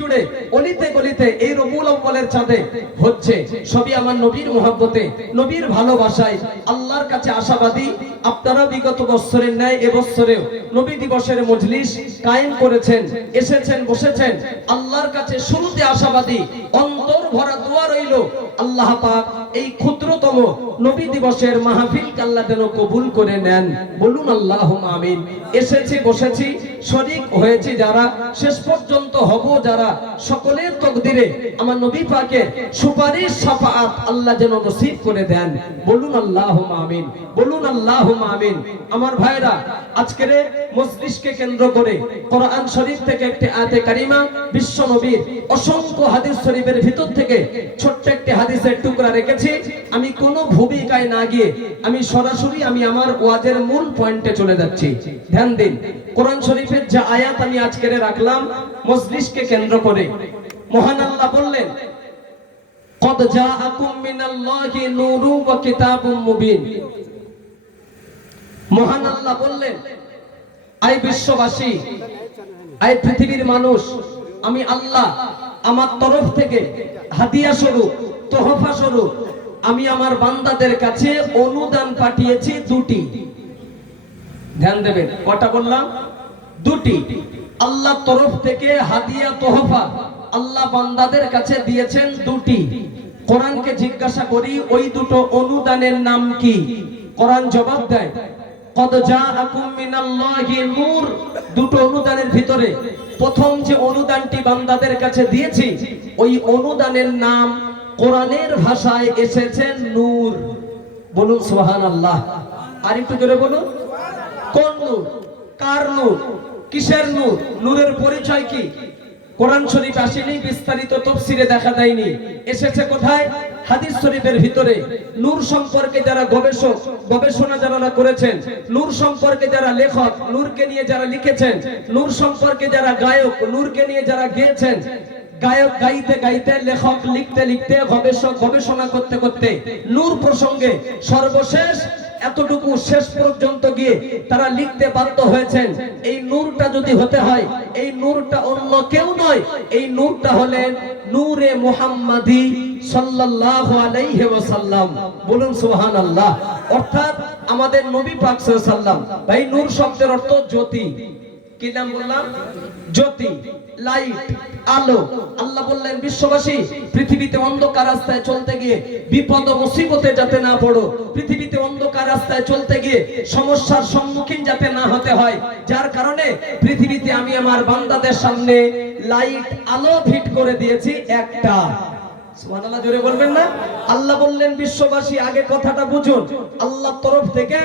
জুড়ে অলিতে গলিতে এই রবিউল আউয়ালের চাঁদে হচ্ছে সবই আমার নবীর মহব্বতে, নবীর ভালোবাসায় আল্লাহর কাছে আশাবাদী। আপনারা বিগত বছরের ন্যায় এবছরেও নবী দিবসের মজলিস কায়েম করেছেন, এসেছেন, বসেছেন। আল্লাহর কাছে শুরুতে আশাবাদী, অন্তর ভরা দোয়া রইল আল্লাহ পাক এই ক্ষুদ্রতম নবী দিবসের মাহফিলকে আল্লাহ যেন কবুল করে নেন। বলুন আল্লাহুম্মা আমিন। এসেছি, বসেছি, শরীক হয়েছি যারা, শেষ পর্যন্ত হব যারা, সকলের তকদিরে আমার নবী পাকের সুপারিশ শাফাআত আল্লাহ যেন নসিব করে দেন। বলুন আল্লাহুম্মা আমিন, বলুন আল্লাহুম্মা আমিন। আমার ভাইরা, আজকের মজলিসকে কেন্দ্র করে কোরআন শরীফ থেকে একটি আয়াতে কারিমা, বিশ্ব নবীর অসংখ্য হাদিস শরীফের ভিতর থেকে ছোট্ট একটি হাদিসের টুকরা রেখেছি। আমি কোনো ভূমিকায় না গিয়ে আমি সরাসরি আমার ওয়াজের মূল পয়েন্টে চলে যাচ্ছি। ধ্যান দিন, কোরআন শরীফের যে আয়াত আমি আজকের রাখলাম মজলিসকে কেন্দ্র করে, মহান আল্লাহ বললেন, কদ জাআকুম মিনাল্লাহি নূরু ওয়া কিতাবুম মুবিন। মহান আল্লাহ বললেন, আই বিশ্ববাসী, আই পৃথিবীর মানুষ, আমি আল্লাহ আমার তরফ থেকে হাদিয়া স্বরূপ, তোহফা স্বরূপ আমি আমার বান্দাদের কাছে অনুদান পাঠিয়েছি দুটি। ধ্যান দেবেন, কটা বললাম? দুটি। আল্লাহ তরফ থেকে হাদিয়া, তোহফা আল্লাহ বান্দাদের কাছে দিয়েছেন দুটি। কোরআনকে জিজ্ঞাসা করি, ওই দুটো অনুদানের নাম কি? কোরআন জবাব দেয়, কদ জাআকুম মিনাল্লাহি নূর। দুটো অনুদানের ভিতরে প্রথম যে অনুদানটি বান্দাদের কাছে দিয়েছি, ওই অনুদানের নাম কোরআনের ভাষায় এসেছে নূর। বলুন সুবহানাল্লাহ। আর একটু জোরে বলুন, কোন নূর? কার নূর? কিসের নূর? নূরের পরিচয় কি? কোরআন শরীফ আসেনি, বিস্তারিত তাফসীরে দেখা দেয়নি, এসেছে কোথায়? হাদিস শরীফের ভিতরে। নূর সম্পর্কে যারা গবেষক, গবেষণা যারা করেছেন, নূর সম্পর্কে যারা লেখক, নূরকে নিয়ে যারা লিখেছেন, নূর সম্পর্কে যারা গায়ক, নূরকে নিয়ে যারা গেয়েছেন, গায়ক গাইতে গাইতে, লেখক লিখতে লিখতে, গবেষক গবেষণা করতে করতে নূর প্রসঙ্গে সর্বশেষ এতটুকু শেষ পর্যন্ত গিয়ে তারা লিখতে বাধ্য হয়েছেন, এই নূরটা যদি হতে হয়, এই নূরটা অন্য কেউ নয়, এই নূরটা হলেন নূরে মুহাম্মাদি সাল্লাল্লাহু আলাইহি ওয়াসাল্লাম। বলুন সুবহানাল্লাহ। অর্থাৎ আমাদের নবী পাক সাল্লাল্লাহু আলাইহি ওয়াসাল্লাম। ভাই, নূর শব্দের অর্থ জ্যোতি। কি নাম বললাম? জ্যোতি, লাইট, আলো। আল্লাহ বললেন, বিশ্ববাসী, পৃথিবীতে অন্ধকার রাস্তায় চলতে গিয়ে বিপদ ও মুসিবতে যাতে না পড়ো, পৃথিবীতে অন্ধকার রাস্তায় চলতে গিয়ে সমস্যার সম্মুখীন যাতে না হতে হয়, যার কারণে পৃথিবীতে আমি আমার বান্দাদের সামনে লাইট, আলো ফিট করে দিয়েছি একটা। সুবহানাল্লাহ, জোরে বলবেন না? আল্লাহ বললেন, বিশ্ববাসী, আগে কথাটা বুঝুন, আল্লাহর তরফ থেকে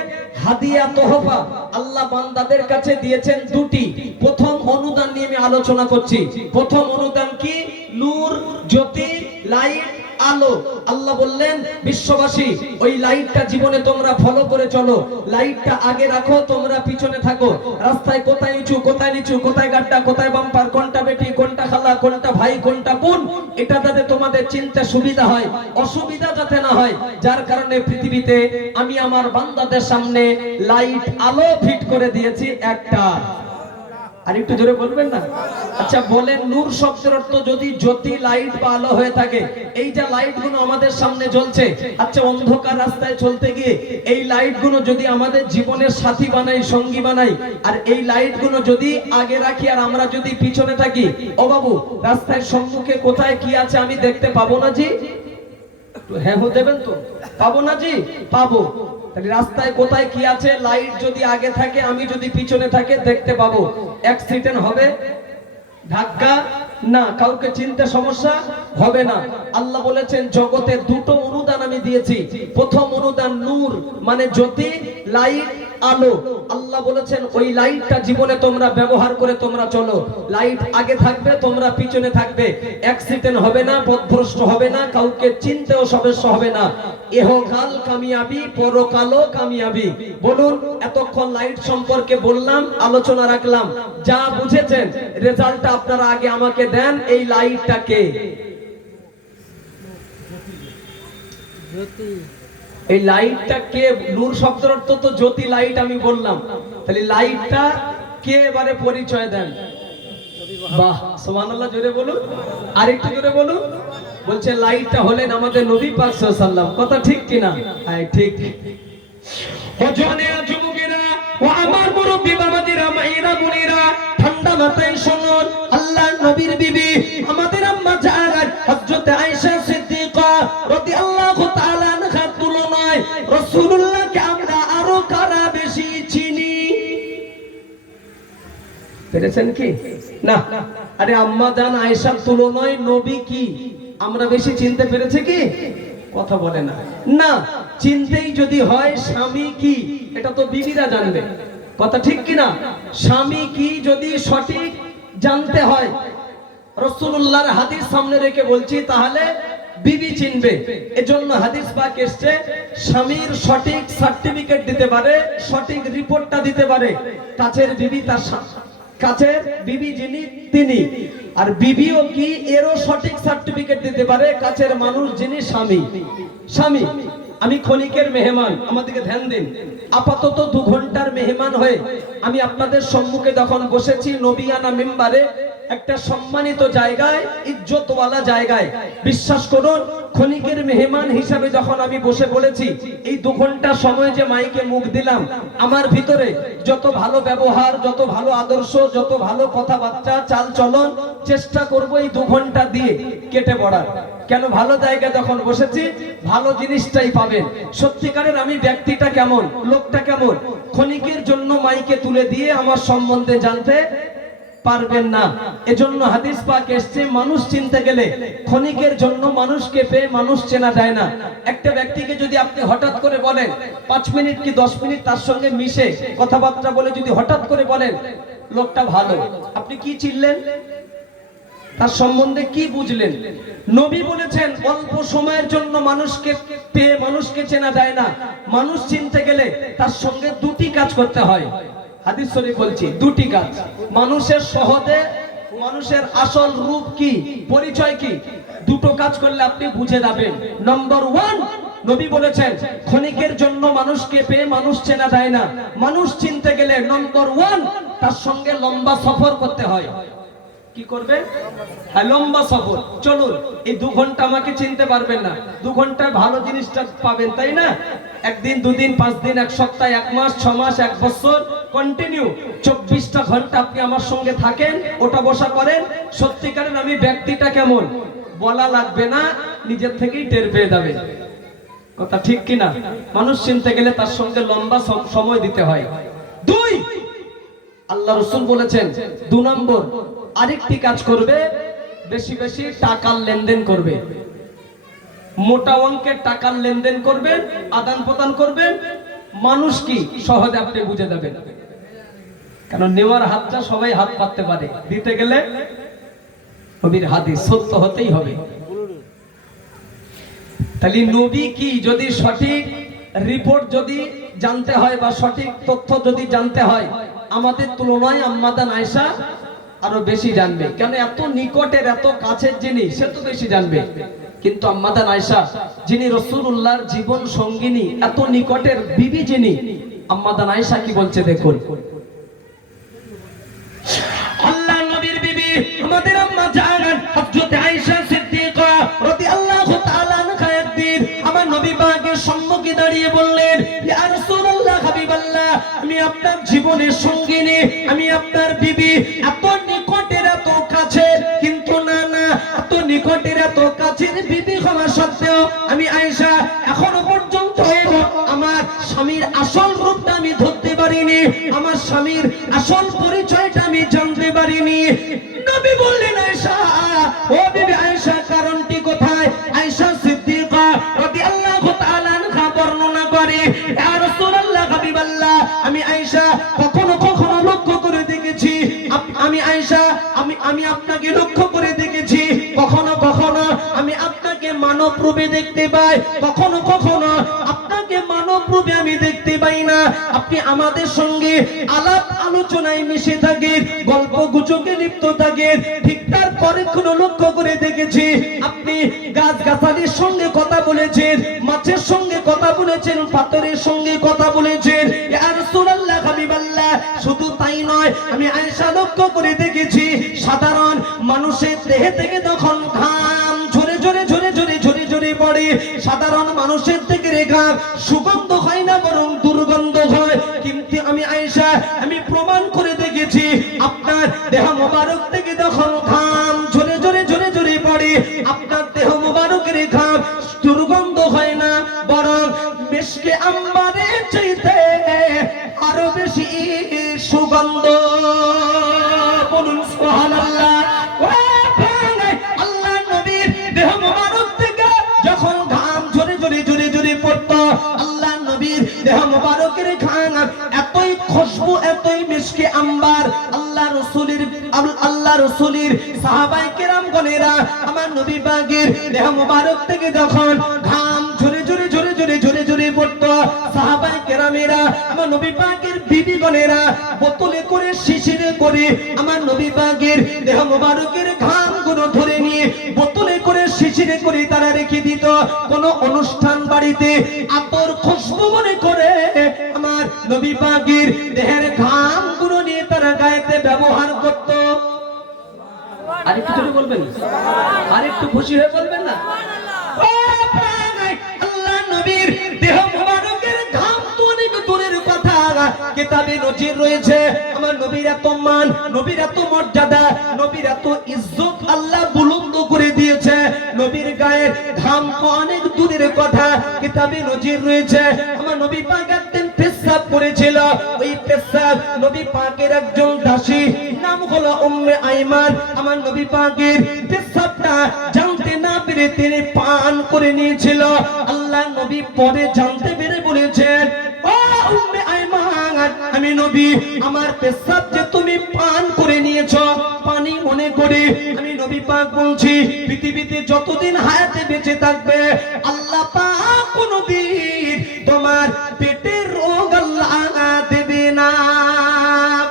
হাদিয়া, তোহফা আল্লাহ বান্দাদের কাছে দিয়েছেন দুটি। প্রথম অনুদান নিয়ে আমি আলোচনা করছি। প্রথম অনুদান কি? নূর, জ্যোতি, লাইট, আলো। আল্লাহ বললেন, বিশ্ববাসী, ওই লাইটটা জীবনে তোমরা ফলো করে চলো, লাইটটা আগে রাখো, তোমরা পিছনে থাকো। রাস্তায় কোথায় উঁচু, কোথায় নিচু, কোথায় গাড্ডা, কোথায় বাম্পার, কোনটা বেটি, কোনটা খালা, কোনটা ভাই, কোনটা বোন, এটা যাতে তোমাদের চিনতে সুবিধা হয়, অসুবিধা যাতে না হয়, যার কারণে পৃথিবীতে আমি আমার বান্দাদের সামনে লাইট, আলো ফিট করে দিয়েছি একটা। আর একটু জোরে বলবেন না? আচ্ছা বলেন, নূর শব্দের অর্থ যদি জ্যোতি, লাইট বা আলো হয়ে থাকে, এই যে লাইট গুলো আমাদের সামনে জ্বলছে, আচ্ছা অন্ধকার রাস্তায় চলতে গিয়ে এই লাইট গুলো যদি আমাদের জীবনের সাথী বানাই, সঙ্গী বানাই, আর এই লাইট গুলো যদি আগে রাখি আর আমরা যদি পিছনে থাকি, ও বাবু, রাস্তায় সম্মুখে কোথায় কি আছে আমি দেখতে পাবো না জি? হ্যাঁ দেবেন তো? পাবো না জি? পাবো। তাহলে রাস্তায় কোথায় কি আছে, লাইট যদি আগে থাকে, আমি যদি পিছনে থাকে, দেখতে পাবো। অ্যাক্সিডেন্ট হবে? ধাক্কা না, কাউকে চিনতে সমস্যা হবে না। আল্লাহ বলেছেন, জগতে দুটো অনুদান আমি দিয়েছি। প্রথম অনুদান নূর, মানে জ্যোতি, লাইট, আলো। আল্লাহ বলেছেন, ওই লাইটটা জীবনে তোমরা ব্যবহার করে তোমরা চলো। লাইট আগে থাকবে, তোমরা পিছনে থাকবে। অ্যাক্সিডেন্ট হবে না, পথভ্রষ্ট হবে না, কাউকে চিনতেও সমস্যা হবে না। ইহকাল কামিয়াবি, পরকালও কামিয়াবি। বলুন, এতক্ষণ লাইট সম্পর্কে বললাম, আলোচনা রাখলাম, যা বুঝেছেন রেজাল্টটা আপনারা আগে আমাকে দেন। এই লাইটটাকে, এই লাইটটা কে? নূর শব্দের অর্থ তো জ্যোতি, লাইট আমি বললাম, তাহলে লাইটটা কে? এবারে পরিচয় দেন। বাহ, সুবহানাল্লাহ, জোরে বলুন, আরেকটু জোরে বলুন। বলছে লাইটটা হলেন আমাদের নবী পাক সাল্লাল্লাহু আলাইহি ওয়াসাল্লাম। কথা ঠিক কিনা? হ্যাঁ ঠিক। ও জওয়ানেরা, যুবকেরা, ও আমার মুরব্বি বাবাজিরা, মায়েরা, বোনেরা, ঠান্ডা মাথায় শুনুন। আল্লাহর নবীর বিবি আমাদের আম্মা জান হযরত আয়েশা সিদ্দিকা রাদিয়াল্লাহু তাআলা আনহার তুলনায় রাসূলুল্লাহকে আমরা আরো কারা বেশি চিনি? পেরেছেন কি না? আরে আম্মা জান আয়েশার তুলনায় নবী কি আমরা বেশি চিনতে পেরেছি কি? কথা বলে না। না, চিনতেই যদি হয় স্বামী কি, এটা তো বিবিরা জানবে। কথা ঠিক কিনা? স্বামী কি যদি সঠিক জানতে হয়, রাসূলুল্লাহর হাদিস সামনে রেখে বলছি, তাহলে বিবি চিনবে। এজন্য হাদিস পাক এসেছে, স্বামীর সঠিক সার্টিফিকেট দিতে পারে, সঠিক রিপোর্টটা দিতে পারে কাছের বিবি, তার কাছের বিবি যিনি তিনি। আর বিবিও কি এরও সঠিক সার্টিফিকেট দিতে পারে কাছের মানুষ যিনি স্বামী। স্বামী, আমি ক্ষণিকের মেহমান, আমাদেরকে ধ্যান দিন। আপাতত 2 ঘন্টার মেহমান হয়ে আমি আপনাদের সম্মুখে যখন বসেছি নবিয়ানা মিম্বারে, একটা সম্মানিত জায়গায়, ইজ্জতওয়ালা জায়গায়, বিশ্বাস করুন ক্ষণিকের মেহমান হিসাবে যখন আমি বসে পড়েছি, এই 2 ঘন্টা সময় যে মাইকে মুখ দিলাম, আমার ভিতরে যত ভালো ব্যবহার, যত ভালো আদর্শ, যত ভালো কথাবার্তা, চাল চলন, চেষ্টা করব এই 2 ঘন্টা দিয়ে কেটে পড়ার। কেন? ভালো জায়গায় যখন বসেছি ভালো জিনিসটাই পাবেন। সত্যিকারের আমি ব্যক্তিটা কেমন, লোকটা কেমন, ক্ষণিকের জন্য মাইকে তুলে দিয়ে আমার সম্বন্ধে জানতে পারবেন না। এজন্য হাদিস পাক এসেছে, মানুষ চিনতে গেলে ক্ষণিকের জন্য মানুষকে পেয়ে মানুষ চেনা যায় না। একটা ব্যক্তিকে যদি আপনি হঠাৎ করে বলেন 5 মিনিট কি 10 মিনিট তার সঙ্গে মিশে কথাবার্তা বলে যদি হঠাৎ করে বলেন লোকটা ভালো, আপনি কি চিনলেন? তার সম্বন্ধে কি বুঝলেন? নবী বলেছেন অল্প সময়ের জন্য মানুষকে পেয়ে মানুষকে চেনা যায় না। মানুষ চিনতে গেলে তার সঙ্গে 2টি কাজ করতে হয়। হাদিস শরীফ বলছি 2টি কাজ। মানুষের সহজে, মানুষের আসল রূপ কি, পরিচয় কি, 2টো কাজ করলে আপনি বুঝে যাবেন। নম্বর 1, নবী বলেছেন ক্ষণিকের জন্য মানুষকে পেয়ে মানুষ চেনা যায় না। মানুষ চিনতে গেলে নম্বর 1 তার সঙ্গে লম্বা সফর করতে হয়। কি করবে? হ্যাঁ, লম্বা সফর। চলুন, এই 2 ঘন্টা আমাকে চিনতে পারবেন না, 2 ঘন্টায় ভালো জিনিসটা পাবেন, তাই না? 1 দিন 2 দিন 5 দিন 1 সপ্তাহ 1 মাস 6 মাস 1 বছর কন্টিনিউ 24টা ঘন্টা আপনি আমার সঙ্গে থাকেন, ওটা বসা করেন, সত্যিকারের আমি ব্যক্তিটা কেমন বলা লাগবে না, নিজের থেকেই টের পেয়ে যাবে। কথা ঠিক কিনা? মানুষ চিনতে গেলে তার সঙ্গে লম্বা সময় দিতে হয়। 2, আল্লাহ রাসূল বলেছেন 2 নম্বর আরেকটি কাজ করবে, বেশি বেশি টাকার লেনদেন করবে। মোটা অঙ্কের টাকার লেনদেন করবেন, আদান প্রদান করবেন। মানুষ কি সহজে আপনি বুঝে যাবেন। কারণ নেওয়ার হাতটা সবাই হাত পাততে পারে, দিতে গেলে নবীর হাদিস সত্য হতেই হবে। তাহলে নবী কি যদি সঠিক রিপোর্ট যদি জানতে হয় বা সঠিক তথ্য যদি জানতে হয়, আমাদের তুলনায় আম্মা জান আয়েশা আরো বেশি জানবে। কেন? এত নিকটের, এত কাছের জিনিস, সে তো বেশি জানবে। কিন্তু আম্মা জান আয়েশা যিনি রাসূলুল্লাহর জীবন সঙ্গিনী, এত নিকটের বিবি যিনি, আম্মা জান আয়েশা কি বলছে দেখুন। আল্লাহর নবীর বিবি আমাদের আম্মা জান হযরত আয়েশা সিদ্দিকা রাদিয়াল্লাহু তাআলা আনহা একদিন আমার নবী পাকের সম্মুখে দাঁড়িয়ে বললেন, ইয়া রাসূলুল্লাহ, হাবিবাল্লাহ, আমি আপনার জীবনের সঙ্গিনী, আমি আপনার বিবি, এত নিকটের, এত কাছের, কিন্তু না না, এত নিকটের, এত কাছের বিবি হওয়া সত্ত্বেও আমি আয়েশা এখনো পর্যন্ত আমার স্বামীর আসল রূপটা আমি ধরতে পারিনি, আমার স্বামীর আসল পরিচয়টা আমি জানতে পারিনি। নবী বললেন, আয়েশা, ও বিবি আয়েশা, কারণটি কোথায়? আয়েশা সিদ্দিকা রাদিয়াল্লাহু তাআলা আনহা বর্ণনা করে, ইয়া রাসূলুল্লাহ, হাবিবাল্লাহ, আমি আয়েশা কখনো কখনো লক্ষ্য করে দেখেছি, আমি আয়েশা আমি আপনাকে লক্ষ্য করে দেখেছি, কখনো কখনো আমি আপনাকে মানব রূপে দেখতে পাই, কখনো কখনো আপনাকে মানব রূপে আমি দেখতে পাই না। আপনি আমাদের সঙ্গে আলাপ আলোচনায় মিশে থাকেন, গল্প গুজবে লিপ্ত থাকেন, ঠিক তারপরে কোনো লক্ষ্য করে দেখেছি আপনি গাছগাছালির সঙ্গে কথা বলেছেন, মাছের সঙ্গে কথা বলেছেন, পাথরের সঙ্গে কথা বলেছেন। ইয়া রাসূলুল্লাহ, হাবিবাল্লাহ, শুধু তাই নয়, আমি আয়েশা লক্ষ্য করে দেখেছি সাধারণ মানুষের দেহে থেকে তখন ঘাম ঝরে ঝরে ঝরে ঝরে ঝরে ঝরে পড়ে, সাধারণ মানুষের থেকে ঘাম সুগন্ধ হয় না বরং দুর্গন্ধ হয়। কিন্তু আমি আয়েশা আমি প্রমাণ করে দেখেছি আপনার দেহ মোবারক থেকে যখন ঘাম ঝরে ঝরে ঝরে ঝরে পড়ে, আপনার দেহ মোবারকের ঘাম দুর্গন্ধ হয় না বরং মিশকে আম্বারের চাইতে আরো বেশি সুগন্ধ। বলুন সুবহানাল্লাহ। আল্লাহ নবীর দেহ মোবারক থেকে যখন ঘাম ঝরে ঝরে ঝরে ঝরে পড়তো, আল্লাহ নবীর দেহ মোবারকের ঘাম এতই খুশবু এতই মিশকে আম্বার, আল্লাহ রাসূলের সাহাবায়ে কেরামগণেরা আমার নবী পাকের দেহ মোবারক থেকে যখন ঘাম ঝরে ঝরে ঝরে ঝরে ঝরে ঝরে পড়তো, সাহাবায়ে কেরামেরা আমার নবী পাকের বিবিগণেরা বোতলে করে শিশিরে করে আমার নবী পাকের দেহ মোবারকের ঘামগুলো ধরে নিয়ে বোতলে করে শিশিরে করে তারা রেখে দিত। কোন অনুষ্ঠান বাড়িতে আতর খুশবু মনে করে আমার নবী পাকের দেহের ঘামগুলো নিয়ে তারা গায়েতে ব্যবহার করত। আরেকটু জোরে বলবেন, আরেকটু খুশি হয়ে বলবেন না? আল্লাহ নবীর দেহ মোবারকের ঘাম তো অনেক দূরের কথা, কিতাবে নজির রয়েছে আমার নবীর এত মান, নবীর এত মর্যাদা, নবীর এত ইজ্জত আল্লাহ বুলন্দ করে দিয়েছে। নবীর গায়ের ঘাম তো অনেক দূরের কথা, কিতাবে নজির রয়েছে আমার নবী পাক একদিন পেশাব করেছিল, ওই পেশাব নবী পাকের একজন দাসী নাম হলো উম্মে আইমান, আমার নবী পাকের পেশাবটা জানতে না পেরে তিনি পান করে নিয়েছিল। আল্লাহ নবী পরে জানতে পেরে বলেছেন, ও উম্মে আইমান, আমি নবী আমার পেশাব যে তুমি পান করে নিয়েছো পানি মনে করে, আমি নবী পাক বলছি পৃথিবীতে যতদিন হায়াতে বেঁচে থাকবে আল্লাহ পাক কোনদিন তোমার পেটের রোগ আল্লাহ দেবে না।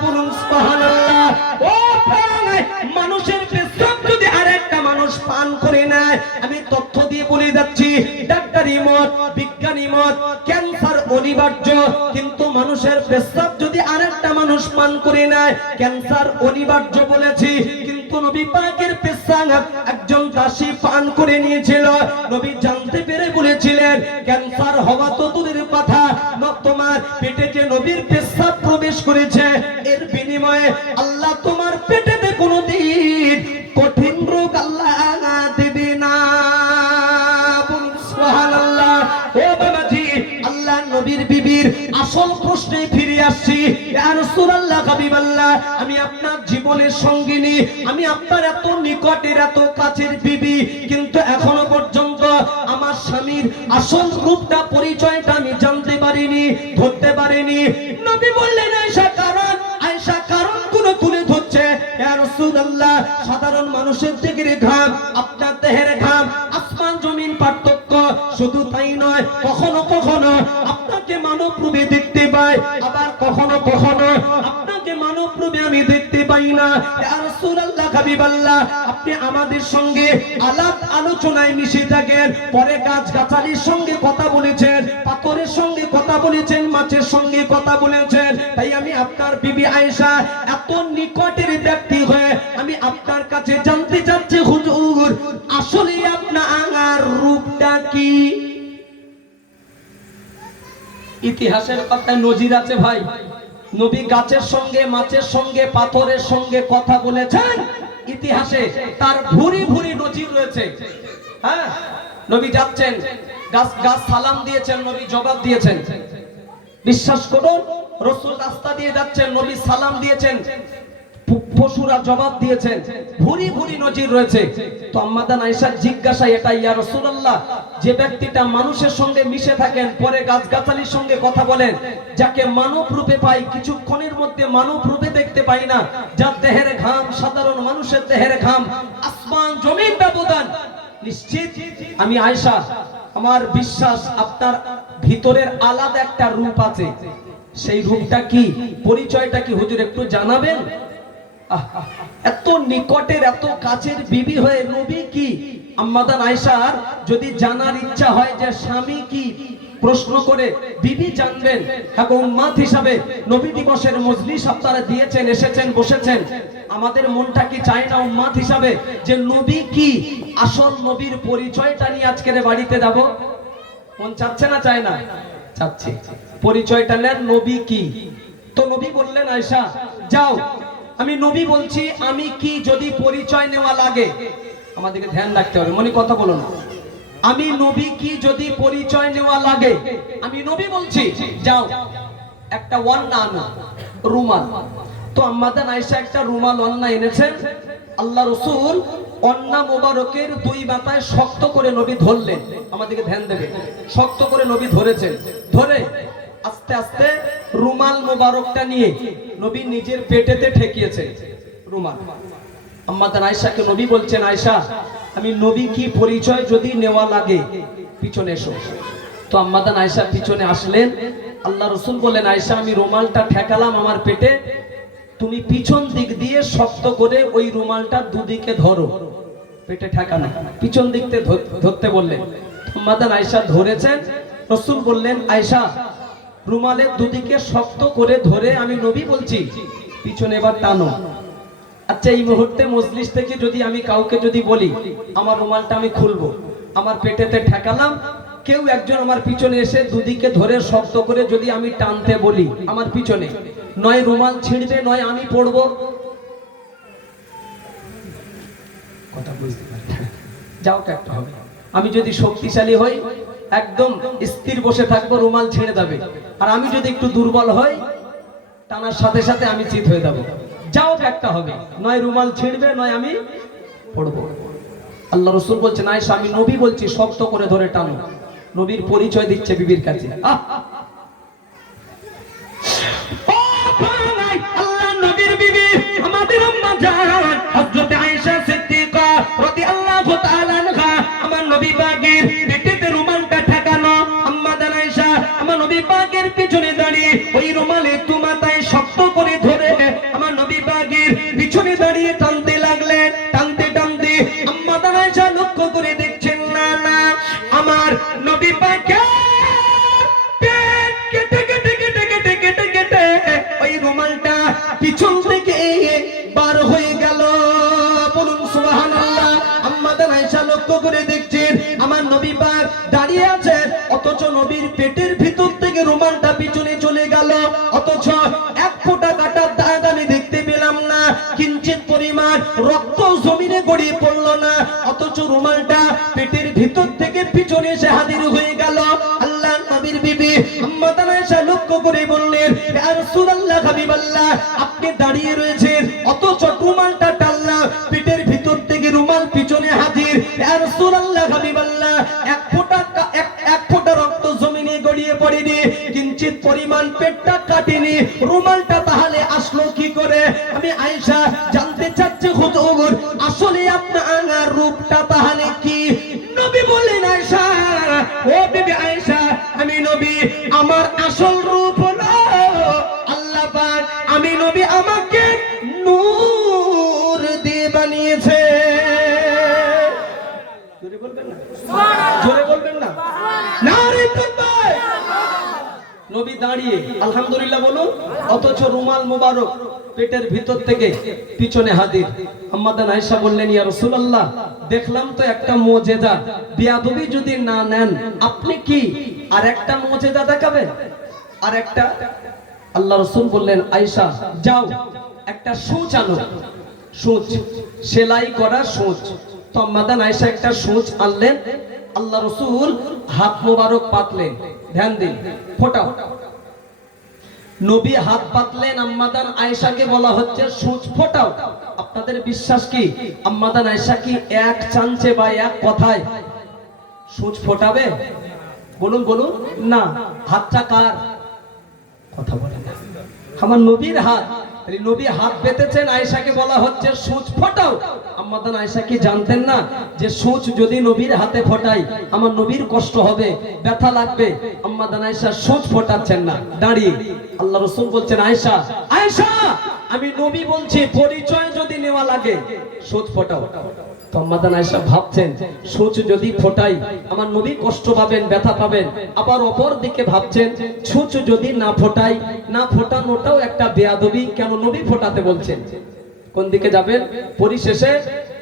বলুন সুবহানাল্লাহ। ও মানুষের পেশাব যদি আরেকটা মানুষ পান করে নেয়, আমি তথ্য দিয়ে বলে যাচ্ছি ডাক্তারি মত বিজ্ঞানী মত ক্যান্সার অনিবার্য, কিন্তু মানুষের পেশাব যদি আরেকটা মানুষ পান করে নেয় ক্যান্সার অনিবার্য বলেছি। কিন্তু নবী পাকের পেশাব একজন দাসী পান করে নিয়েছিল, নবী জানতে পেরে বলেছিলেন ক্যান্সার হওয়া তো দূরের কথা, তোমার পেটে যে নবীর পেশাব প্রবেশ করেছে এর বিনিময়ে আল্লাহ তোমার পেটেতে কোনোদিন কঠিন রোগ আল্লাহ দেবে না। বলুন সুবহানাল্লাহ। ও বাবাজি, আল্লাহ নবীর বিবির আসল প্রশ্নে ফিরে আসছি। ইয়া রাসূলুল্লাহ, হাবিবাল্লাহ, আমি আপনার জীবনের সঙ্গিনী, আমি আপনার এত নিকটের এত কাছের বিবি, কিন্তু এখনো পর্যন্ত আমার স্বামীর আসল রূপটা পরিচয়টা আমি জানতে পারিনি, ধরতে পারিনি। নবী বললেন আয়েশা কারণ, আয়েশা কারণগুলো তুলে ধরছে। ইয়া রাসূলুল্লাহ, সাধারণ মানুষের থেকে ঘাম, আপনার দেহের ঘাম আসমান জমিন পার্থক্য। শুধু তাই নয়, কখনো কখনো আপনাকে মানব রূপে দেখতে পাই, আবার কখনো কখনো আপনাকে মানব রূপে আমি দেখতে পাই না। ইয়া রাসূলুল্লাহ, হাবিবাল্লাহ, আপনি আমাদের সঙ্গে আলাপ আলোচনায় মিশে থাকেন, পরে গাছগাছালির সঙ্গে কথা বলেছেন, পাথরের সঙ্গে কথা বলেছেন, মাছের সঙ্গে কথা বলেছেন। তাই আমি আপনার বিবি আয়েশা এত নিকটের ব্যক্তি হয়ে আমি আপনার কাছে জানতে চাচ্ছি হুজুর আসলে আপনার রূপটা কি? ইতিহাসের কথায় নজির আছে ভাই, নবী গাছের সঙ্গে মাছের সঙ্গে পাথরের সঙ্গে কথা বলেছেন, ইতিহাসে তার ভুরি ভুরি নজির রয়েছে। হ্যাঁ, নবী যাচ্ছেন, গাছ সালাম দিয়েছেন, নবী জবাব দিয়েছেন। বিশ্বাস করুন, রাসূল রাস্তা দিয়ে যাচ্ছেন, নবী সালাম দিয়েছেন, পশুরা জবাব দিয়েছেন, ভুরি ভুরি নজির রয়েছে। তো আম্মাদান আয়েশা জিজ্ঞাসা এটা, ইয়া রাসূলুল্লাহ, যে ব্যক্তিটা মানুষের সঙ্গে মিশে থাকেন, পরে গাছগাছালির সঙ্গে কথা বলেন, যাকে মানব রূপে পাই, কিছুক্ষণের মধ্যে মানব রূপে দেখতে পাই না, যার দেহের ঘাম সাধারণ মানুষের দেহের ঘাম আসমান জমিন ব্যবধান, নিশ্চিত আমি আয়েশা, আমার বিশ্বাস আপনার ভিতরের আলাদা একটা রূপ আছে। সেই রূপটা কি, পরিচয়টা কি হুজুর একটু জানাবেন? এত নিকটের এত কাছের বিবি হয়ে নবী কি, আম্মাদান আয়েশার যদি জানার ইচ্ছা হয় যে স্বামী কি, প্রশ্ন করে বিবি জানবেন। এবং উম্মাত হিসাবে নবী দিবসের মজলিস আপনারা দিয়েছেন, এসেছেন, বসেছেন। আমাদের মনটা কি চায় না উম্মাত হিসাবে যে নবী কি, আসল নবীর পরিচয়টা নিয়ে আজকের বাড়িতে যাব? মন চাচ্ছে না চায় না? চাচ্ছে। পরিচয়টা নেন, নবী কি। তো নবী বললেন, আয়েশা যাও, আমি নবী বলছি আমি কি, যদি পরিচয় নেওয়া লাগে। আমাদেরকে ধ্যান রাখতে হবে, মনে কথা বলো না। আমি নবী কি যদি পরিচয় নেওয়া লাগে, আমি নবী বলছি যাও একটা ওয়ান্না আনো, রুমাল। তো আম্মাদান আয়েশা একটা রুমাল ওয়ান্না এনেছেন। আল্লাহ রাসূল ওয়ান্না মোবারকের দুই মাথায় শক্ত করে নবী ধরলেন। আমাদেরকে ধ্যান দেবে, শক্ত করে নবী ধরেছেন। ধরে আস্তে আস্তে রুমাল মোবারকটা নিয়ে নবী নিজের পেটেতে ঠেকিয়েছেন রুমাল। আম্মাদান আয়েশাকে নবী বলছেন, আয়েশা আমি নবী কি পরিচয় যদি নেওয়া লাগে পিছনে এসো। তো আম্মাদান আয়েশা পিছনে আসলেন। আল্লাহ রাসূল বললেন, আয়েশা আমি রুমালটা ঠেকালাম আমার পেটে, তুমি পিছন দিক দিয়ে শক্ত করে ওই রুমালটা দুদিকে ধরো। পেটে ঠেকানো, পিছন দিক থেকে ধরতে বললেন। আম্মাদান আয়েশা ধরেছেন। রাসূল বললেন, আয়েশা রুমালের দুদিকে শক্ত করে ধরে আমি নবী বলছি পিছনে এবার টানো। আচ্ছা এই মুহূর্তে মজলিস থেকে যদি আমি কাউকে যদি বলি আমার রুমালটা আমি খুলবো, আমার পেটেতে ঠেকালাম, কেউ একজন আমার পিছনে এসে দুদিকে ধরে শক্ত করে যদি আমি টানতে বলি আমার পিছনে, নয় রুমাল ছিঁড়বে নয় আমি পড়বো। কথা বুঝতে পারছি, যাও একটা হবে। আমি যদি শক্তিশালী হই একদম স্থির বসে থাকবো, রুমাল ছেড়ে যাবে। আর আমি যদি একটু দুর্বল হই টানার সাথে সাথে আমি চিত হয়ে যাবো। যাও একটা হবে, নয় রুমাল ছিঁড়বে নয় আমি পড়বো। আল্লাহ রাসূল বলছেন, আয়েশা আমি নবী বলছি শক্ত করে ধরে টানো। নবীর পরিচয় দিচ্ছে বিবির কাছে। আল্লাহ নবীর বিবি আমাদের আম্মা জান হযরত আয়েশা সিদ্দিকা রাদিয়াল্লাহু তাআলা আনহা, আমার নবী পাকের পেটেতে রুমালটা ঠেকানো। আম্মা জান আয়েশা আমার নবী পাকের পিছনে দাঁড়িয়ে ওই রুমালে দু মাথায় শক্ত করে ধরে আমার নবী পাকের পিছনে দাঁড়িয়ে টানতে লাগলেন। টানতে টানতে আম্মা জান আয়েশা লক্ষ্য করে দেখছেন, না না আমার নবী পাকের পেট কেটে কেটে কেটে কেটে কেটে কেটে ওই রুমালটা পিছন থেকে বার হয়ে গেল। বলুন সুবহানাল্লাহ। আম্মা জান আয়েশা লক্ষ্য করে দেখছেন আমার নবী পাক দাঁড়িয়ে আছেন, অথচ নবীর পেটের ভিতর থেকে রুমালটা পিছনে চলে গেল। অথচ এক ফোঁটা কাটার দাগ আমি দেখতে পেলাম না, কিঞ্চিত পরিমাণ রক্ত জমিনে গড়িয়ে পড়লো না, অথচ রুমালটা পেটের ভিতর থেকে পিছনে এসে হাজির হয়ে গেল। আল্লাহ নবীর বিবি আম্মা জান আয়েশা লক্ষ্য করে বললেন, ইয়া রাসূলুল্লাহ হাবিবাল্লাহ আপনি দাঁড়িয়ে রয়েছেন অথচ রুমালটা টানলাম পেটের ভিতর থেকে রুমাল পিছনে হাজির। ইয়া রাসূলুল্লাহ হাবিবাল্লাহ এক ফোঁটা রক্ত জমিনে গড়িয়ে পড়েনি, কিঞ্চিত পরিমাণ পেটটা কাটেনি, রুমালটা তাহলে আসলো কি করে? আমি আয়েশা জানতে চাচ্ছি হুজুর আসলে আপনার রূপটা তাহলে কি? নবী বললেন, আয়েশা ও বিবি আয়েশা আমি নবী, আমার আসল রূপ হলো আল্লাহ পাক, আমি নবী আমাকে নূর দিয়ে বানিয়েছে। জোরে বলবেন না, জোরে বলবেন না, নারে তাকবীর। নবী দাঁড়িয়ে আলহামদুলিল্লাহ বলুন, অথচ রুমাল মোবারক পেটের ভিতর থেকে পিছনে হাজির। আম্মা জান আয়েশা বললেন, ইয়া রাসূলুল্লাহ দেখলাম তো একটা মুজিজা, বিয়াদবি যদি না নেন আপনি কি আর একটা মুজিজা দেখাবেন? আর একটা? আল্লাহ রাসূল বললেন, আয়েশা যাও একটা সূচ আনো, সূচ সেলাই করা সূচ। তো আম্মা জান আয়েশা একটা সূচ আনলেন। আল্লাহ রাসূল হাত মোবারক পাতলেন, ধ্যান দিন, ফোটাও। নবী হাত পাতলেন, আম্মা জান আয়েশাকে বলা হচ্ছে সূচ ফোটাও। আপনাদের বিশ্বাস কি আম্মা জান আয়েশা কি এক চান্সে বা এক কথায় সূচ ফোটাবে? বলুন বলুন না। হাতটা কার? কথা বলেন না। আমার নবীর হাত। নবী হাত পেতেছেন, আয়েশাকে বলা হচ্ছে সূচ ফোটাও। আম্মা জান আয়েশা কি জানতেন না যে সূচ যদি নবীর হাতে ফোটাই আমার নবীর কষ্ট হবে, ব্যথা লাগবে? আম্মা জান আয়েশা সূচ ফোটাচ্ছেন না, দাঁড়িয়ে। আল্লাহ রাসূল বলছেন, আয়েশা আয়েশা আমি নবী বলছি পরিচয় যদি নেওয়া লাগে সূচ ফোটাও। তো আম্মাদান আয়েশা ভাবছেন সূচ যদি ফোটাই আমার নবী কষ্ট পাবেন, ব্যথা পাবেন। আবার অপর দিকে ভাবছেন সূচ যদি না ফোটাই, না ফোটানোটাও একটা বেয়াদবি, কেন নবী ফোটাতে বলছেন। কোন দিকে যাবেন? পরিশেষে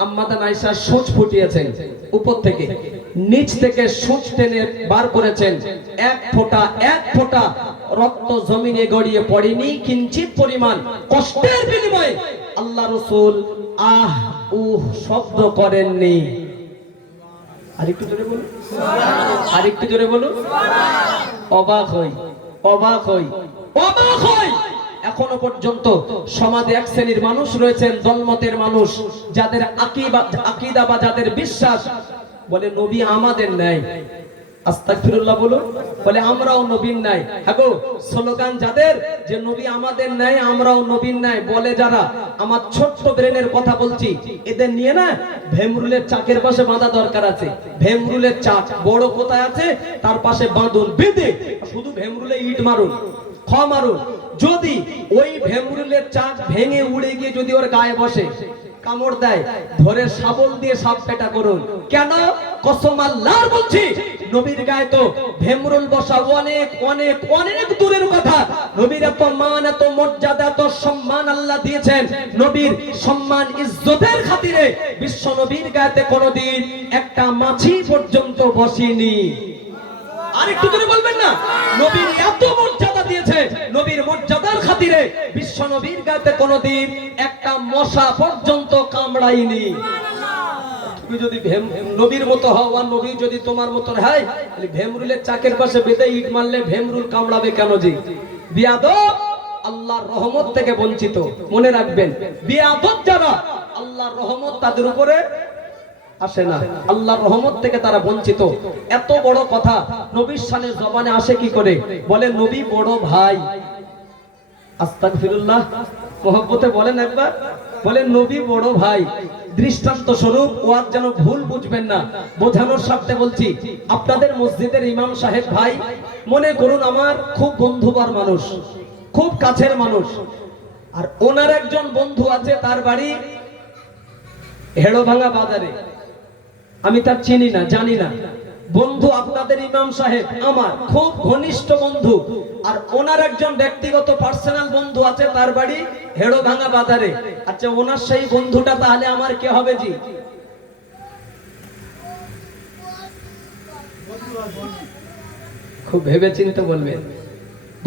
আম্মাদান আয়েশা সূচ ফুটিয়েছেন উপর থেকে, নিচ থেকে সূচ টেনে বার করেছেন। এক ফোঁটা রক্ত জমিনে গড়িয়ে পড়েনি কিঞ্চিত পরিমাণ। কষ্টের বিনিময়ে আল্লাহ রাসূল আহ উহ শব্দ করেননি। আরেকটু জোরে বলুন, আরেকটু জোরে বলুন। অবাক হই। এখনো পর্যন্ত সমাজে এক শ্রেণীর মানুষ রয়েছেন, দলমতের মানুষ, যাদের আকীদা বা যাদের বিশ্বাস বলে নবী আমাদের নাই। আস্তাগফিরুল্লাহ বলুন, বলে আমরাও নবীর নাই। হ্যাঁ গো, স্লোগান যাদের যে নবী আমাদের নাই, আমরাও নবীর নাই বলে যারা, আমার ছোট্ট ব্রেনের কথা বলছি, এদের নিয়ে না ভেমরুলের চাকের পাশে বাঁধা দরকার আছে। ভেমরুলের চাক বড় কোথায় আছে তার পাশে বাঁধুন, বেঁধে শুধু ভেমরুলে ইট মারুন, খ মারুন। যদি ওই ভেমরুলের চাক ভেঙে উড়ে গিয়ে যদি ওর গায়ে বসে, কামড় দেয়, ধরে শাবল দিয়ে সাপ পেটা করুন। কেন? কসম আল্লাহর বলছি, নবীর গায়ে তো ভেমরুল বসা অনেক অনেক অনেক দূরের কথা। নবীর এত মান, এত মর্যাদা, এত সম্মান আল্লাহ দিয়েছেন। নবীর সম্মান ইজ্জতের খাতিরে বিশ্ব নবীর গায়েতে কোনোদিন একটা মাছি পর্যন্ত বসেনি। আরেকটু জোরে বলবেন না? নবীর এত মর্যাদা দিয়েছে, নবীর মর্যাদার খাতিরে বিশ্ব নবীর গায়েতে কোনোদিন একটা মশা পর্যন্ত কামড়ায়নি। তুমি যদি নবীর মতো হও আর নবী যদি তোমার মতো হয়, তাহলে ভেমরুলের চাকের পাশে বেঁধে ইট মারলে ভেমরুল কামড়াবে কেন? জি বিয়াদব, আল্লাহর রহমত থেকে বঞ্চিত। মনে রাখবেন, বিয়াদব যারা, আল্লাহর রহমত তাদের উপরে আসে না, আল্লাহর রহমত থেকে তারা বঞ্চিত। এত বড় কথা নবীর শানে জবানে আসে কি করে? বলে নবী বড় ভাই। আস্তাগফিরুল্লাহ, মহব্বতে বলেন একবার, বলে নবী বড় ভাই। দৃষ্টান্ত স্বরূপ, ওয়াজ যেন ভুল বুঝবেন না, বোঝানোর স্বার্থে বলছি। আপনাদের মসজিদের ইমাম সাহেব ভাই, মনে করুন আমার খুব বন্ধুবার মানুষ, খুব কাছের মানুষ, আর ওনার একজন বন্ধু আছে, তার বাড়ি হেড়োভাঙা বাজারে। আমি তার চিনি না, জানি না। বন্ধু আপনাদের ইমাম সাহেব আমার খুব ঘনিষ্ঠ বন্ধু, আর ওনার একজন ব্যক্তিগত পার্সোনাল বন্ধু আছে, তার বাড়ি হেড়োভাঙা বাজারে। আচ্ছা, ওনার সেই বন্ধুটা তাহলে আমার কে হবে? জি খুব ভেবে চিন্তে বলবেন।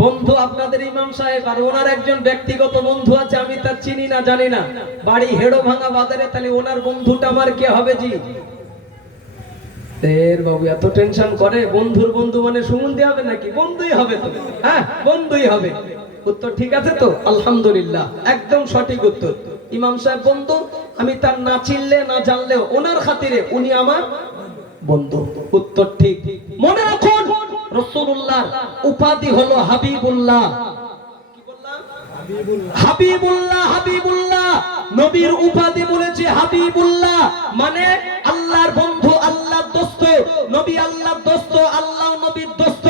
বন্ধু আপনাদের ইমাম সাহেব, আর ওনার একজন ব্যক্তিগত বন্ধু আছে, আমি তার চিনি না, জানি না, বাড়ি হেড়োভাঙা বাজারে। তাহলে ওনার বন্ধুটা আমার কে হবে? জি বাবু এত টেনশন করে, বন্ধুর বন্ধু মানে সুমন্দি হবে নাকি? বন্ধুই হবে তো, হ্যাঁ বন্ধুই হবে। উত্তর ঠিক আছে তো? আলহামদুলিল্লাহ, একদম সঠিক উত্তর। ইমাম সাহেব বন্ধু, আমি তার না চিনলে না জানলেও ওনার খাতিরে উনি আমার বন্ধু। উত্তর ঠিক। মনে রাখুন, রাসূলুল্লাহর উপাধি হলো হাবিবুল্লাহ। কি বললাম? হাবিবুল্লাহ, হাবিবুল্লাহ। নবীর উপাধি বলেছে হাবিবুল্লাহ, মানে আল্লাহর বন্ধু, আল্লাহর দোস্ত। নবী আল্লাহর দোস্ত, আল্লাহ নবীর দোস্ত।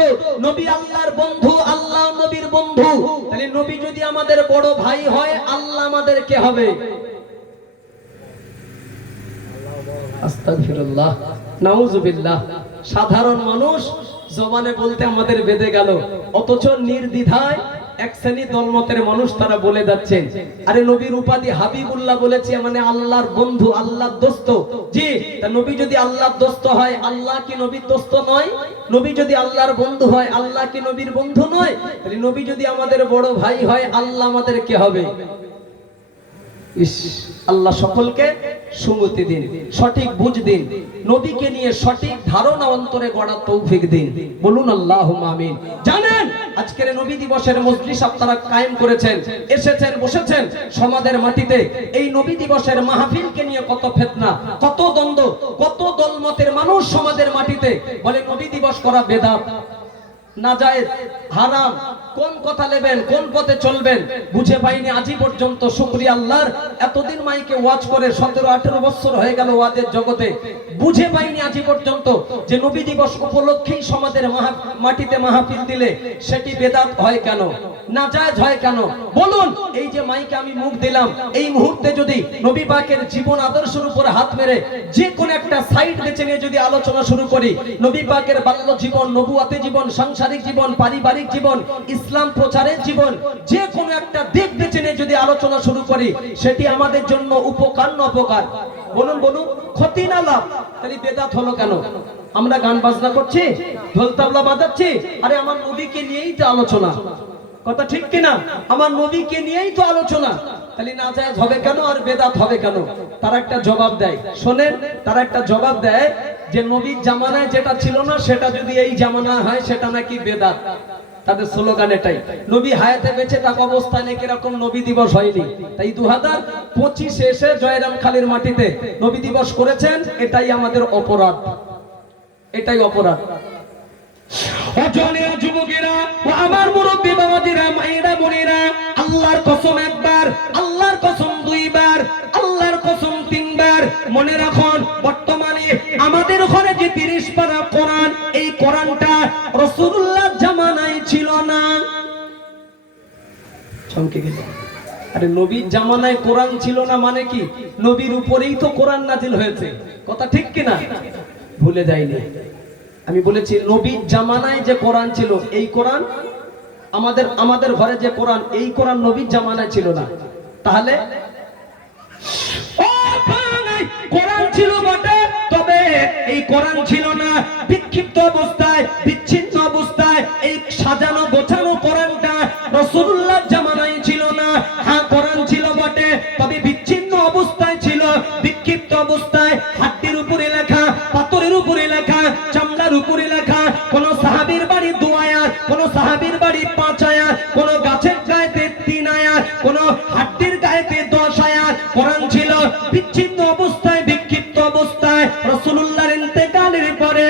নবী আল্লাহর বন্ধু, আল্লাহ নবীর বন্ধু। তাহলে নবী যদি আমাদের বড় ভাই হয়, আল্লাহ আমাদের কে হবে? আস্তাগফিরুল্লাহ, নাউযুবিল্লাহ। সাধারণ মানুষ জবানে বলতে আমাদের বেঁধে গেল, অথচ নির্দ্বিধায় এক শ্রেণী দলমতের মানুষ তারা বলে যাচ্ছেন, আরে নবীর উপাধি হাবিবুল্লাহ বলেছে মানে আল্লাহর বন্ধু, আল্লাহর দোস্ত। জি, তা নবী যদি আল্লাহর দোস্ত হয়, আল্লাহ কি নবীর দোস্ত নয়? নবী যদি আল্লাহর বন্ধু হয়, আল্লাহ কি নবীর বন্ধু নয়? তাহলে নবী যদি আমাদের বড় ভাই হয়, আল্লাহ আমাদের কে হবে? ইস, আল্লাহ সকলকে সুমতি দিন, সঠিক বুঝ দিন, নবীকে নিয়ে সঠিক ধারণা অন্তরে গড়ার তৌফিক দিন। বলুন আল্লাহুম্মা আমিন। জানেন আজকের নবী দিবসের মজলিস আপনারা কায়েম করেছেন, এসেছেন, বসেছেন সমাজের মাটিতে। এই নবী দিবসের মাহফিলকে নিয়ে কত ফিতনা, কত দ্বন্দ্ব, কত দলমতের মানুষ সমাজের মাটিতে বলে নবী দিবস করা বেদাত। নাজায়েজ, হারাম, কোন কথা নেবেন, কোন পথে চলবেন বুঝে পাইনি আজই পর্যন্ত। শুকরিয়া আল্লাহর, এতদিন মাইকে ওয়াজ করে 17-18 বছর হয়ে গেল ওয়াজের জগতে, বুঝে পাইনি আজই পর্যন্ত যে নবী দিবস উপলক্ষেই সমাজের মাটিতে মাহফিল দিলে সেটি বেদাত হয় কেন, নাজায়েজ হয় কেন বলুন। এই যে মাইকে আমি মুখ দিলাম, এই মুহূর্তে যদি নবী পাকের জীবন আদর্শের উপরে হাত মেরে যে কোন একটা সাইড বেছে নিয়ে যদি আলোচনা শুরু করি, নবী পাকের বাল্য জীবন, নবুয়াতে জীবন, সাংসারিক জীবন, পারিবারিক জীবন, ইসলাম প্রচারের জীবন, যে কোনো একটা দিক বেছে নিয়ে যদি আলোচনা শুরু করি, সেটি আমাদের জন্য উপকার না অপকার বলুন, বলুন, ক্ষতি না লাভ? তাহলে বেদাত হলো কেন? আমরা গান বাজনা করছি, ঢোল তাবলা বাজাচ্ছি, আরে আমার নবীকে নিয়েই তো আলোচনা, কথা ঠিক কিনা? আমার নবীকে নিয়েই তো আলোচনা, তাহলে নাজায়েজ হবে কেন আর বেদাত হবে কেন? তারা একটা জবাব দেয়, শোনেন, তারা একটা জবাব দেয় যে নবীর জামানায় যেটা ছিল না সেটা যদি এই জামানায় হয় সেটা নাকি বেদাত। তাদের স্লোগান এটাই, নবী হায়াতে বেঁচে থাকা অবস্থায় নাকি এরকম নবী দিবস হয়নি, তাই 2025 এসে জয়রাম খালির মাটিতে নবী দিবস করেছেন, এটাই আমাদের অপরাধ, এটাই অপরাধ। অজনেরা, যুবকেরা ও আমার মুরব্বী বাবাজিরা, মায়েরা, বোনেরা, আল্লাহর কসম একবার, আল্লাহর কসম দুইবার, আল্লাহর কসম তিনবার, মনে রাখুন বর্তমানে আমাদের ঘরে যে 30 পারা কোরআন, এই কোরআনটা রাসূলুল্লাহ জামানায় ছিল না। চমকে গেল, আরে নবীর জামানায় কোরআন ছিল না মানে কি? নবীর উপরেই তো কোরআন নাজিল হয়েছে, কথা ঠিক কিনা? ভুলে যায়নি, আমি বলেছি নবীর জামানায় যে কোরআন ছিল, এই কোরআন আমাদের ঘরে যে কোরআন, এই কোরআন নবীর জামানায় ছিল না। তাহলে কোরআন ছিল বটে, তবে এই কোরআন ছিল না বিক্ষিপ্ত অবস্থায়, বিচ্ছিন্ন অবস্থায়। এই সাজানো গোছানো কোরআনটা রাসূলুল্লাহ জামানায় ছিল না। হ্যাঁ, কোরআন ছিল বটে, তবে বিচ্ছিন্ন অবস্থায় ছিল, বিক্ষিপ্ত অবস্থায়, হাড্ডির উপরে লেখা, পাথরের উপরে লেখা, চামড়ার উপরে লেখা। কোন সাহাবীর বাড়ি 2 আয়াত, কোন সাহাবীর বাড়ি 5 আয়াত, কোন গাছের গায়েতে 3 আয়াত, কোন হাড্ডির গায়েতে 10 আয়াত। কোরআন ছিল বিচ্ছিন্ন অবস্থায়, বিক্ষিপ্ত অবস্থায়। রাসূলুল্লাহর ইন্তেকালের পরে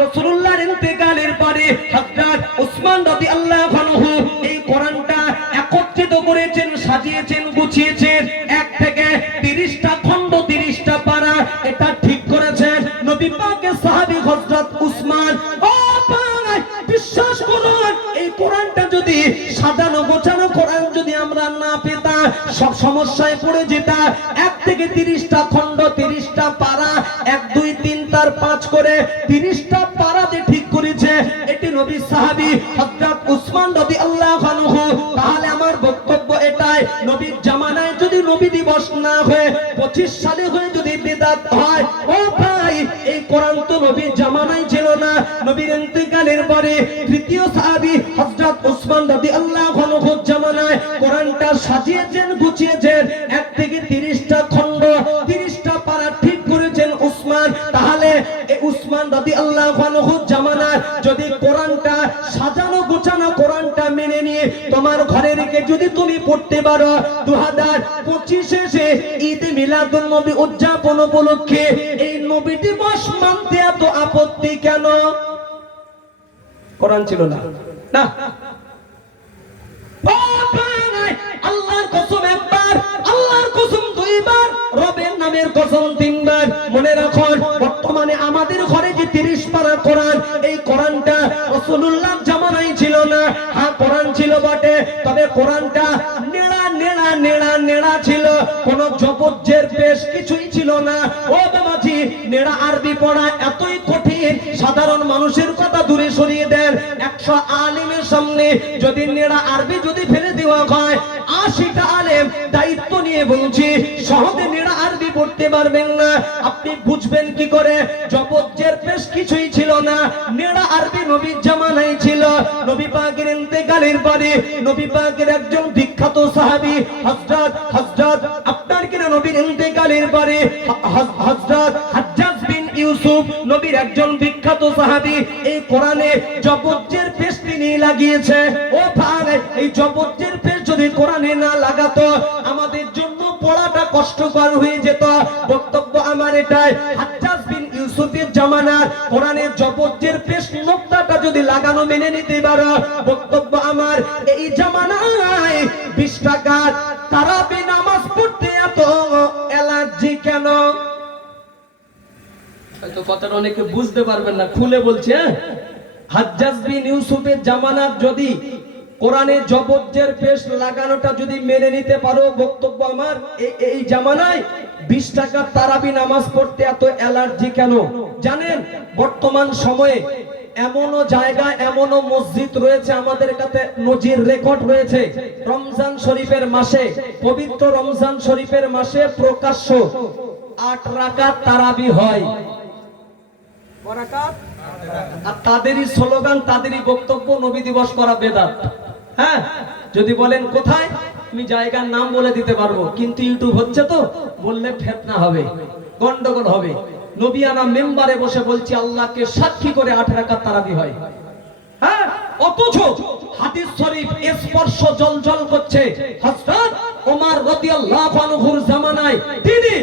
রাসূলুল্লাহর ইন্তেকালের পরে হযরত ওসমান রাদিয়াল্লাহু আনহু এই কোরআনটা একত্রিত করেছেন, সাজিয়েছেন, গুছিয়েছেন। 1 থেকে 30টা খণ্ড, 30টা পারা, এটা ঠিক করেছেন নবী পাকের সাহাবী হযরত ওসমান। ও ভাই, বিশ্বাস করুন, এই কোরআনটা যদি সাজানো গোছানো কোরআন যদি আমরা না পেতাম, সব সমস্যায় পড়ে যেতাম। 1 থেকে 30টা খণ্ড, 30টা পারা, 1, 2, 3, 4, 5 করে 30টা পারাতে ঠিক করেছে, এটি নবীর সাহাবী হযরত ওসমান রাদিয়াল্লাহু আনহু। তাহলে আমার বক্তব্য এটাই, নবীর জামানায় যদি নবী দিবস না হয়ে 25 সালে হয়ে যদি বিদআত হয়, ও ভাই, এই কোরআন তো নবীর জামানায় ছিল না। নবীর ইন্তেকালের পরে তৃতীয় সাহাবী হযরত ওসমান রাদিয়াল্লাহু আনহুর জামানায় কোরআনটা সাজিয়েছেন, গুছিয়েছেন। 1 থেকে 30টা খণ্ড, 30টা পারা ঠিক করেছেন ওসমান। তাহলে এই ওসমান রাদিয়াল্লাহু আনহুর জামানায় যদি কোরআনটা সাজানো গোছানো কোরআনটা মেনে নিয়ে তোমার ঘরে রেখে যদি তুমি পড়তে পারো, 2025 এসে ঈদ মিলাদুন নবী উদযাপন উপলক্ষে এই নবী দিবস মানতে এত আপত্তি কেন? কোরআন ছিল না, না। আল্লাহর কসম একবার, আল্লাহর কসম দুইবার, রবের নামের কসম 3 বার। মনে রাখুন বর্তমানে আমাদের ঘরে যে 30 পারা কোরআন, এই কোরআনটা রাসূলুল্লাহ জামানায় ছিল না। হ্যাঁ, কোরআন ছিল বটে, তবে কোরআনটা নেড়া নেড়া নেড়া নেড়া ছিল, কোন জবজ্জের পেশ কিছুই ছিল না। ও বাবাজি, নেড়া আরবি পড়া এতই কঠিন, সাধারণ মানুষের কথা দূরে সরিয়ে দেন। 100 আলেমের সামনে যদি নেড়া আরবি যদি ফেলে দেওয়া হয়, 80টা আলেম দায়িত্ব নিয়ে বলছি সহজে নেড়া আরবি পড়তে পারবেন না। আপনি বুঝবেন কি করে? জবজ্জের পেশ কিছুই ছিল না, নেড়া আরবি নবীর জামানায় ছিল। নবী পাকের ইন্তেকালের পরে নবী পাকের একজন বিখ্যাত সাহাবী হযরত আপনার কিনা নবীর ইন্তেকালের পরে হযরত হাজ্জাজ বিন ইউসুফ নবীর একজন বিখ্যাত সাহাবী, এই কোরআনে জবজ্জের পেশ তিনি লাগিয়েছে। ও ভাই, এই জবজ্জের পেশ যদি কোরআনে না লাগাতো আমাদের জন্য পড়াটা কষ্টকর হয়ে যেত। বক্তব্য আমার এটাই, হাজ্জাজ বিন ইউসুফ ইউসুফের জামানার কোরআনের জবজ্জের পেশ নোক্তাটা যদি লাগানো মেনে নিতে পারো, বক্তব্য আমার এই জামানায় 20 টাকার তারাবি নামাজ পড়তে এত অ্যালার্জি কেন? হয়তো কথাটা অনেকে বুঝতে পারবেন না, খুলে বলছে। হাজ্জাজ বিন ইউসুফের জামানার যদি কোরআনের জবজ্জের পেশ লাগানোটা যদি মেনে নিতে পারো, বক্তব্য আমার এই জামানায় 20 টাকার তারাবি নামাজ পড়তে এত অ্যালার্জি কেন? জানেন, বর্তমান সময়ে এমনও জায়গা, এমনও মসজিদ রয়েছে আমাদের কাছে নজির রেকর্ড রয়েছে, রমজান শরীফের মাসে, পবিত্র রমজান শরীফের মাসে প্রকাশ্য 8 রাকাত তারাবি হয়। আর তাদেরই স্লোগান, তাদেরই বক্তব্য, নবী দিবস করা বেদাত। হ্যাঁ, যদি বলেন কোথায়, আমি জায়গার নাম বলে দিতে পারবো, কিন্তু ইউটিউব হচ্ছে তো, বললে ফিতনা হবে, গন্ডগোল হবে। নবী আনা মেম্বারে বসে বলছি আল্লাহকে সাক্ষী করে 8 রাকাত তারাবি হয়। হ্যাঁ, অথচ হাদিস শরীফ স্পর্শ জলজল করছে, হযরত ওমর রাদিয়াল্লাহু আনহুর জামানায় তিনি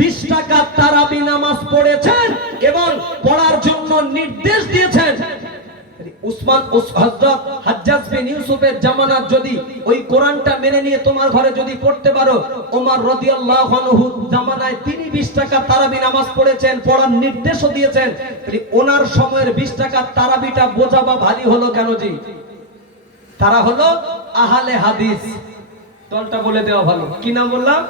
20 টাকা তারাবি নামাজ পড়েছেন এবং পড়ার জন্য নির্দেশ দিয়েছেন। হযরত হাজ্জাজ বিন ইউসুফের জামানাত যদি ওই কোরআনটা মেনে নিয়ে তোমার ঘরে যদি পড়তে পারো, ওমর রাদিয়াল্লাহু আনহু জামানায় তিনি 20 টাকা তারাবি নামাজ পড়েছেন, পড়ার নির্দেশও দিয়েছেন। ওনার সময়ের 20 টাকা তারাবিটা বোঝা বা ভারী হলো কেন? জি, তারা হলো আহলে হাদিস। দলটা বলে দেওয়া ভালো, কি নাম বললাম?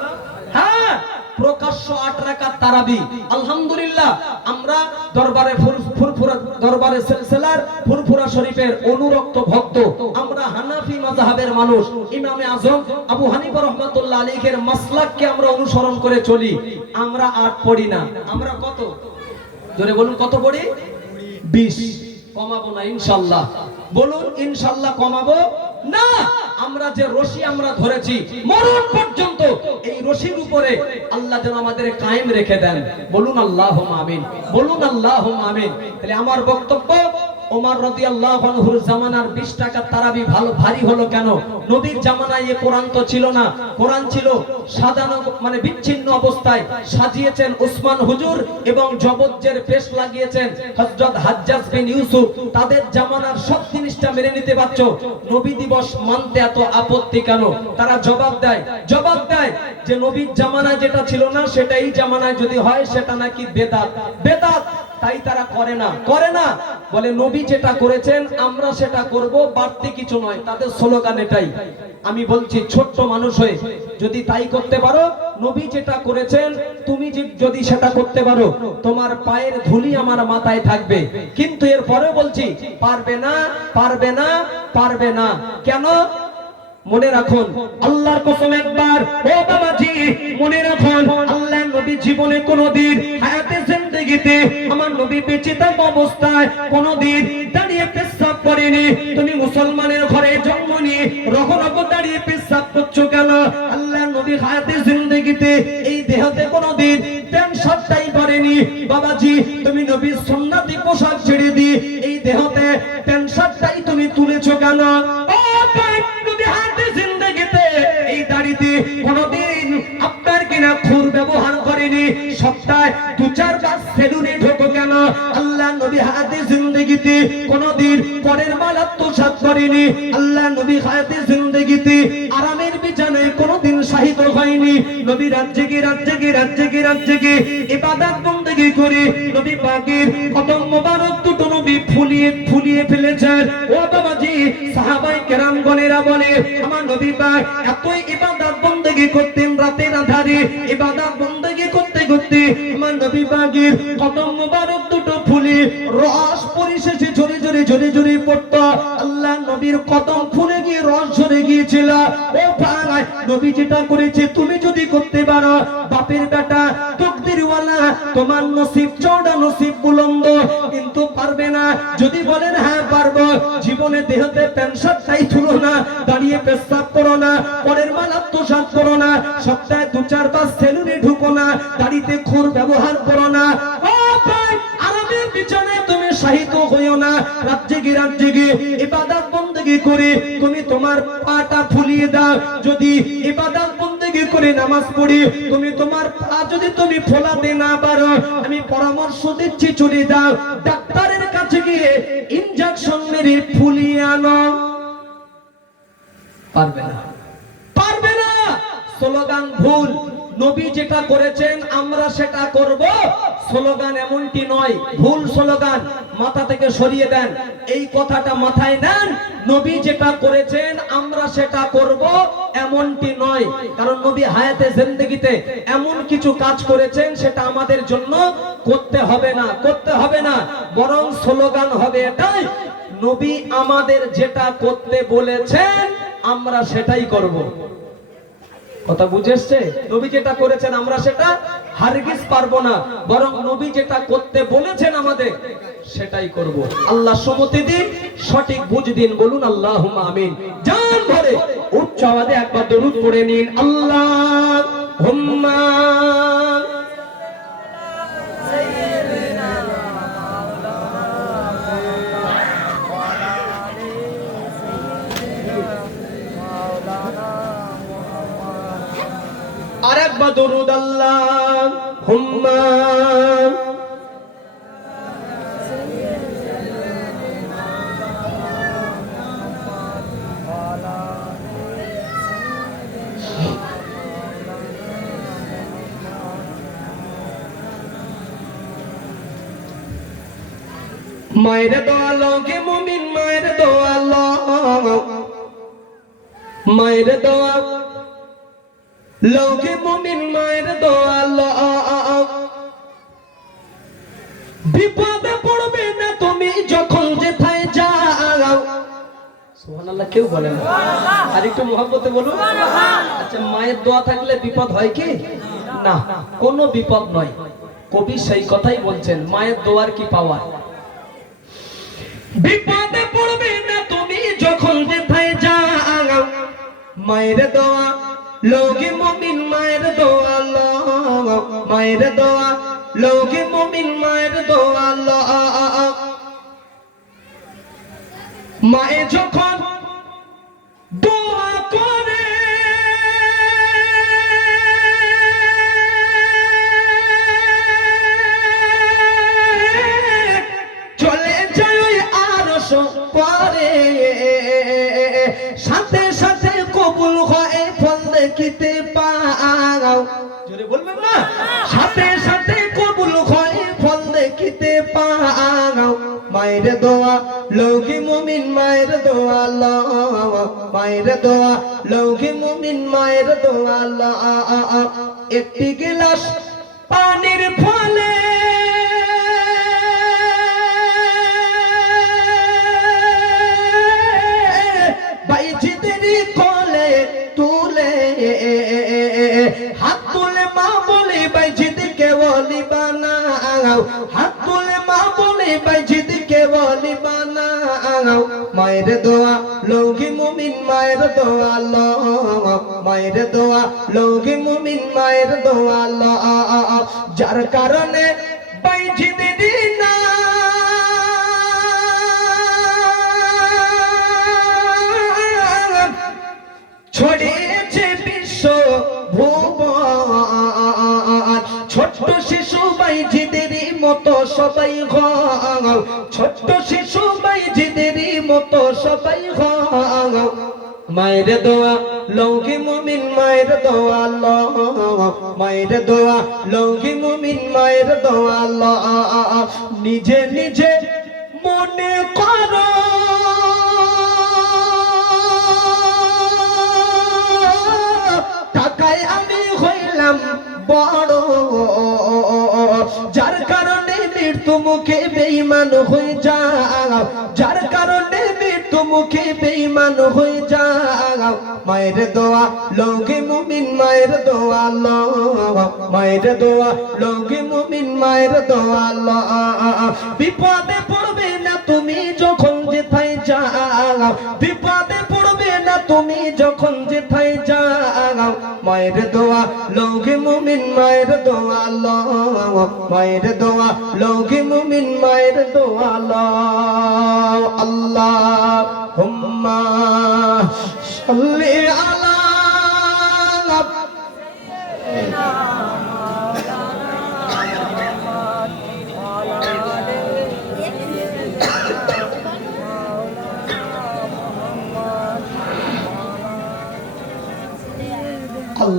হ্যাঁ, প্রকাশ্য 8 রাকাত তারাবি। আলহামদুলিল্লাহ, আমরা দরবারে ফুরফুরা, দরবারে সিলসিলার ফুরফুরা শরীফের অনুরক্ত ভক্ত। আমরা হানাফি মাযহাবের মানুষ। ইমামে আজম আবু হানিফা রাহমাতুল্লাহ আলাইহির মাসলাককে আমরা অনুসরণ করে চলি। আমরা 8 পড়ি না, আমরা কত? জোরে বলুন, কত পড়ি? 20। কমাবো না ইনশাআল্লাহ। বলুন ইনশাআল্লাহ কমাবো না। আমরা যে রশি আমরা ধরেছি মরণ পর্যন্ত, এই রশির উপরে আল্লাহ যেন আমাদের কায়েম রেখে দেন। বলুন আল্লাহুম্মা আমিন, বলুন আল্লাহুম্মা আমিন। তাহলে আমার বক্তব্য, ওমর রাদিয়াল্লাহু আনহুর জামানার 20 টাকা তারাবি ভালো ভারী হলো কেন? নবীর জামানায় এই কোরআন তো ছিল না। কোরআন ছিল সাজানো, মানে বিচ্ছিন্ন অবস্থায় সাজিয়েছেন ওসমান হুজুর এবং জবজ্জের পেশ লাগিয়েছেন হযরত হাজ্জাজ বিন ইউসুফ। তাদের জামানার সব জিনিসটা মেনে নিতে পারছো, নবী দিবস মানতে এত আপত্তি কেন? তারা জবাব দেয় যে নবীর জামানায় যেটা ছিল না সেটাই জামানায় যদি হয় সেটা নাকি বেদাত। বেদাত, তাই তারা করে না। বলে নবী যেটা করেছেন আমরা সেটা করব, বাড়তি কিছু নয়। তাদের স্লোগান এটাই। আমি বলছি ছোট্ট মানুষ হয়ে যদি তাই করতে পারো, নবী যেটা করেছেন তুমি যদি সেটা করতে পারো, তোমার পায়ের ধুলি আমার মাথায় থাকবে। কিন্তু এরপরে বলছি পারবে না। কেন? মনে রাখুন, আল্লাহর কসম একবার, ও বাবাজি মনে রাখুন, আল্লাহর নবী জীবনে কোনদিন হায়াতে জিন্দেগিতে আমার নবী বেঁচে থাকা অবস্থায় কোনদিন দাঁড়িয়ে পেশাব করেনি। তুমি মুসলমানের ঘরে জন্ম নিয়ে রঘুনব দাঁড়িয়ে পেশাব করছো কেন? আল্লাহর নবী হায়াতে জিন্দেগিতে এই দেহতে কোনদিন প্যান্ট শার্টটাই পরেনি। বাবাজি তুমি নবীর সুন্নতি পোশাক ছেড়ে দিয়ে এই দেহতে প্যান্ট শার্টটাই তুমি তুলেছো কেন? এই দাড়িতে কোনদিন আপনার কিনা খুর ব্যবহার করেনি। সপ্তাহে 2-4 বার সেলুনে ঢোকো কেন? আল্লাহ নবী হায়াতে জিন্দেগিতে কোনদিন পরের মাল আত্মসাৎ করেনি। আল্লাহ নবী হায়াতে জিন্দেগিতে আরামের বিছানায় কোনদিন শাহিদ হয়নি। নবী রাজ্জে ইবাদত বন্দেগি করে নবী পাকের কদম মোবারক দুটো নবী ফুলিয়ে ফেলেছেন। ও বাবাজি, সাহাবায়ে কেরামগণেরা বলে আমার নবী পাক এতই ইবাদত বন্দেগি করতেন, রাতের আধারে ইবাদত বন্দেগি করতে করতে আমার নবী পাকের কদম মোবারক দুটো ফুলে রস পরিশেষে ঝরে পড়তো। আল্লাহ নবীর কদম ফুলে গিয়ে রস ঝরে গিয়েছিল। ও ভাই, নবী যেটা করেছে তুমি যদি করতে পারো, বাপের বেটা তকদিরওয়ালা, তোমার নসিব চওড়া, নসিব বুলন্দ, কিন্তু পারবে না। যদি বলেন হ্যাঁ পারবো, জীবনে দেহতে প্যান্ট শার্টটাই তুলো না, দাঁড়িয়ে পেশাব করো না, পরের মাল আত্মসাৎ করো না, সপ্তাহে 2-4 বার সেলুনে ঢুকো না, দাড়িতে খুর ব্যবহার করো না। ও ভাই, আরামের বিছানায় তুমি শাহিদ হইও না। রাজ্যে গিয়ে ইবাদত বন্দেগি করে তুমি তোমার পাটা ফুলিয়ে দাও। যদি ইবাদত বন্দেগি করে নামাজ পড়ি, তুমি তোমার পা যদি তুমি ফোলাতে না পারো, আমি পরামর্শ দিচ্ছি চলে যাও ডাক্তারের কাছে গিয়ে ইনজেকশন মেরে ফুলিয়ে আনো। পারবে না, পারবে না। স্লোগান ভুল। নবী যেটা করেছেন আমরা সেটা করব, স্লোগান এমনটি নয়, ভুল স্লোগান, মাথা থেকে সরিয়ে দেন। এই কথাটা মাথায় নেন, নবী যেটা করেছেন আমরা সেটা করব এমনটি নয়। কারণ নবী হায়াতে জিন্দেগিতে এমন কিছু কাজ করেছেন সেটা আমাদের জন্য করতে হবে না, করতে হবে না, বরং স্লোগান হবে এটাই, নবী আমাদের যেটা করতে বলেছেন আমরা সেটাই করব। কথা বুঝেছে? নবী যেটা করেছেন আমরা সেটা হারগিজ পারবো না, বরং নবী যেটা করতে বলেছেন আমাদের সেটাই করব। আল্লাহ সম্মতি দিন, সঠিক বুঝ দিন, বলুন আল্লাহুম্মা আমিন। জান ভরে উচ্চ আওয়াজে একবার দরুদ পড়ে নিন, আল্লাহুম্মা আরেকবার দরুদ, আল্লাহুম্মা মায়ের দোয়া লগে মুমিন, মায়ের দোয়া মায়ের দোয়া লগে মুমিন, মায়ের দোয়া বিপদে পড়বে না তুমি যখন যেথায় যাও। সুবহানাল্লাহ কেউ বলে না, আর একটু মহব্বতে বলুন। আচ্ছা, মায়ের দোয়া থাকলে বিপদ হয় কি? না, কোনো বিপদ নয়। কবি সেই কথাই বলছেন, মায়ের দোয়ার কি পাওয়ার। বিপদে পড়বে না তুমি যখন যেথায় যাও, মায়ের দোয়া লগে মুমিন, মায়ের দোয়া মায়ের দোয়া লগে মুমিন, মায়ের দোয়া মায়ে যখন দোয়া করে চলে যায় ওই আরশ পারে, সাথে সাথে কবুল হয় ফল দেখিতে পাও। জোরে বলবেন না, সাথে সাথে কবুল হয় ফল দেখিতে পাও। মায়ের দোয়া লৌকি মুমিন, মায়ের দোয়া মায়ের দোয়া লৌকি মুমিন, মায়ের দোয়া একটি গিলাস পানির ফলে বাইজিদেরই কোলে তুলে হাত তুলে মা বলে বাইজিদকে ওলি বানাও, হাত তুলে মা বলে বাইজিদকে ওলি বানাও। মায়ের দোয়া লৌকি মুমিন, মায়ের দোয়া মায়ের দোয়া লৌকি মুমিন, মায়ের দোয়া যার কারণে বাইজিদেরই না ছড়িয়েছে বিশ্ব ভুবন, ছোট্ট শিশু বাইজিদেরই মতো সবাই গাও, ছোট্ট শিশু বাইজিদেরই মতো সবাই গাও। মায়ের দোয়া লৌকি মুমিন, মায়ের দোয়া মায়ের দোয়া লৌকি মুমিন, মায়ের দোয়া নিজে নিজে মনে করো টাকায় আমি হইলাম বড়, যার কারণে মৃত্যু মুখে বেঈমান হয়ে যাও, যার কারণে মৃত্যু মুখে বেঈমান হয়ে যাও। মায়ের দোয়া লৌকি মুমিন, মায়ের দোয়া মায়ের দোয়া লৌকি মুমিন, মায়ের দোয়া বিপদে পড়বে না তুমি যখন যেথায় যাও, বিপদে পড়বে না তুমি যখন যেথায় যাও। মায়ের দোয়া লৌকি মুমিন, মায়ের দোয়া মায়ের দোয়া লৌকি মুমিন, মায়ের দোয়া আল্লাহুম্মা সাল্লি আলা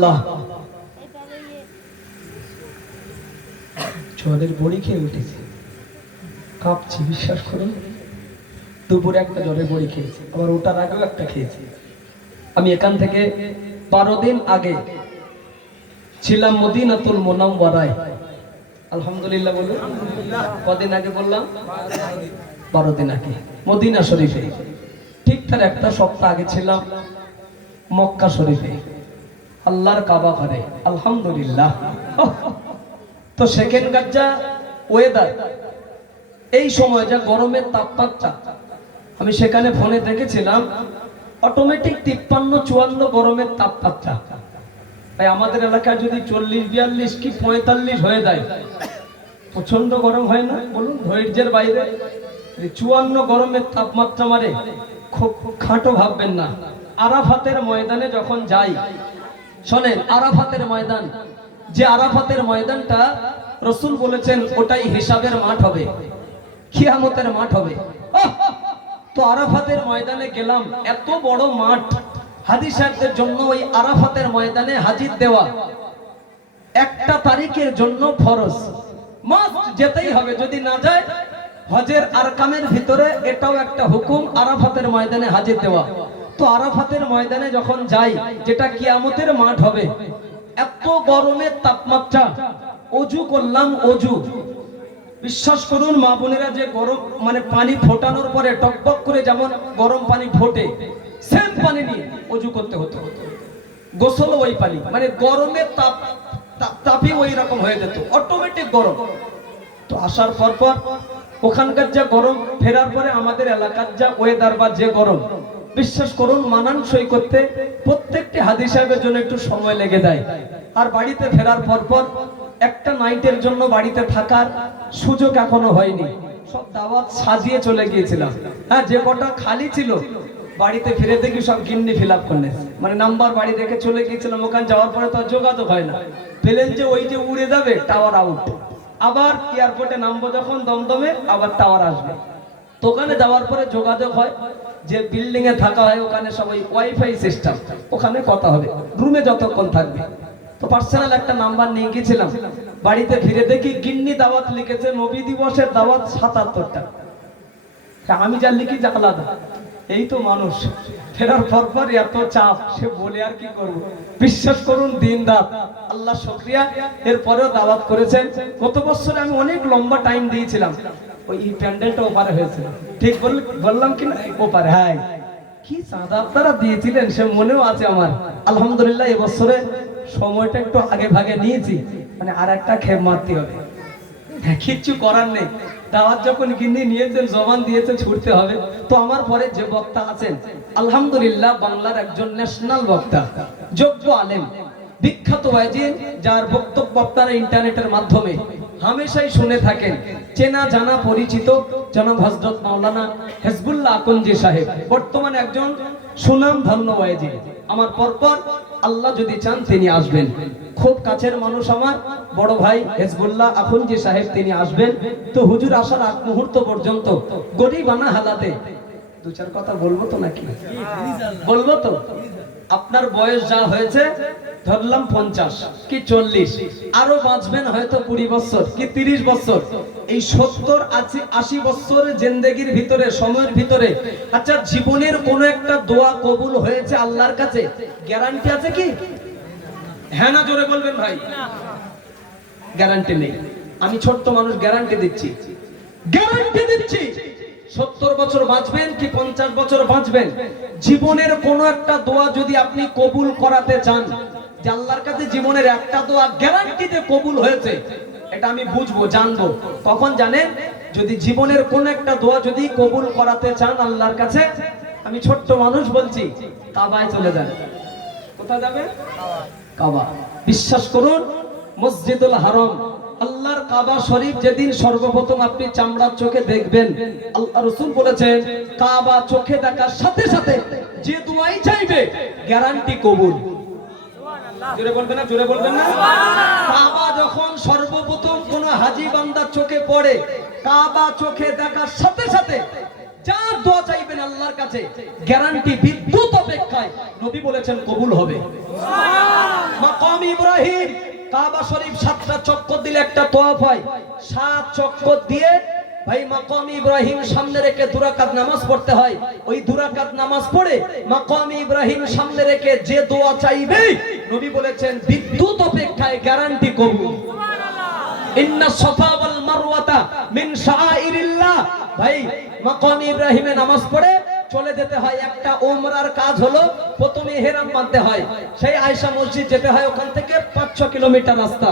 আল্লাহ, জ্বরের বড়ি খেয়ে উঠেছি, কাঁপছি, বিশ্বাস করুন। দুপুরে একটা জ্বরের বড়ি খেয়েছি, আবার ওটার আগেও একটা খেয়েছি। আমি এখান থেকে 12 দিন আগে ছিলাম মদিনাতুল মুনাওয়ারায়। আলহামদুলিল্লাহ বলুন। কদিন আগে বললাম? 12 দিন আগে মদিনা শরীফে। ঠিক তার একটা সপ্তাহ আগে ছিলাম মক্কা শরীফে, আল্লাহর কাবা ঘরে। আলহামদুলিল্লাহ। তো সেখানকার যা ওয়েদার, এই সময় যা গরমের তাপমাত্রা, আমি সেখানে ফোনে দেখেছিলাম অটোমেটিক 53-54 গরমের তাপমাত্রা। তাই আমাদের এলাকায় যদি 40-42 কি 45 হয়ে যায়, প্রচন্ড গরম হয় না? বলুন, ধৈর্যের বাইরে। 54 গরমের তাপমাত্রা মারে, খুব খাটো ভাববেন না। আরাফাতের ময়দানে যখন যাই, শোনেন, আরাফাতের ময়দান, যে আরাফাতের ময়দানটা রাসূল বলেছেন ওটাই হিসাবের মাঠ হবে, কিয়ামতের মাঠ হবে। তো আরাফাতের ময়দানে গেলাম, এত বড় মাঠ, হাজিদের জন্য ওই আরাফাতের ময়দানে হাজির দেওয়া একটা তারিখের জন্য ফরজ, মাস্ট যেতেই হবে। যদি না যায়, হজের আরকানের ভিতরে এটাও একটা হুকুম, আরাফাতের ময়দানে হাজির দেওয়া। তো আরাফাতের ময়দানে যখন যাই, যেটা কিয়ামতের মাঠ হবে, এত গরমের তাপমাত্রা, অজু করলাম, অজু, বিশ্বাস করুন মা বোনেরা, যে গরম মানে পানি ফোটানোর পরে টকবক করে যেমন গরম পানি ফোটে, সেম পানি নিয়ে অজু করতে হতো। গোসল ওই পানি, মানে গরমের তাপই ওই রকম হয়ে যেত, অটোমেটিক গরম। তো আসার পর ওখানকার যা গরম, ফেরার পরে আমাদের এলাকার যা ওয়েদার বা যে গরম, বিশ্বাস করুন মানানসই করতে প্রত্যেকটি হাজি সাহেবের জন্য একটু সময় লেগে যায়। আর বাড়িতে ফেরার পর একটা নাইটের জন্য বাড়িতে থাকার সুযোগ এখনো হয়নি। সব দাওয়াত সাজিয়ে চলে গিয়েছিলাম। হ্যাঁ, যে কটা খালি ছিল বাড়িতে ফিরে দেখি সব গিন্নি ফিল আপ করলে, মানে নাম্বার বাড়ি রেখে চলে গিয়েছিলাম। ওখানে যাওয়ার পরে তো যোগাযোগ হয় না, প্লেন যে ওই যে উড়ে যাবে, টাওয়ার আউট। আবার এয়ারপোর্টে নামবো যখন দমদমে, আবার টাওয়ার আসবে। তো ওখানে যাওয়ার পরে যোগাযোগ হয়, যে বিল্ডিং এ থাকা হয় ওখানে সবাই ওয়াইফাই সিস্টেম, ওখানে কথা হবে, রুমে যতক্ষণ থাকবে। তো পার্সোনাল একটা নাম্বার নিয়ে গিয়েছিলাম। বাড়িতে ফিরে দেখি গিন্নি দাওয়াত লিখেছে, নবী দিবসের দাওয়াত 77টা। আমি যা লিখি যা আলাদা। এই তো মানুষ, ফেরার পর এত চাপ, সে বলে আর কি করব। বিশ্বাস করুন দিন রাত আল্লাহ শুকরিয়া, এরপরেও দাওয়াত করেছেন। গত বছরে আমি অনেক লম্বা টাইম দিয়েছিলাম, ওই প্যান্ডেলটা ওপারে হয়েছিল, ঠিক বললাম কি না? ওপারে, হ্যাঁ, কি চাঁদা আপনারা দিয়েছিলেন সে মনেও আছে আমার। আলহামদুলিল্লাহ এবছরে সময়টা একটু আগে ভাগে নিয়েছি, মানে আর একটা খেপ মারতে হবে, কিচ্ছু করার নেই। দাওয়াত যখন গিন্নি নিয়েছেন, জবান দিয়েছেন, ছুটতে হবে। তো আমার পরে যে বক্তা আছেন, আলহামদুলিল্লাহ বাংলার একজন ন্যাশনাল বক্তা, যোগ্য আলেম, বিখ্যাত ওয়াজির, যার বক্তব্য আপনারা ইন্টারনেটের মাধ্যমে হামেশাই শুনে থাকেন, চেনা জানা পরিচিত, জনাব হযরত মাওলানা হিজবুল্লাহ আকনজি সাহেব, বর্তমানে একজন সুনাম ধন্য ওয়াজির। আমার পরপর আল্লাহ যদি চান তিনি আসবেন। খুব কাছের মানুষ আমার, বড় ভাই হিজবুল্লাহ আকনজি সাহেব, তিনি আসবেন। তো হুজুর আসার আগ মুহূর্ত পর্যন্ত গরিবানা হালাতে দু চার কথা বলবো তো, নাকি বলবো তো? আপনার বয়স যা হয়েছে, ধরলাম 50 কি 40, আরো বাঁচবেন হয়তো 20 বছর কি 30 বছর। এই 70-80 বছরের জিন্দেগির ভিতরে, সময়ের ভিতরে, আচ্ছা জীবনের কোন একটা দোয়া কবুল হয়েছে আল্লাহর কাছে? গ্যারান্টি আছে কি? হ্যাঁ না জোরে বলবেন ভাই। গ্যারান্টি নেই। আমি ছোট্ট মানুষ, গ্যারান্টি দিচ্ছি, 70 বছর বাঁচবেন কি 50 বছর বাঁচবেন, জীবনের কোন একটা দোয়া যদি আপনি কবুল করাতে চান, যে আল্লাহর কাছে জীবনের একটা দোয়া গ্যারান্টিতে কবুল হয়েছে, এটা আমি বুঝবো, জানবো কখন জানেন? যদি জীবনের কোন একটা দোয়া যদি কবুল করাতে চান আল্লাহর কাছে, আমি ছোট্ট মানুষ বলছি, কাবায় চলে যান। কোথায় যাবে? কাবা। বিশ্বাস করুন, মসজিদুল হারাম, আল্লাহর কাবা শরীফ যেদিন সর্বপ্রথম আপনি চামড়ার চোখে দেখবেন, আল্লাহ রাসূল বলেছেন কাবা চোখে দেখার সাথে সাথে যে দোয়াই চাইবে গ্যারান্টি কবুল। জোরে বলবেন না? জোরে বলবেন না? কাবা যখন সর্বপ্রথম কোন হাজী বান্দার চোখে পড়ে, কাবা চোখে দেখার সাথে সাথে যা দোয়া চাইবেন আল্লাহর কাছে গ্যারান্টি বিদ্যুৎ অপেক্ষায় নবী বলেছেন কবুল হবে। মাকাম ইব্রাহিম কাবা শরীফ 7টা চক্কর দিলে একটা তওয়াফ হয়। 7 চক্কর দিয়ে ভাই মাকাম ইব্রাহিম সামনে রেখে 2 রাকাত নামাজ পড়তে হয়। ওই 2 রাকাত নামাজ পড়ে মাকাম ইব্রাহিম সামনে রেখে যে দোয়া চাইবে নবী বলেছেন বিদ্যুৎ অপেক্ষায় গ্যারান্টি কবুল। ইন্না সাফা ওয়াল মারওয়াতা মিন শাআইরিল্লাহ। ভাই মাকাম ইব্রাহিমে নামাজ পড়ে চলে যেতে হয়। একটা উমরার কাজ হলো প্রথমে ইহরাম বাঁধতে হয়, সেই আয়েশা মসজিদ যেতে হয়, ওখান থেকে 5-6 কিলোমিটার রাস্তা।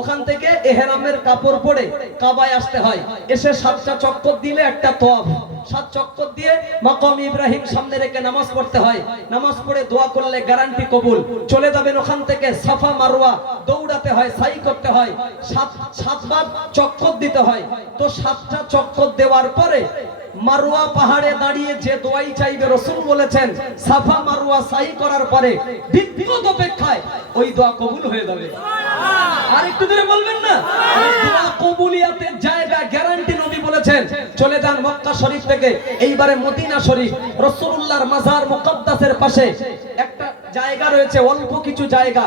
ওখান থেকে ইহরামের কাপড় পরে কাবায় আসতে হয়, এসে 7টা চক্কর দিলে একটা তওয়াফ। 7 চক্কর দিয়ে মাকাম ইব্রাহিম সামনে রেখে নামাজ পড়তে হয়। নামাজ পড়ে দোয়া করলে গ্যারান্টি কবুল। চলে যাবেন ওখান থেকে সাফা মারওয়া দৌড়াতে হয়, সাই করতে হয়, 7 বার চক্কর দিতে হয়। তো 7টা চক্কর দেওয়ার পরে মারওয়া পাহাড়ে দাঁড়িয়ে যে দোয়াই চাইবে রাসূল বলেছেন সাফা মারওয়া সাই করার পরে বিদ্যুৎ অপেক্ষায় ওই দোয়া কবুল হয়ে যাবে। আর একটু ধরে বলবেন না, দোয়া কবুলিয়াতের জায়গা গ্যারান্টি নবী বলেছেন। চলে যান মক্কা শরীফ থেকে এইবারে মদিনা শরীফ, রাসূলুল্লাহর মাজার মুকদ্দাসের পাশে একটা জায়গা রয়েছে, অল্প কিছু জায়গা,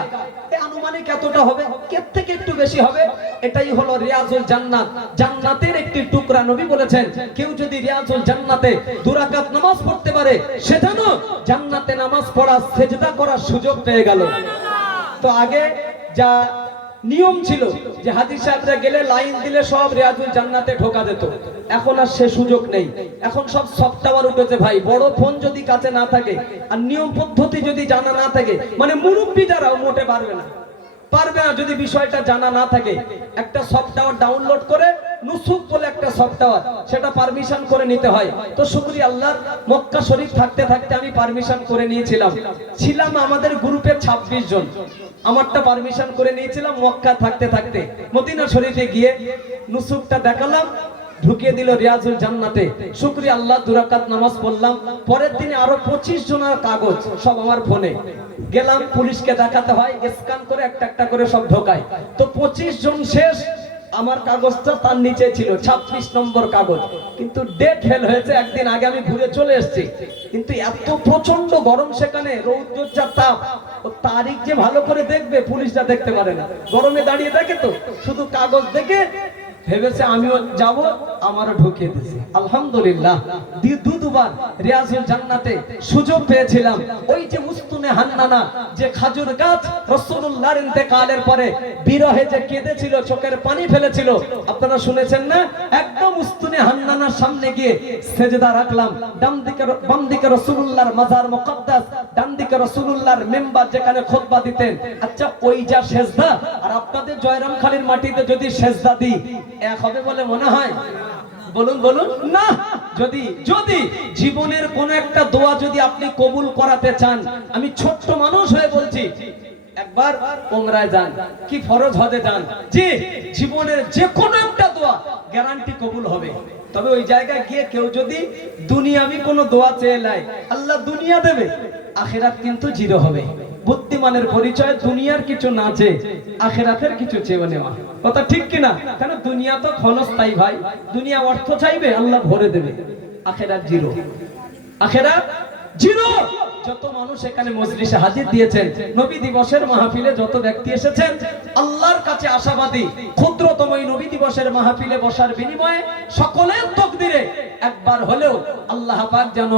আনুমানিক এতটা হবে, এর থেকে একটু বেশি হবে। এটাই হলো রিয়াজুল জান্নাত, জান্নাতের একটি টুকরা। নবী বলেছেন কেউ যদি রিয়াজুল জান্নাতে 2 রাকাত নামাজ পড়তে পারে সেটা না জান্নাতে নামাজ পড়া সেজদা করার সুযোগ পেয়ে গেল। তো আগে যা নিয়ম ছিল যে হাজী সাহেবরা গেলে লাইন দিলে সব রিয়াজুল জান্নাতে ঢোকা যেত, এখন আর সে সুযোগ নেই। এখন সব সফটওয়্যার উঠেছে ভাই। বড় ফোন যদি কাছে না থাকে আর নিয়ম পদ্ধতি যদি জানা না থাকে, মানে মুরব্বী যারাও মোটে পারবে না যদি বিষয়টা জানা না থাকে। একটা সফটওয়্যার ডাউনলোড করে নুসুক বলে একটা সফটওয়্যার, সেটা পারমিশন করে নিতে হয়। তো শুকরিয়া আল্লাহর, মক্কা শরীফ থাকতে থাকতে আমি পারমিশন করে নিয়েছিলাম আমাদের গ্রুপে 26 জন। আমারটা পারমিশন করে নিয়েছিলাম মক্কা থাকতে থাকতে। মদিনা শরীফে গিয়ে নুসুকটা দেখালাম, ঢুকিয়ে দিল রিয়াজুল জান্নাতে। শুকরিয়া আল্লাহ, 2 রাকাত নামাজ পড়লাম। পরের দিনে আরো 25 জনের কাগজ সব আমার ফোনে গেলাম, পুলিশকে দেখাতে হয়, স্ক্যান করে একটা একটা করে সব ঢোকায়। তো 25 জন শেষ, আমার কাগজটা তার নিচে ছিল 26 নম্বর কাগজ, কিন্তু ডেট ফেল হয়েছে। একদিন আগে আমি ঘুরে চলে এসেছি, কিন্তু এত প্রচন্ড গরম সেখানে, রৌদ্রোজ্জার তাপ, ও তারিখ যে ভালো করে দেখবে পুলিশরা দেখতে পারে না, গরমে দাঁড়িয়ে দেখে, তো শুধু কাগজ দেখে ভেবেছে আমিও যাব, আমারও ঢুকিয়ে দিয়েছে। আলহামদুলিল্লাহ, দুবার রিয়াজুল জান্নাতে সুযোগ পেয়েছিলাম। ওই যে উস্তুনে হান্নানা, যে খাজুর গাছ রাসূলুল্লাহর ইন্তেকালের পরে বিরহে যে কেঁদেছিল, চোখের পানি ফেলেছিল, আপনারা শুনেছেন না? একদম উস্তুনে হান্নানার সামনে গিয়ে সেজদা রাখলাম। বাম দিকে রাসূলুল্লাহর মাজার মুকদ্দাস, ডান দিকে রাসূলুল্লাহর মিম্বার যেখানে খুতবা দিতেন। আচ্ছা, ওই যা সেজদা আর আপনাদের জয়রামখালীর মাটিতে যদি সেজদা দিই, এক হবে বলে মনে হয়? বলুন না। যদি জীবনের কোন একটা দোয়া যদি আপনি কবুল করাতে চান, আমি ছোট্ট মানুষ হয়ে বলছি, একবার উমরায় যান কি ফরজ হজে যান, যে জীবনের যে কোনো একটা দোয়া গ্যারান্টি কবুল হবে। তবে ওই জায়গায় গিয়ে কেউ যদি দুনিয়াবি কোনো দোয়া চেয়ে নেয়, আল্লাহ দুনিয়া দেবে, আখিরাত কিন্তু জিরো হবে। বুদ্ধিমানের পরিচয় দুনিয়ার কিছু না চেয়ে আখিরাতের কিছু চেয়ে নেওয়া। কথা ঠিক কিনা? কেন দুনিয়া তো ক্ষণস্থায়ী ভাই, দুনিয়া অর্থ চাইবে, আল্লাহ ভরে দেবে, আখিরাত জিরো, আখিরাত জিরো। যত মানুষ এখানে মজলিসে হাজির দিয়েছেন, নবী দিবসের মাহফিলে যত ব্যক্তি এসেছেন, আল্লাহর কাছে আশাবাদী, ক্ষুদ্রতম এই নবী দিবসের মাহফিলে বসার বিনিময়ে সকলের তাকদীরে একবার হলেও আল্লাহ পাক যেন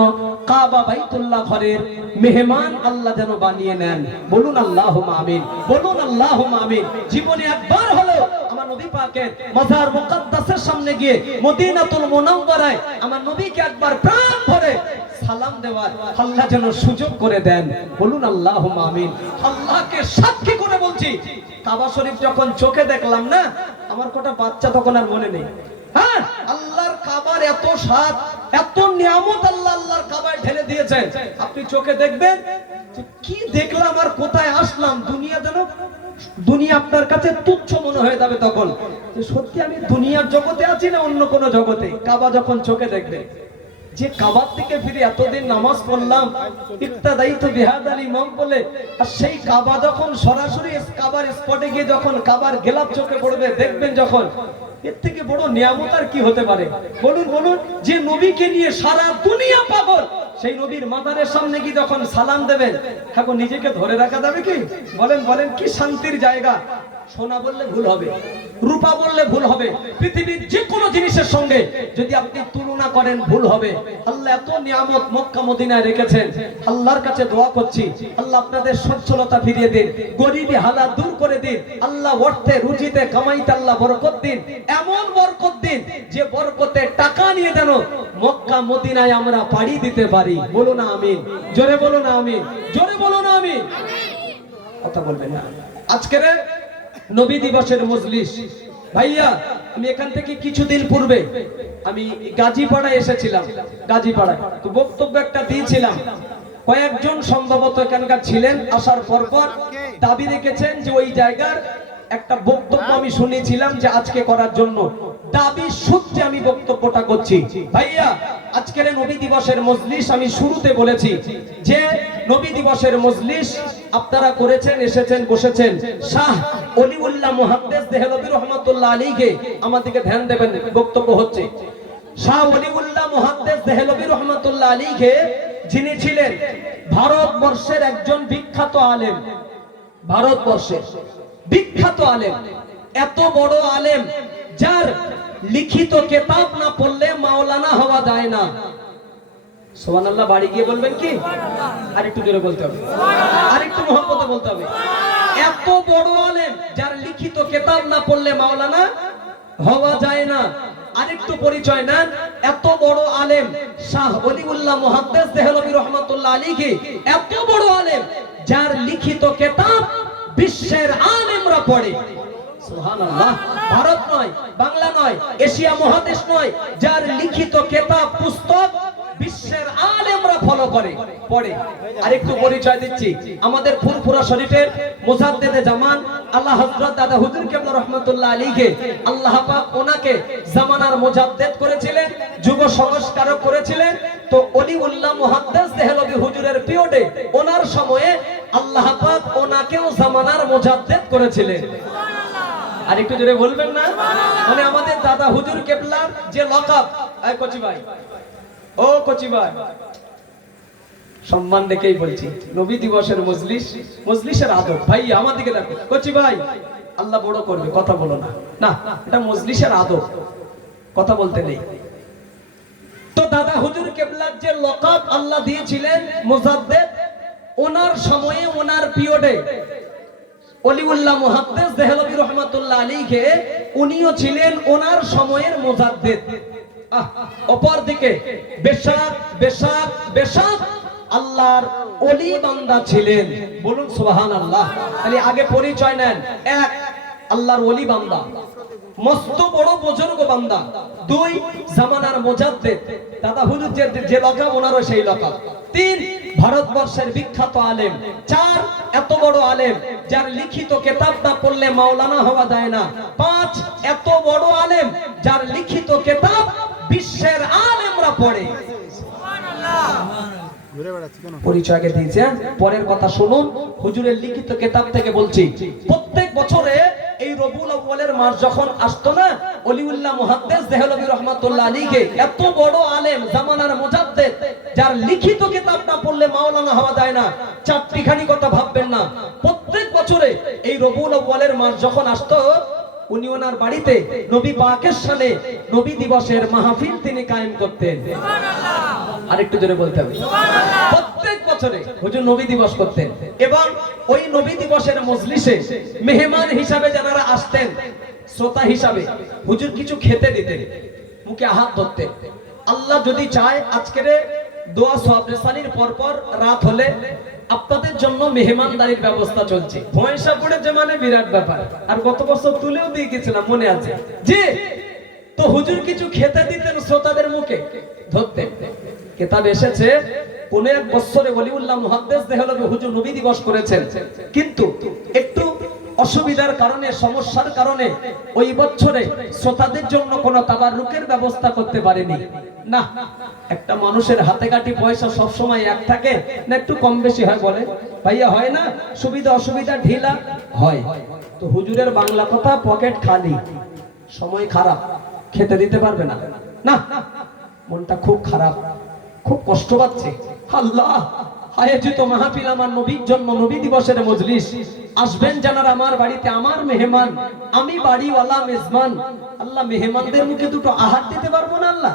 কাবা বাইতুল্লাহ ঘরের মেহমান আল্লাহ যেন বানিয়ে নেন। বলুন আল্লাহুম্মা আমিন, বলুন আল্লাহুম্মা আমিন। জীবনে একবার হলেও আমার নবী পাকের মাজার মুকদ্দাসের সামনে গিয়ে মদিনাতুল মুনাওয়ারায় আমার নবীকে একবার প্রাণ ভরে সালাম দেওয়ার আল্লাহ যেন সুযোগ করে দেন। বলুন আল্লাহুম্মা আমিন। আল্লাহকে সাক্ষী করে বলছি, কাবা শরীফ যখন চোখে দেখলাম না, আমার কটা বাচ্চা তখন আর মনে নেই। হ্যাঁ, আল্লাহর কাবার এত স্বাদ, এত নিয়ামত আল্লাহর কাবায় ঢেলে দিয়েছেন। আপনি চোখে দেখবেন কি দেখলাম আর কোথায় আসলাম, দুনিয়া আপনার কাছে তুচ্ছ মনে হয়ে যাবে তখন, যে সত্যি আমি দুনিয়ার জগতে আছি না অন্য কোন জগতে। কাবা যখন চোখে দেখবে, যে কাবার থেকে ফিরে এতদিন নামাজ পড়লাম ইক্তাদাইতু বিহাদাল ইমাম বলে, আর সেই কাবা যখন সরাসরি কাবার স্পটে গিয়ে যখন কাবার গেলাপ চোখে পড়বে, দেখবেন যখন, এর থেকে বড় নিয়ামত আর কি হতে পারে? বলুন বলুন। যে নবীকে নিয়ে সারা দুনিয়া পাগল, সেই নবীর মাজারের সামনে গিয়ে যখন সালাম দেবেন, এখন নিজেকে ধরে রাখা যাবে কি? বলেন বলেন, কি শান্তির জায়গা। সোনা বললে ভুল হবে, রূপা বললে ভুল হবে, পৃথিবীর যে কোনো জিনিসের সঙ্গে যদি আপনি তুলনা করেন ভুল হবে। আল্লাহ এত নিয়ামত মক্কা মদিনায় রেখেছেন। আল্লাহর কাছে দোয়া করছি, আল্লাহ আপনাদের সচ্ছলতা ফিরিয়ে দিন, গরিবী হালাত দূর করে দিন। আল্লাহ অর্থে রুজিতে কামাইতে আল্লাহ বরকত দিন, এমন বরকত দিন যে বরকতে টাকা নিয়ে যেন মক্কা মদিনায় আমরা পাড়ি দিতে পারি। বলুন আমিন, জোরে বলুন আমিন, জোরে বলুন আমিন। কথা বলবেন না। আজকের নবী দিবসের মজলিস, ভাইয়া আমি এখান থেকে কিছুদিন পূর্বে আমি গাজীপাড়ায় এসেছিলাম। গাজীপাড়ায় তো বক্তব্য একটা দিয়েছিলাম। কয়েকজন সম্ভবত এখানকার ছিলেন, আসার পরপর দাবি রেখেছেন যে ওই জায়গার একটা বক্তব্য আমি শুনেছিলাম যে আজকে করার জন্য। দাবি সূত্রে আমি বক্তব্যটা করছি। ভাইয়া আজকের নবী দিবসের মজলিস আমি শুরুতে বলেছি যে নবী দিবসের মজলিস আপনারা করেছেন, এসেছেন, বসেছেন। শাহ অলিউল্লাহ মুহাদ্দিস দেহলভী রহমাতুল্লাহ আলাইহি, আমাদেরকে ধ্যান দেবেন, বক্তব্য হচ্ছে। শাহ অলিউল্লাহ মুহাদ্দিস দেহলভী রহমাতুল্লাহ আলাইহি যিনি ছিলেন ভারতবর্ষের একজন বিখ্যাত আলেম, ভারতবর্ষের বিখ্যাত আলেম, এত বড় আলেম যার লিখিত কিতাব না পড়লে মাওলানা হওয়া যায় না। সুবহানাল্লাহ। বাড়ি গিয়ে বলবেন কি? আরেকটু জোরে বলতে হবে, আরেকটু মহব্বতে বলতে হবে। এত বড় আলেম যার লিখিত কিতাব না পড়লে মাওলানা হওয়া যায় না। আরেকটু পরিচয় নেন, এত বড় আলেম শাহ ওলিউল্লাহ মুহাদ্দিস দেহলভী রহমাতুল্লাহ আলাইহি, এত বড় আলেম যার লিখিত কিতাব বিশ্বের আলেমরা পড়ে। সুবহানাল্লাহ। ভারত নয়, বাংলা নয়, এশিয়া মহাদেশ নয়, যার লিখিত কিতাব পুস্তক বিশ্বের আলেমরা ফলো করে, পড়ে। আরেকটু পরিচয় দিচ্ছি, আমাদের ফুরফুরা শরীফের মুজাদ্দিদে জামান আল্লাহ হযরত দাদা হুজুর কিবলা রাহমাতুল্লাহ আলাইহি, আল্লাহ পাক ওনাকে জামানার মুজাদ্দিদ করেছিলেন, যুগ সংস্কারক করেছিলেন। তো ওলিউল্লাহ মুহাদ্দিস দেহলভী হুজুরের পিরিয়ডে ওনার সময়ে আল্লাহ পাক ওনাকেও জামানার মুজাদ্দিদ করেছিলেন। আর একটু জোরে বলবেন না? মানে আমাদের দাদা হুজুর কেবলার যে লকাব, এই কচি ভাই, ও কচি ভাই, সম্মান রেখেই বলছি, নবী দিবসের মজলিস, মজলিসের আদব। ভাই আমার দিকে দেখো, কচি ভাই, আল্লাহ বড় করবে, কথা বলো না, না এটা মজলিসের আদব, কথা বলতে নেই। তো দাদা হুজুর কেবলার যে লকাব আল্লাহ দিয়েছিলেন মুজাদ্দিদ, ওনার সময়ে ওনার পিরিয়ডে ওলিউল্লাহ মুহাদ্দিস দেহলভী রহমাতুল্লাহ আলাইহি উনিও ছিলেন ওনার সময়ের মুজাদ্দিদ। অপরদিকে বেশাক বেশাক বেশাক আল্লাহর ওলি বান্দা ছিলেন। বলুন সুবহানাল্লাহ। তাহলে আগে পরিচয় নেন। এক, আল্লাহর ওলি বান্দা, মস্ত বড় বুজুর্গ বান্দা। দুই, জামানার মুজাদ্দিদ, দাদা হুজুর যে লকাব ওনারও সেই লকাব। তিন, ভারতবর্ষের বিখ্যাত আলেম। চার, এত বড় আলেম যার লিখিত কিতাব না পড়লে মাওলানা হওয়া যায় না। পাঁচ, এত বড় আলেম যার লিখিত কিতাব বিশ্বের আলেমরা পড়ে। পরিচয়কে দিয়েছে, পরের কথা শুনুন। হুজুরের লিখিত কিতাব থেকে বলছি, প্রত্যেক বছরে এই রবিউল আউয়ালের মাস যখন আসতো না, ওলিউল্লাহ মুহাদ্দিস দেহলভী রহমাতুল্লাহ আলাইহি, এত বড় আলেম জামানার মুজাদ্দিদ যার লিখিত কিতাব না পড়লে মাওলানা হওয়া যায় না। চারটিখানি কথা ভাববেন না। প্রত্যেক বছরে এই রবিউল আউয়ালের মাস যখন আসতো, উনি ওনার বাড়িতে নবী পাকের সামনে নবী দিবসের মাহফিল তিনি কায়েম করতেন। সুবহানাল্লাহ। আরেকটু জোরে বলতে হবে। সুবহানাল্লাহ। প্রত্যেক বছরে হুজুর নবী দিবস করতেন, এবং ওই নবী দিবসের মজলিসে মেহমান হিসাবে যারা আসতেন, শ্রোতা হিসাবে, হুজুর কিছু খেতে দিতেন, মুখে হাত ধরতেন। আল্লাহ যদি চায় আজকের দোয়া সওয়াব রেসানির পরপর রাত হলে আপনাদের জন্য মেহমানদারির ব্যবস্থা চলছে। পয়সা পড়ে যে মানে বিরাট ব্যাপার। আর গত বছর তুলেও দিয়ে গেছিলাম, মনে আছে জি? তো হুজুর কিছু খেতে দিতেন, শ্রোতাদের মুখে ধরতেন। কিতাব এসেছে কোন এক বছরে ওলিউল্লাহ মুহাদ্দিস দেহলভী হুজুর নবী দিবস করেছেন, কিন্তু একটু অসুবিধার কারণে, সমস্যার কারণে ওই বছরে শ্রোতাদের জন্য কোনো তাবাররুকের ব্যবস্থা করতে পারেনি। না, একটা মানুষের হাতে কাটি পয়সা সব সময় এক থাকে না, একটু কম বেশি হয় বলে ভাইয়া, হয় না? সুবিধা অসুবিধা ঢিলা হয়। তো হুজুরের বাংলা কথা, পকেট খালি, সময় খারাপ, খেতে দিতে পারবে না। না, মনটা খুব খারাপ, খুব কষ্ট পাচ্ছে। আল্লাহ, আয়োজিত মাহফিল আমার নবীর জন্য, নবী দিবসের মজলিস, আসবেন জানার আমার বাড়িতে, আমার মেহমান, আমি বাড়িওয়ালা মেজবান। আল্লাহ, মেহমানদের মুখে দুটো আহার দিতে পারবো না? আল্লাহ,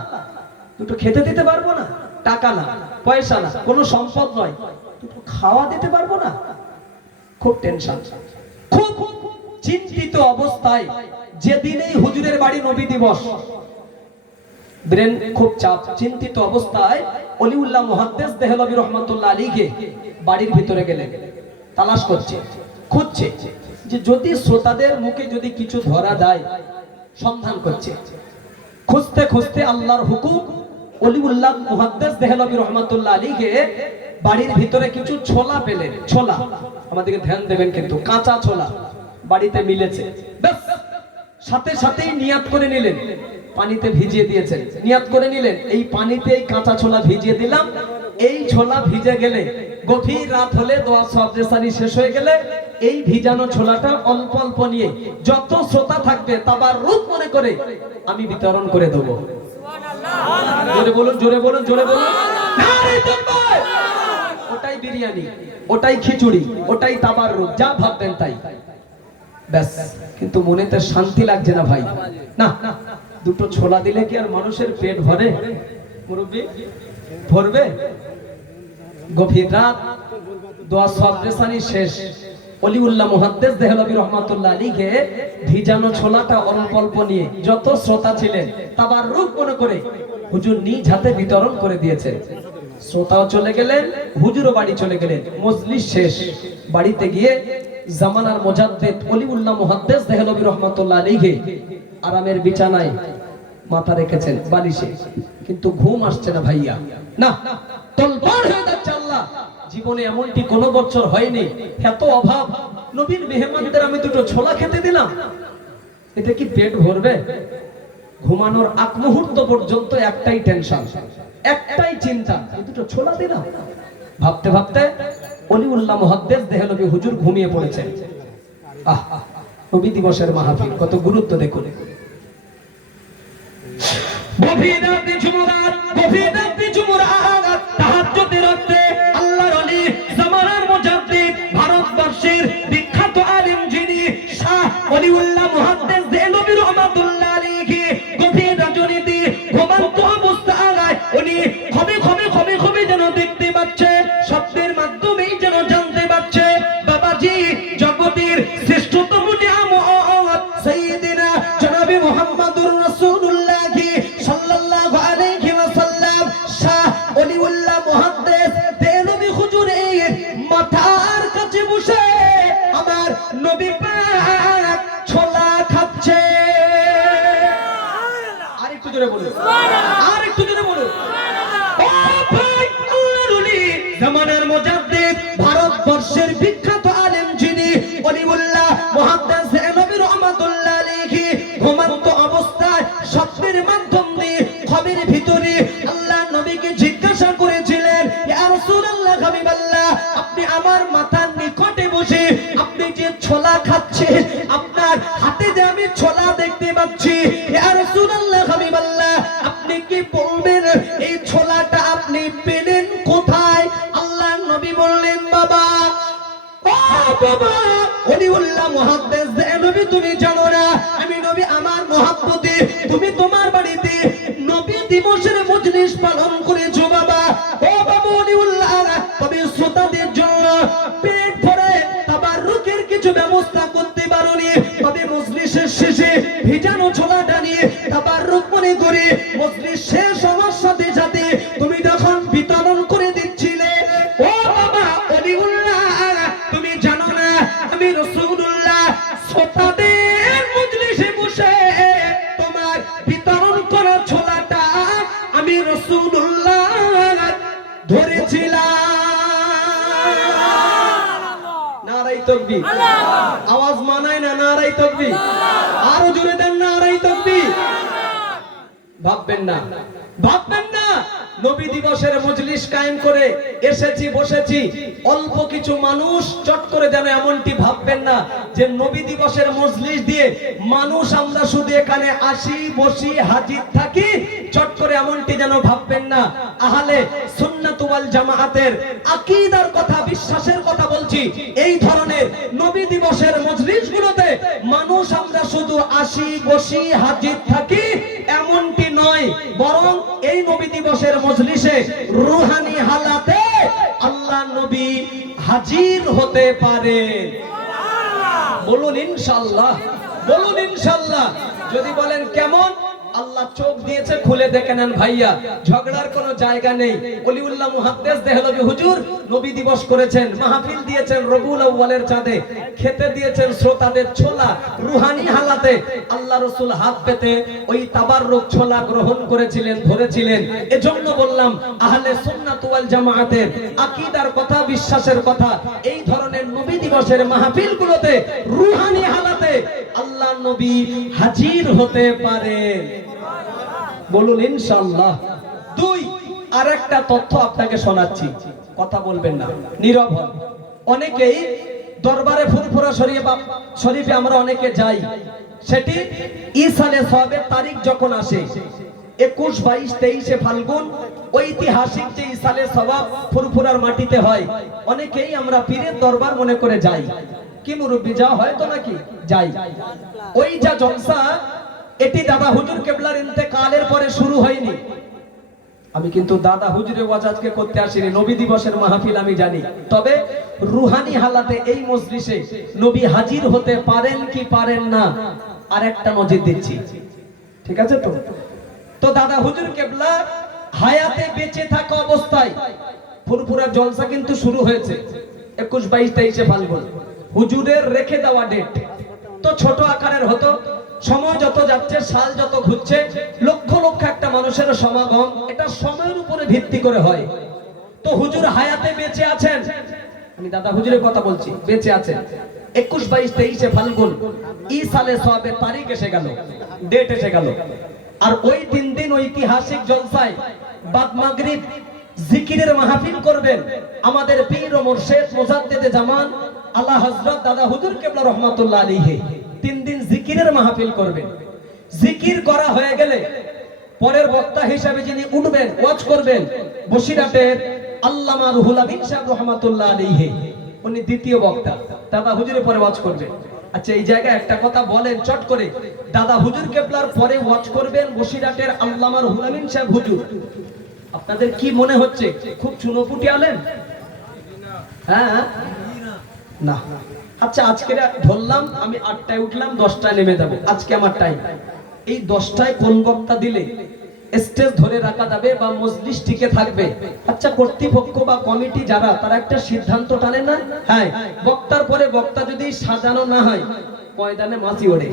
দুটো খেতে দিতে পারবো না? টাকা না, পয়সা না, কোনো সম্পদ নয়, দুটো খাওয়া দিতে পারবো না? খুব টেনশন, খুব চিন্তিত অবস্থায়, যেদিনেই হুজুরের বাড়ি নবী দিবস, ব্রেন খুব চাপ, চিন্তিত অবস্থায় অলিউল্লাহ মুহাদ্দিস দেহলভী রহমাতুল্লাহ আলাইহি বাড়ির ভিতরে গেলেন। তালাশ করছে, খুঁজছে যে যদি শ্রোতাদের মুখে যদি কিছু ধরা দেয়, সন্ধান করছে। খুঁজতে খুঁজতে আল্লাহর হুকুম, অলিউল্লাহ মুহাদ্দিস দেহলভী রহমাতুল্লাহ আলাইহি বাড়ির ভিতরে কিছু ছোলা পেলেন। ছোলা, আমাদেরকে ধ্যান দেবেন কিন্তু, কাঁচা ছোলা বাড়িতে মিলেছে। ব্যাস, সাথে সাথেই নিয়াত করে নিলেন, পানিতে ভিজিয়ে দিয়েছেন, নিয়াত করে নিলেন এই পানিতে এই কাঁচা ছোলা ভিজিয়ে দিলাম। এই ছোলা ভিজে গেলে, গভীর রাত হলে, দোয়া সবরেসানি শেষ হয়ে গেলে, এই ভিজানো ছোলাটা অল্প অল্প নিয়ে যত শ্রোতা থাকবে তাবাররুক মনে করে আমি বিতরণ করে দেবো। জোরে বলুন, জোরে বলুন, জোরে বলুন। ওটাই বিরিয়ানি, ওটাই খিচুড়ি, ওটাই তাবাররুক, যা ভাববেন তাই। ব্যাস, কিন্তু মনেতে শান্তি লাগছে না ভাই। না, দুটো ছোলা দিলে কি আর মানুষের পেট ভরে? মুরব্বি, ভরবে? গভীর রাত, দোয়া সবরেসানি শেষ, অলিউল্লাহ মুহাদ্দিস দেহলভী রহমাতুল্লাহ আলাইহি ভিজানো ছোলাটা অল্প অল্প নিয়ে যত শ্রোতা ছিলেন তাবাররুক মনে করে হুজুর নিজ হাতে বিতরণ করে দিয়েছেন। শ্রোতাও চলে গেলেন, হুজুরও বাড়ি চলে গেলেন। মজলিস শেষ, বাড়িতে গিয়ে জামানার মুজাদ্দিদ অলিউল্লাহ মুহাদ্দিস দেহলভী রহমাতুল্লাহ আলাইহি আরামের বিছানায় মাথা রেখেছেন, বালিশে, কিন্তু ঘুম আসছে না ভাইয়া। না, তলপাড় হয়ে যাচ্ছে। আল্লাহ, জীবনে এমনটি কোন বছর হয়নি, এত অভাব, নবীর মেহমানদের আমি দুটো ছোলা খেতে দিলাম, এটা কি পেট ভরবে? ঘুমানোর আগ মুহূর্ত পর্যন্ত একটাই টেনশন, একটাই চিন্তা, দুটো ছোলা দিলাম। ভাবতে ভাবতে অলিউল্লাহ মুহাদ্দিস দেহলভী হুজুর ঘুমিয়ে পড়েছেন। আহ, নবী দিবসের মাহফিল, কত গুরুত্ব দেখুন। গভীর রাতে জুমরাত, গভীর রাতে জুমরাত, তাহাজ্জুদের রাতে আল্লাহর ওলি, জামানার মুজাদ্দিদ, ভারতবর্ষের বিখ্যাত আলেম যিনি শাহ অলিউল্লাহ মুহাদ্দিস দেহলভী রহমাতুল্লাহ আলাইহি, গভীর রজনীতে ঘুমন্ত অবস্থায় উনি খবে খবে খবে খবে যেন দেখতে পাচ্ছে, শব্দের মাধ্যমেই যেন জানতে পারছে, বাবাজি, জগতের শ্রেষ্ঠতম নিয়ামত সাইয়্যিদিনা জনাবে মুহাম্মদুর রাসূলুল্লাহ সাল্লাল্লাহু আলাইহি ওয়াসাল্লাম শাহ অলিউল্লাহ মুহাদ্দিস দেহলভী হুজুরের মাথার কাছে বসে আমার নবী পাক ছোলা খাচ্ছে। আরেকটু জোরে বলুন, আরেকটু জোরে বলুন। ও ভাই, আল্লাহর ওলি, জামানার মুজাদ্দিদ, ভারতবর্ষের বিখ্যাত আলেম যিনি অলিউল্লাহ মুহাদ্দিস দেহলভী রহমাতুল্লাহ আলাইহি, ঘুমন্ত অবস্থায় শব্দের মাধ্যম দিয়ে খবের ভিতরে আল্লাহ নবীকে জিজ্ঞাসা করেছিলেন, ইয়া রাসূলুল্লাহ, হাবিবাল্লাহ, আপনি আমার মাথার নিকটে বসে আপনি যে ছোলা খাচ্ছেন, আপনার হাতে যে আমি ছোলা দেখতে পাচ্ছি, ইয়া রাসূলুল্লাহ, হাবিবাল্লাহ, আপনি কি বলবেন এই ছোলাটা আপনি পেলেন কোথায়? আল্লাহ নবী বললেন, বাবা, ও বাবা, অলিউল্লাহ মুহাদ্দিস দেহলভী, তুমি জানো না আমি নবী, আমার মহব্বতে তুমি তোমার বাড়িতে নবী দিবসের মজলিস পালন করেছো বাবা। ও বাবা অলিউল্লাহ, তবে শ্রোতাদের জন্য পেট ভরে তাবাররুকের কিছু ব্যবস্থা করতে পারোনি, তবে মজলিসের শেষে ভিজানো ছোলাটা নিয়ে তাবাররুক মনে করে মজলিস শেষ হওয়ার সাথে সাথে তুমি যখন বিতরণ করে দিচ্ছিলে, ও বাবা অলিউল্লাহ, তুমি জানো না আমি রাসূলুল্লাহ শ্রোতাদের মজলিসে বসে তোমার বিতরণ করা ছোলাটা আমি রাসূলুল্লাহ ধরেছিলাম। নারায়ে তাকবীর, আওয়াজ আওয়াজ মানায় না, নারাই তাকবীর, আরো জোরে দেন নারাই তাকবীর। ভাববেন না, ভাববেন না নবী দিবসের মজলিস কায়েম করে এসেছি বসেছি অল্প কিছু মানুষ, চট করে যেন এমনটি ভাববেন না যে নবী দিবসের মজলিস দিয়ে মানুষ আমরা শুধু এখানে আসি বসি হাজির থাকি, চট করে এমনটি যেন ভাববেন না। আহলে সুন্নাত ওয়াল জামাআতের আকীদার কথা, বিশ্বাসের কথা বলছি। এই ধরনের নবী দিবসের মজলিসগুলোতে মানুষ আমরা শুধু আসি বসি হাজির থাকি এমনটি নয়, বরং এই নবী দিবসের মজলিসে রূহানি হালাতে আল্লাহ নবী হাজির হতে পারে। বলুন ইনশাআল্লাহ, বলুন ইনশাআল্লাহ। যদি বলেন কেমন, আল্লাহ চোখ দিয়েছে, খুলে দেখে নেন ভাইয়া, ঝগড়ার কোনো জায়গা নেই। ওলিউল্লাহ মুহাদ্দিস দেহলভী হুজুর নবী দিবস করেছেন, মাহফিল দিয়েছেন রবিউল আউয়ালের চাঁদে, খেতে দিয়েছেন শ্রোতাদের ছোলা রুহানি হালাতে। আল্লাহ রাসূল হাত পেতে ওই তাবাররুক ছোলা গ্রহণ করেছিলেন, ধরেছিলেন। এজন্য বললাম আহলে সুন্নাত ওয়াল জামাআতের আকীদার কথা, বিশ্বাসের কথা, এই ধরনের নবী দিবসের মাহফিলগুলোতে রুহানি হালাতে আল্লাহ নবী হাজির হতে পারেন। বলুন ইনশাআল্লাহ। দুই, আরেকটা তথ্য আপনাকে শোনাচ্ছি, কথা বলবেন না, নীরব হন। অনেকেই দরবারে ফুরফুরা শরীফে আমরা অনেকে যাই, সেটি ইসালে সওয়াবের তারিখ যখন আসে 21, 22, 23 ফাল্গুন, ঐতিহাসিক যে ইসালে সওয়াব ফুরফুরার মাটিতে হয়, অনেকেই আমরা পীরের দরবার মনে করে যাই। কি মুরব্বি যাওয়া হয় তো নাকি? যাই। ওই যা জলসা, এটি দাদা হুজুর কেবলার ইন্তেকালের পরে শুরু হয়নি। আমি কিন্তু দাদা হুজুরের ওয়াজ আজকে করতে আসিনি, নবী দিবসের মাহফিল আমি জানি। তবে রুহানি হালাতে এই মজলিসে নবী হাজির হতে পারেন কি পারেন না, আর একটা নজির দিচ্ছি, ঠিক আছে তো? তো দাদা হুজুর কেবলা হায়াতে বেঁচে থাকা অবস্থায় ফুরফুরা জলসা কিন্তু শুরু হয়েছে 21, 22, 23 ফাল্গুন, হুজুরের রেখে দেওয়া ডেট। তো ছোট আকারের হতো, সময় যত যাচ্ছে, সাল যত ঘুরছে, লক্ষ লক্ষ একটা মানুষের সমাগম, এটা সময়ের উপরে ভিত্তি করে হয়। তো হুজুর হায়াতে বেঁচে আছেন, আমি দাদা হুজুরের কথা বলছি, বেঁচে আছেন। 21, 22, 23 ফাল্গুন ইসালে সওয়াবের তারিখ এসে গেল, ডেট এসে গেল। আর ওই তিন দিন ঐতিহাসিক জলসায় বাদ মাগরিব জিকিরের মাহফিল করবেন আমাদের পীর ও মুর্শিদ মুজাদ্দিদে জামান আলা হযরত দাদা হুজুর কেবলা রহমাতুল্লাহ আলাইহি। 3 দিন জিকিরের মাহফিল করবেন। জিকির করা হয়ে গেলে পরের বক্তা হিসেবে যিনি উঠবেন, ওয়াজ করবেন, বসিরহাটের আল্লামা রুহুল আমিন সাহেব রহমাতুল্লাহ আলাইহি, উনি দ্বিতীয় বক্তা, দাদা হুজুরের পরে ওয়াজ করবেন। আচ্ছা, এই জায়গায় একটা কথা বলেন চট করে, দাদা হুজুর কেবলার পরে ওয়াজ করবেন বসিরহাটের আল্লামা রুহুল আমিন সাহেব হুজুর। আপনাদের কি মনে হচ্ছে খুব চুনোপুটি আলেন? হ্যাঁ না। আচ্ছা, আজকে ধরলাম আমি 8টায় উঠলাম, 10টায় নেমে যাবো, আজকে আমার টাইম। এই 10টায় কোন বক্তা দিলে স্টেজ ধরে রাখা যাবে বা মজলিস টিকে থাকবে? আচ্ছা, কর্তৃপক্ষ বা কমিটি যারা, তারা একটা সিদ্ধান্ত টানে না? হ্যাঁ, বক্তার পরে বক্তা যদি সাজানো না হয়, ময়দানে মাছি ওড়ে,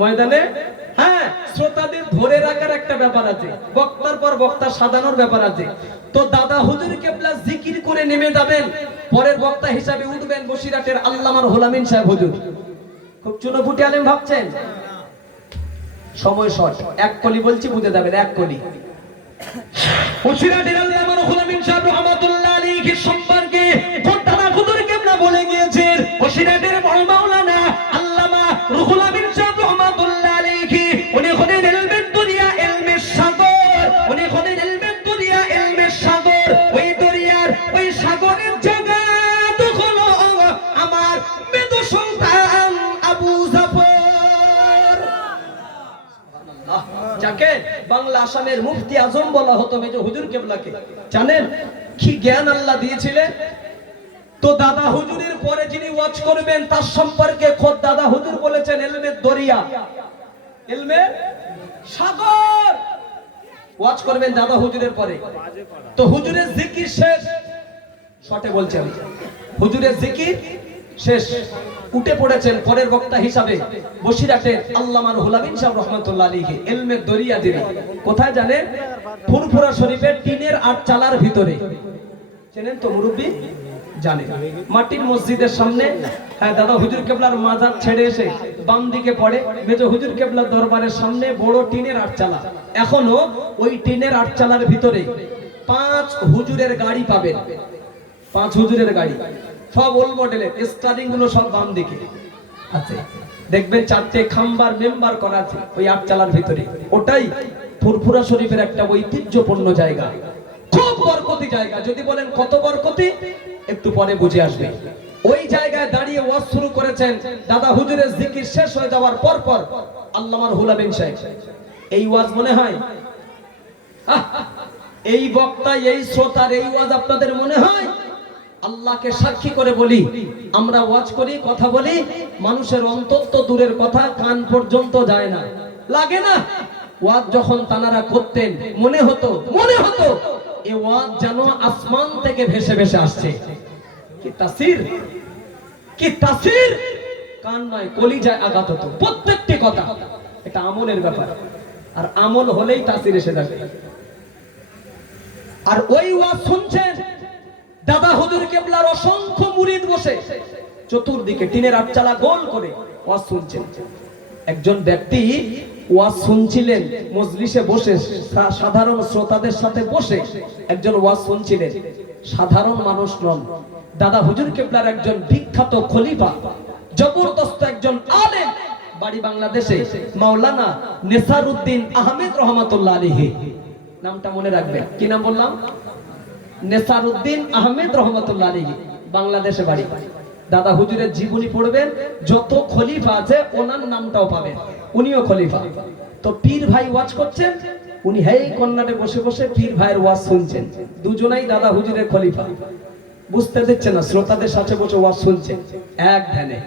ময়দানে। হ্যাঁ, শ্রোতাদের ধরে রাখার একটা ব্যাপার আছে, বক্তার পর বক্তা সাজানোর ব্যাপার আছে। তো দাদা হুজুর কেবলা জিকির করে নেমে যাবেন, পরের বক্তা হিসাবে উঠবেন বসিরহাটের আল্লামা রুহুল আমিন সাহেব হুজুর। খুব চুনোপুটি আলেম ভাবছেন? সময় শর্ট, এক কলি বলছি, বুঝে যাবেন, এক কলি। বসিরহাটের আল্লামা রুহুল আমিন সাহেব রহমাতুল্লাহ আলাইহি সম্পর্কে দাদা হুজুর কেবলা বলে গিয়েছেন, বসিরহাটের বড় মাওলানা আল্লামা রুহুল আমিন সাহেব রহমাতুল্লাহ আলাইহি, উনি হলেন ইলমের দুনিয়া, ইলমের সাগর, উনি হলেন ইলমের দুনিয়া, ইলমের সাগর। ওই দরিয়ার, ওই সাগরের জায়গা দখল আমার মেদো সন্তান আবু জাফর, যাকে বাংলা আসামের মুফতি আজম বলা হতো, মেজো হুজুর কেবলাকে। জানেন কি জ্ঞান আল্লাহ দিয়েছিলেন? তো দাদা হুজুরের পরে যিনি ওয়াজ করবেন, তার সম্পর্কে খোদ দাদা হুজুর বলেছেন ইলমের দরিয়া, ইলমের সাগর। ওয়াজ করবেন দাদা হুজুরের পরে। তো হুজুরের জিকির শেষ, শর্টে বলছি আমি, হুজুরের জিকির শেষ, উঠে পড়েছেন পরের বক্তা হিসাবে বসিরহাটের আল্লামা রুহুল আমিন সাহেব রহমাতুল্লাহ আলাইহি, ইলমের দরিয়া যিনি। কোথায় জানেন? ফুরফুরা শরীফের টিনের 8 চালার ভিতরে। চেনেন তো মুরব্বি? জানে মাটির মসজিদের সামনে, হ্যাঁ দাদা হুজুর কেবলার মাজার ছেড়ে এসে বাম দিকে পড়ে মেজো হুজুর কেবলার দরবারের সামনে বড় টিনের আটচালা। এখনো ওই টিনের আটচালার ভিতরে 5 হুজুরের গাড়ি পাবেন, 5 হুজুরের গাড়ি, সব ওল্ড মডেলের, স্টারিং গুলো সব বাম দিকে আছে। দেখবেন 4টে খাম্বার মেম্বার করা আছে ওই আটচালার ভিতরে। ওটাই ফুরফুরা শরীফের একটা ঐতিহ্যপূর্ণ জায়গা, খুব বরকতি জায়গা। যদি বলেন কত বরকতি, একটু পরে বুঝে আসবে। ওই জায়গায় দাঁড়িয়ে ওয়াজ শুরু করেছেন দাদা হুজুরের জিকির শেষ হয়ে যাওয়ার পর আল্লামা রুহুল আমিন সাহেব। এই ওয়াজ মনে হয় এই বক্তা, এই শ্রোতার এই ওয়াজ আপনাদের মনে হয়? আল্লাহকে সাক্ষী করে বলি, আমরা ওয়াজ করি, কথা বলি, মানুষের অন্তর তো দূরের কথা, কান পর্যন্ত যায় না, লাগে না। ওয়াজ যখন তানারা করতেন মনে হতো এই ওয়াজ যেন আসমান থেকে ভেসে ভেসে আসছে। কি তাসির, কি তাসির! কান নয়, কলিজায় আঘাত হতো প্রত্যেকটি কথা। এটা আমলের ব্যাপার, আর আমল হলেই তাসির এসে যাবে। আর ওই ওয়াজ শুনছেন দাদা হুজুর কেবলার অসংখ্য মুরিদ বসে চতুর্দিকে টিনের আটচালা গোল করে ওয়াজ শুনছেন। একজন ব্যক্তি ওয়াজ শুনছিলেন মজলিসে বসে, সাধারণ শ্রোতাদের সাথে বসে একজন ওয়াজ শুনছিলেন। সাধারণ মানুষ নন, দাদা হুজুর কেবলার একজন বিখ্যাত খলিফা, জবরদস্ত একজন আলেম, বাড়ি বাংলাদেশে, মাওলানা নেসারউদ্দিন আহমেদ রহমাতুল্লাহ আলাইহি। নামটা মনে রাখবেন। কি নাম বললাম? নেসারউদ্দিন আহমেদ রহমাতুল্লাহ আলাইহি, বাংলাদেশে বাড়ি। দাদা হুজুরের জীবনী পড়বেন, যত খলিফা আছে ওনার নামটাও পাবেন, উনিও খলিফা। তো পীর ভাই ওয়াজ করছেন, উনি হেই কর্নারে বসে বসে পীর ভাইয়ের ওয়াজ শুনছেন। দুজনেই দাদা হুজুরের খলিফা, বুঝতে দিচ্ছে না, শ্রোতাদের সাথে বসে ওয়াজ শুনছেন এক ধ্যানে।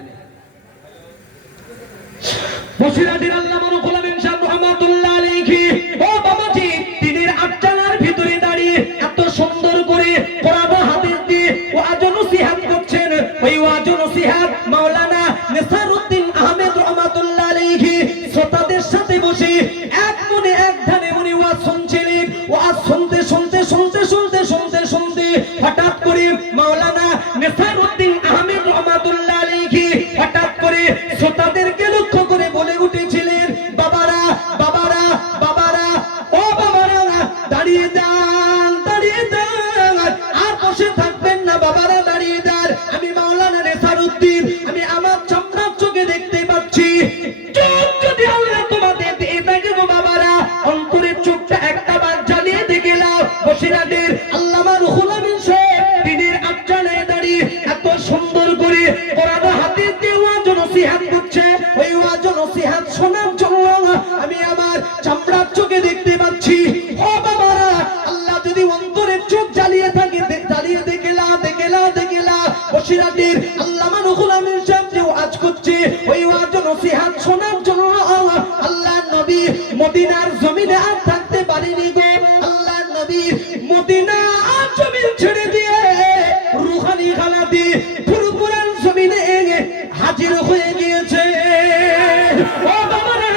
বসিরাটির আল্লামা রুহুল আমিন সাহেব রহমাতুল্লাহ আলাইহি, ও বাবাজি, টিনের আটচালার ভিতরে দাঁড়িয়ে এত সুন্দর করে কোরআন হাদিস দিয়ে ওয়াজ নসিহত করছেন। ওই ওয়াজ নসিহত মাওলানা নেসারউদ্দিন আহমেদ রহমাতুল্লাহ আলাইহি শ্রোতাদের সাথে বসে এক মনে এক ধ্যানে উনি ওয়াজ শুনছিলেন। ওয়াজ শুনতে শুনতে শুনতে শুনতে শুনতে শুনতে হঠাৎ করে মাওলানা নেসারউদ্দিন আহমেদ রহমাতুল্লাহ আলাইহি হঠাৎ করে শ্রোতাদেরকে লক্ষ্য করে বলে উঠেছিলেন, বাবারা বাবারা বাবারা, ও বাবারা, দাঁড়িয়ে যান, দাঁড়িয়ে যান, আর বসে থাকবেন না বাবারা, দাঁড়িয়ে যান। আমি মাওলানা নেসারউদ্দিন, আমি আমার চমড়ার চোখে দেখতে পাচ্ছি। চোখ যদি আল্লাহ তোমাদের দিয়ে থাকে গো বাবারা, অন্তরের চোখটা একটা বার জ্বালিয়ে দেখে নাও। বসিরাটের আল্লামা রুহুল আমিন সাহেব টিনের আটচালায় দাঁড়িয়ে এত সুন্দর করে কোরআন হাদিস দিয়ে ওয়াজ নসিহত করছে। ওই ওয়াজ নসিহত শোনার জন্য আমি আমার চামড়ার চোখে দেখতে পাচ্ছি। ও বাবারা, আল্লাহ যদি অন্তরের চোখ জ্বালিয়ে থাকে, জ্বালিয়ে দেখেলা দেখেলা দেখেলা। বসিরাটের আল্লামা রুহুল আমিন সাহেব যে ওয়াজ করছে, ওই ওয়াজ নসিহত শোনার জন্য আল্লাহর নবী মদিনার জমিনে আর থাকতে পারেনি গো। আল্লাহর নবী মদিনার জমিন ছেড়ে দিয়ে রুহানি খালাতে ফুরফুরার জমিনে হাজির হয়ে গিয়েছে। ও বাবারা,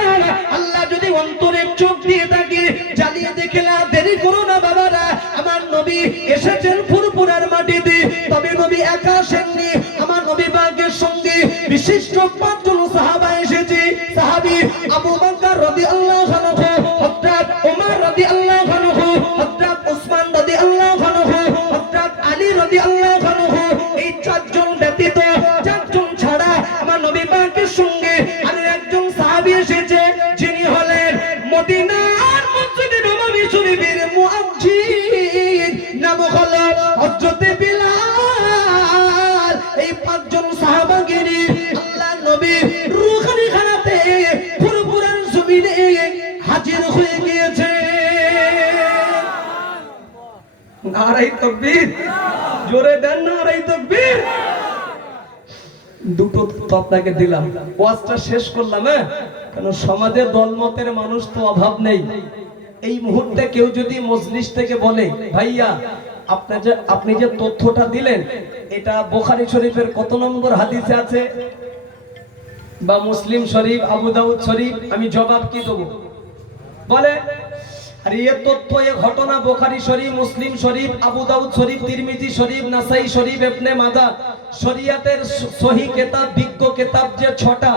আল্লাহ যদি অন্তরের চোখ দিয়ে থাকে, জ্বালিয়ে দেখে না, দেরি করো না বাবারা। আমার নবী এসেছেন ফুরফুরার মাটিতে, তবে নবী একা আসেননি, আমার নবী পাকের সঙ্গে বিশিষ্ট 5 জন সাহাবা এসেছে। সাহাবী আবু বকর রাদিয়াল্লাহু আনহু, হযরত ওমর রাদিয়াল্লাহু আনহু, হযরত উসমান রাদিয়াল্লাহু আনহু, হযরত আলী রাদিয়াল্লাহু আনহু। এই 4 জন ব্যতীত, 4 জন ছাড়া আমার নবী পাকের সঙ্গে আর একজন সাহাবী এসেছে, যিনি হলেন মদিনার মসজিদে নববী শরীফের মুয়াজ্জিন, নাম হলো হযরত বিলাল। এই 5 জন সাহাবাকে নিয়ে আল্লাহর নবী রুহানি খানাতে ফুরফুরার জমিনে হাজির হয়ে গিয়েছে। নারায়ে তাকবীর, জোরে দেন নারায়ে তাকবীর। দুটো তো আপনাকে দিলাম, ওয়াজটা শেষ করলাম। কেন সমাজে দলমতের মানুষ তো অভাব নেই। এই মুহূর্তে কেউ যদি মজলিস থেকে বলে, ভাইয়া আপনি যে তথ্যটা দিলেন, এটা বুখারী শরীফের কত নম্বর হাদিসে আছে, বা মুসলিম শরীফ, আবু দাউদ শরীফ, আমি জবাব কি দেবো? বলে আর এই তথ্য, এই ঘটনা বুখারী শরীফ, মুসলিম শরীফ, আবু দাউদ শরীফ, তিরমিজি শরীফ, নাসাই শরীফ, ইবনে মাজাহ, শরীয়তের সহিহ কিতাব, বিজ্ঞ কিতাব যে 6টা,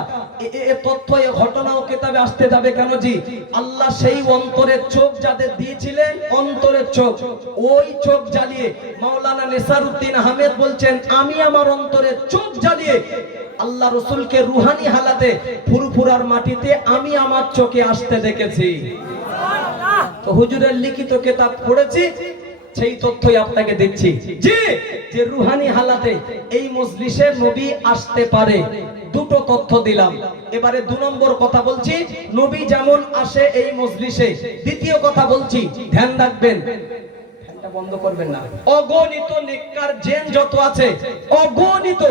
এই তথ্য, এই ঘটনাও কিতাবে আসতে যাবে কেন জি? আল্লাহ সেই অন্তরের চোখ যাদের দিয়েছিলেন, অন্তরের চোখ, ওই চোখ জ্বালিয়ে মাওলানা নেসারউদ্দিন আহমেদ বলছেন, আমি আমার অন্তরের চোখ জ্বালিয়ে আল্লাহ রাসূলকে রুহানি হালাতে ফুরফুরার মাটিতে আমি আমার চোখে আসতে দেখেছি। তো হুজুরের লিখিত কিতাব পড়েছি, সেই তথ্যই আপনাকে দিচ্ছি জি, যে রুহানি হালাতে এই মজলিসে নবী আসতে পারে। দুটো তথ্য দিলাম। এবারে 2 নম্বর কথা বলছি, নবী যেমন আসে এই মজলিসে। দ্বিতীয় কথা বলছি, ধ্যান রাখবেন, ফ্যানটা বন্ধ করবেন না। অগণিত নেককার জিন যত আছে, অগণিত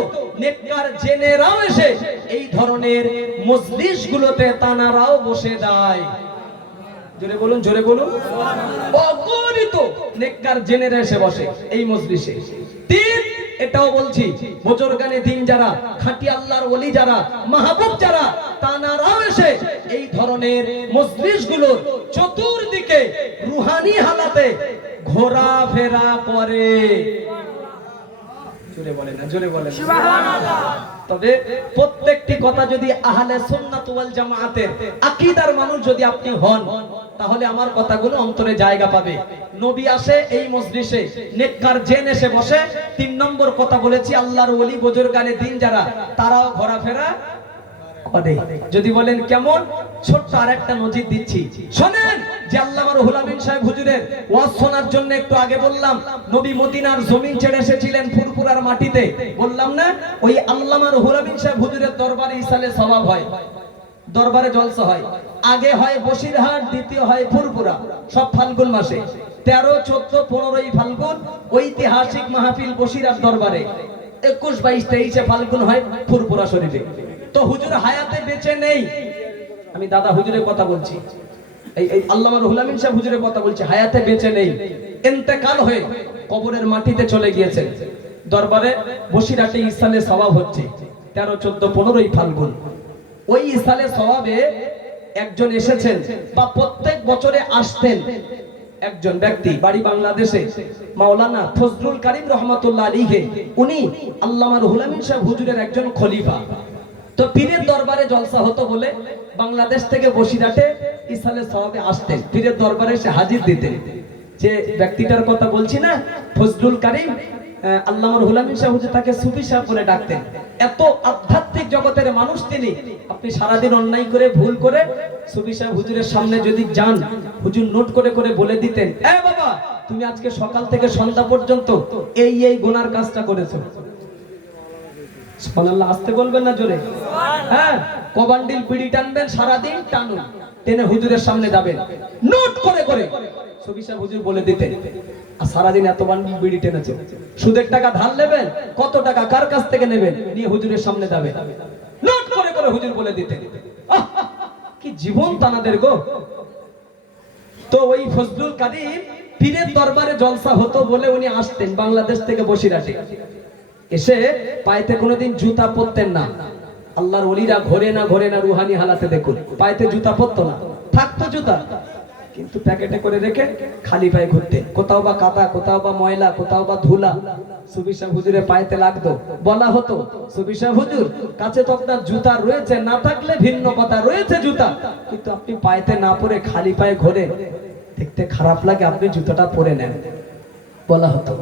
নেককার জিনেরাও এসে এই ধরনের মজলিসগুলোতে তানারাও বসে যায়। জোরে বলুন, জোরে বলুন। অগণিত নেককার জিনেরা এসে বসে এই মজলিসে। 3, এটাও বলছি, বুজুর্গানে দিন যারা, খাঁটি আল্লাহর ওলি যারা, মাহবুব যারা, তানারাও এসে এই ধরনের মজলিসগুলোর চতুর্দিকে রুহানি হালাতে ঘোরাফেরা করে। জোরে বলেন না, জোরে বলেন সুবহানাল্লাহ। তবে প্রত্যেকটি কথা যদি আহলে সুন্নাত ওয়াল জামাতের আকীদার মানুষ যদি আপনি হন, তাহলে আমার কথাগুলো অন্তরে জায়গা পাবে। নবী আসে এই মজলিসে, নেককার জিন এসে বসে। 3 নম্বর কথা বলেছি, আল্লাহর ওলি বুজুর্গানে দিন যারা, তারাও ঘোরাফেরা করে। যদি বলেন কেমন, ছোট্ট আরেকটা নজির দিচ্ছি, শোনেন। যে আল্লামা রুহুল আমিন সাহেব হুজুরের ওয়াজ শোনার জন্য একটু আগে বললাম, নবী মদিনার জমিন ছেড়ে এসেছিলেন ফুরফুরার মাটিতে, বললাম না? ওই আল্লামা রুহুল আমিন সাহেব হুজুরের দরবারে ইসালে সওয়াব হয়, দরবারে জলসা হয়। আগে হয় বসিরহাট, দ্বিতীয় হয় ফুরফুরা, সব ফাল্গুন মাসে। 13, 14, 15 ফাল্গুন ঐতিহাসিক মাহফিল বসিরহাট দরবারে। 21, 22, 23 ফাল্গুন হয় ফুরফুরা শরীফে। তো হুজুর হায়াতে বেঁচে নেই, আমি দাদা হুজুরের কথা বলছি, এই আল্লামা রুহুল আমিন সাহেব হুজুরের কথা বলছি, হায়াতে বেঁচে নেই, ইন্তেকাল হয়ে কবরের মাটিতে চলে গিয়েছেন। দরবারে বসিরহাটে ইসালে সওয়াব হচ্ছে 13, 14, 15 ফাল্গুন। ওই ইসালে সওয়াবে একজন এসেছেন, বা প্রত্যেক বছরে আসতেন একজন ব্যক্তি, বাড়ি বাংলাদেশে, মাওলানা ফজলুল কারীম রহমাতুল্লাহ আলাইহি। উনি আল্লামা রুহুল আমিন সাহেব হুজুরের একজন খলিফা। তো পীরের দরবারে জলসা হতো বলে বাংলাদেশ থেকে বসিরহাটে ইসালে সওয়াবে আসতেন, পীরের দরবারে এসে হাজির দিতেন। যে ব্যক্তিটার কথা বলছি না, ফজলুল কারীম, আল্লামা রুহুল আমিন সাহেব হুজুর তাকে সুফি সাহেব বলে ডাকতেন। এত আধ্যাত্মিক জগতের মানুষ তিনি। আপনি সারাদিন অন্যায় করে, ভুল করে সুফি সাহেব হুজুরের সামনে যদি যান, হুজুর নোট করে করে বলে দিতেন, এ বাবা, তুমি আজকে সকাল থেকে সন্ধ্যা পর্যন্ত এই এই গুনার কাজটা করেছো। সুবহানাল্লাহ, আসতে বলবেন না, জোরে। হ্যাঁ, কবান্ডিল বিড়ি টানবেন, সারাদিন টানুন, টেনে হুজুরের সামনে যাবেন, নোট করে করে সুফি সাহেব হুজুর বলে দিতেন। আর সারাদিন এত বান্ডিল বিড়ি টেনেছে, সুদের টাকা ধার নেবেন, কত টাকা কার কাছ থেকে নেবেন, নিয়ে হুজুরের সামনে যাবে, নোট করে করে হুজুর বলে দিতেন। কি জীবন তানাদের গো। তো ওই ফজলুল কারীম পীরের দরবারে জলসা হতো বলে উনি আসতেন বাংলাদেশ থেকে বসিরহাটে। এসে পায়েতে কোনোদিন জুতা পরতেন না। আল্লাহর ওলিরা ঘোরে না ঘোরে না রুহানি হালাতে দেখুন, পায়েতে জুতা পরতো না, থাকতো জুতা, কিন্তু প্যাকেটে করে রেখে খালি পায়ে ঘুরতেন। কোথাও বা কাদা, কোথাও বা ময়লা, কোথাও বা ধুলা সুফি সাহেব হুজুরের পায়েতে লাগতো। বলা হতো, সুফি সাহেব হুজুর, কাছে তো আপনার জুতা রয়েছে, না থাকলে ভিন্ন কথা, রয়েছে জুতা, কিন্তু আপনি পায়েতে না পরে খালি পায়ে ঘোরে, দেখতে খারাপ লাগে, আপনি জুতাটা পরে নেন, বলা হতো।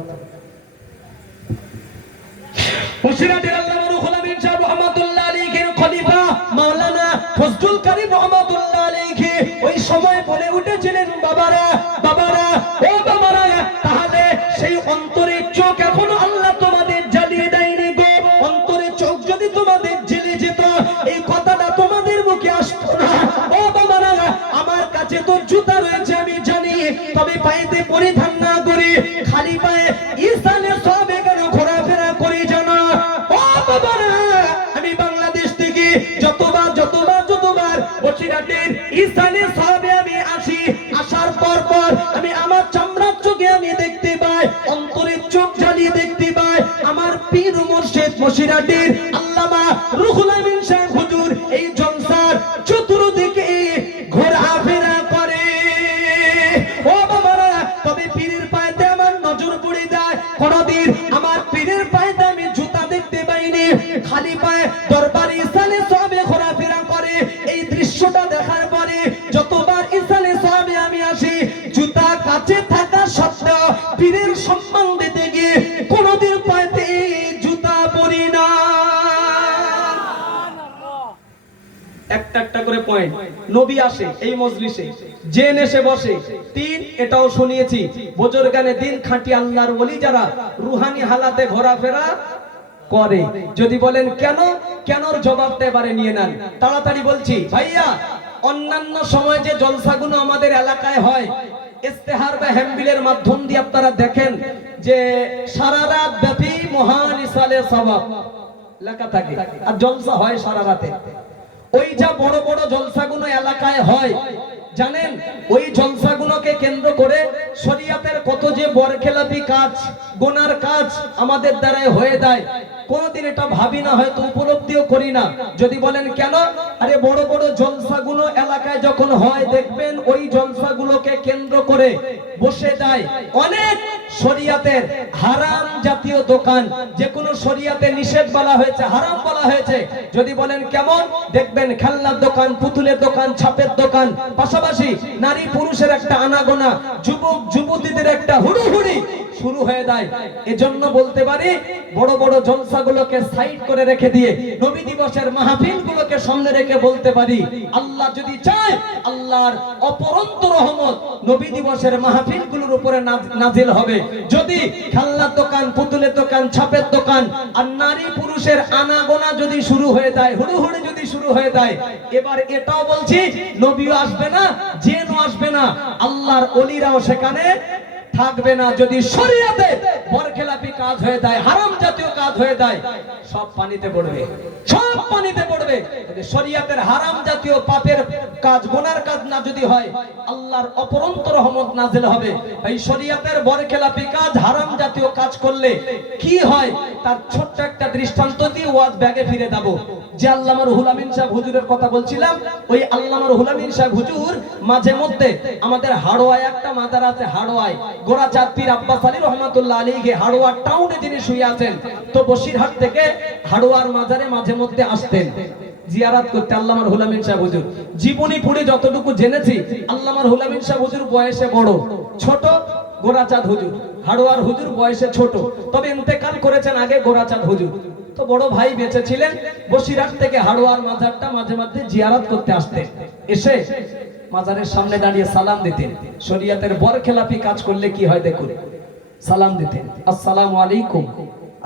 বসিরহাটের আল্লামা রুহুল আমিন সাহেব রহমাতুল্লাহ আলাইহির খলিফা মাওলানা ফজলুল কারীম রহমাতুল্লাহ আলাইহি ওই সময় বলে উঠেছিলেন, বাবারা, বাবারা, ও বাবারা, তাহলে সেই অন্তরের চোখ এখনো আল্লাহ তোমাদের জ্বালিয়ে দেয়নি গো। অন্তরের চোখ যদি তোমাদের জ্বলে যেত, এই কথাটা তোমাদের মুখে আসতো না। ও বাবারা, আমার কাছে তো জুতা রয়েছে আমি জানি, তবে পায়েতে পরিধান না করি খালি পায়ে ইসালে সওয়াবে কেন ঘোরাফেরা করি জানো? ও বাবারা, আমি বাংলাদেশ থেকে যতবার বসিরহাটের ইসালে সওয়াবে আমি আসি, আসার পর পর আমি আমার চামড়ার চোখে আমি দেখতে পাই, অন্তরের চোখ জ্বালিয়ে দেখতে পাই, আমার পীর ও মুর্শিদ বসিরহাটের আল্লামা রুহুল আমিন সাহেব হুজুর এই জলসার চতুর্দিকে ঘোরাফেরা করে। কাছে থাকা সত্ত্বেও পীরের সম্মান দিতে গিয়ে কোনোদিন পায়ে জুতা পরি না। একটা একটা করে পয়েন্ট। নবী আসে এই মজলিসে, জেন এসে বসে, তিন এটাও শুনিয়েছি বুজুর্গানে দিন খাঁটি আল্লাহর ওলি যারা রুহানি হালাতে ঘোরাফেরা করে। যদি বলেন কেন, কেনর জবাবটা এবারে নিয়ে নেন। তাড়াতাড়ি বলছি ভাইয়া, অন্যান্য সময় যে জলসাগুলো আমাদের এলাকায় হয়, ইস্তেহার বা হ্যান্ডবিলের মাধ্যম দিয়ে আপনারা দেখেন যে সারা রাত ব্যাপী মহান ইসালে সওয়াব লেখা থাকে, আর জলসা হয় সারা রাতে। ওই যা বড় বড় জলসাগুলো এলাকায় হয়, জানেন ওই জলসাগুলোকে কেন্দ্র করে শরীয়তের কত যে বরখেলাপি কাজ, গুনার কাজ আমাদের দ্বারাই হয়ে যায়। কোনদিন এটা ভাবি না, হয়তো উপলব্ধিও করি না। যদি বলেন কেন, আরে বড় বড় জলসাগুলো এলাকায় যখন হয়, দেখবেন ওই জলসাগুলোকে কেন্দ্র করে বসে যায় অনেক শরীয়তের হারাম জাতীয় দোকান, যে কোনো শরীয়তে নিষেধ বলা হয়েছে, হারাম বলা হয়েছে। যদি বলেন কেমন, দেখবেন খেলনার দোকান, পুতুলের দোকান, ছাপের দোকান, পাশাপাশি নারী পুরুষের একটা আনাগোনা, যুবক যুবতীদের একটা হুড়োহুড়ি শুরু হয়ে যায়। এজন্য বলতে পারি বড় বড় জলসাগুলোকে সাইড করে রেখে দিয়ে নবী দিবসের মাহফিলগুলোকে সামনে রেখে বলতে পারি, আল্লাহ যদি চায় আল্লাহর অপরন্ত রহমত নবী দিবসের মাহফিলগুলোর উপরে নাজিল হবে। যদি খেলনার দোকান, পুতুলের দোকান, ছাপের দোকান আর নারী পুরুষের আনাগোনা যদি শুরু হয়ে যায়, হুড়োহুড়ি যদি শুরু হয়ে যায়, এবার এটাও বলছি নবীও আসবে না, জিনও আসবে না, আল্লাহর ওলিরাও সেখানে থাকবে না। যদি শরীয়তে বরখেলাপি কাজ হয়ে যায়, হারাম জাতীয় কাজ হয়ে যায়, সব পানিতে পড়বে, সব পানিতে পড়বে। যদি শরীয়তের হারাম জাতীয় পাপের কাজ, গুনার কাজ না যদি হয়, আল্লাহর অপরন্ত রহমত নাজিল হবে। এই শরীয়তের বরখেলাপি কাজ, হারাম জাতীয় কাজ করলে কি হয়, তার ছোট্ট একটা দৃষ্টান্ত দিয়ে ওয়াজ ব্যাগে ফিরে যাব। যে আল্লামা রুহুল আমিন সাহেব হুজুরের কথা বলছিলাম, ওই আল্লামা রুহুল আমিন সাহেব হুজুর মাঝে মধ্যে আমাদের হাড়োয়ায় একটা মাজার আছে, হাড়োয়ায় গোরাচাঁদ পীর আব্বাস আলী রহমাতুল্লাহ আলাইহি হাড়োয়া টাউনে যিনি শুয়ে আছেন, তো বসিরহাট থেকে হাড়োয়ার মাজারে মাঝে মধ্যে আসতেন জিয়ারত করতে আল্লামা রুহুল আমিন সাহেব হুজুর। জীবনী পড়ে যতটুকু জেনেছি, আল্লামা রুহুল আমিন সাহেব হুজুর বয়সে বড়, ছোট গোরাচাঁদ হুজুর, হাড়োয়ার হুজুর বয়সে ছোট, তবে ইন্তেকাল করেছেন আগে গোরাচাঁদ হুজুর। তো বড় ভাই বেঁচে ছিলেন, বসিরহাট থেকে হাড়োয়ার মাজারটা মাঝে মধ্যে জিয়ারত করতে আসতেন। এসে মাজারের সামনে দাঁড়িয়ে সালাম দিতেন। শরীয়তের বরখেলাপি কাজ করলে কি হয় দেখুন, সালাম দিতেন, আসসালামু আলাইকুম।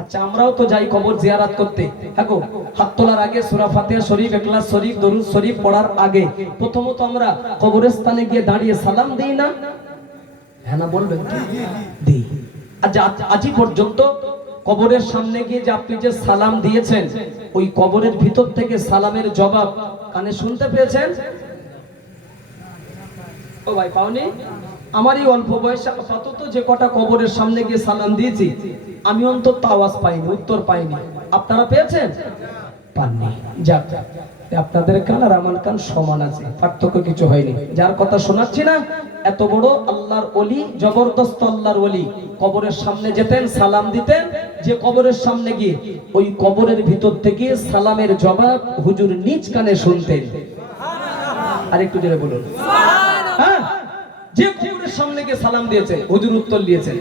আচ্ছা, আমরাও তো যাই কবর জিয়ারত করতে, হ্যাঁ গো, হাত তোলার আগে সূরা ফাতিহা শরীফ, ইখলাস শরীফ, দরুদ শরীফ পড়ার আগে প্রথমত আমরা কবরস্থানে গিয়ে দাঁড়িয়ে সালাম দেই না? হ্যাঁ না বলবেন? দিই। আচ্ছা, আজই পর্যন্ত কবরের সামনে গিয়ে যে আপনি যে সালাম দিয়েছেন, ওই কবরের ভিতর থেকে সালামের জবাব কানে শুনতে পেয়েছেন? ও ভাই, পাওনি? আমারই অল্প বয়সে আপাতত যে কটা কবরের সামনে গিয়ে সালাম দিয়েছি, আমি অন্তত আওয়াজ পাইনি, উত্তর পাইনি। আপনারা পেয়েছেন? পাননি। যাক, আপনাদের কান আর আমার কান সমান আছে, পার্থক্য কিছু হয়নি। যার কথা শোনাচ্ছি না, এত বড় আল্লাহর ওলি, জবরদস্ত আল্লাহর ওলি, কবরের সামনে যেতেন, সালাম দিতেন, যে কবরের সামনে গিয়ে ওই কবরের ভিতর থেকে সালামের জবাব হুজুর নিজ কানে শুনতেন। আর একটু জোরে বলুন। হ্যাঁ, যে কবরের সামনে গিয়ে সালাম দিয়েছেন, হুজুর উত্তর দিয়েছেন।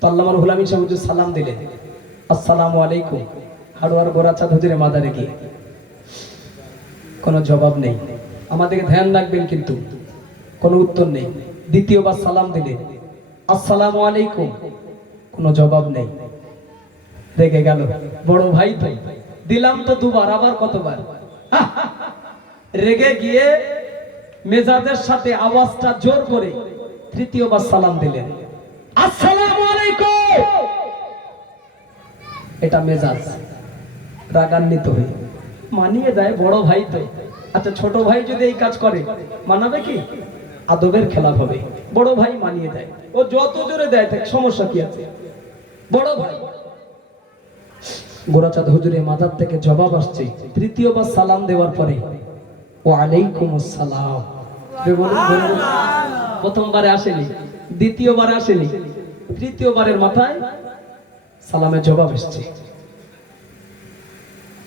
তো আল্লামা রুহুল আমিন সাহেব হুজুর সালাম দিলেন, আসসালামু আলাইকুম। হাড়োয়ার গোরাচাঁদ হুজুরের মাজারে গিয়ে কোনো জবাব নেই। আমাদেরকে ধ্যান রাখবেন, কিন্তু কোনো উত্তর নেই। দ্বিতীয়বার সালাম দিলেন, আসসালামু আলাইকুম, কোনো জবাব নেই। রেগে গেল, বড় ভাই তো দিলাম তো দুবার, আবার কতবার? রেগে গিয়ে মেজাজের সাথে আওয়াজটা জোর করে তৃতীয়বার সালাম দিলেন, আসসালামু আলাইকুম। এটা মেজাজ, রাগান্বিত হয়ে মানিয়ে দেয়, বড় ভাই তো। আচ্ছা, ছোট ভাই যদি এই কাজ করে মানাবে কি? আদবের খেলাফ হবে। বড় ভাই মানিয়ে দেয়, ও যত জোরে দেয় তাকে সমস্যা কি আছে? বড় ভাই। গোরাচাঁদ হুজুরের মাজার থেকে জবাব আসছে তৃতীয়বার সালাম দেওয়ার পরে, ওয়ালাইকুম আসসালাম। প্রথমবারে আসেনি, দ্বিতীয়বারে আসেনি, তৃতীয়বারের মাথায় সালামের জবাব এসছে।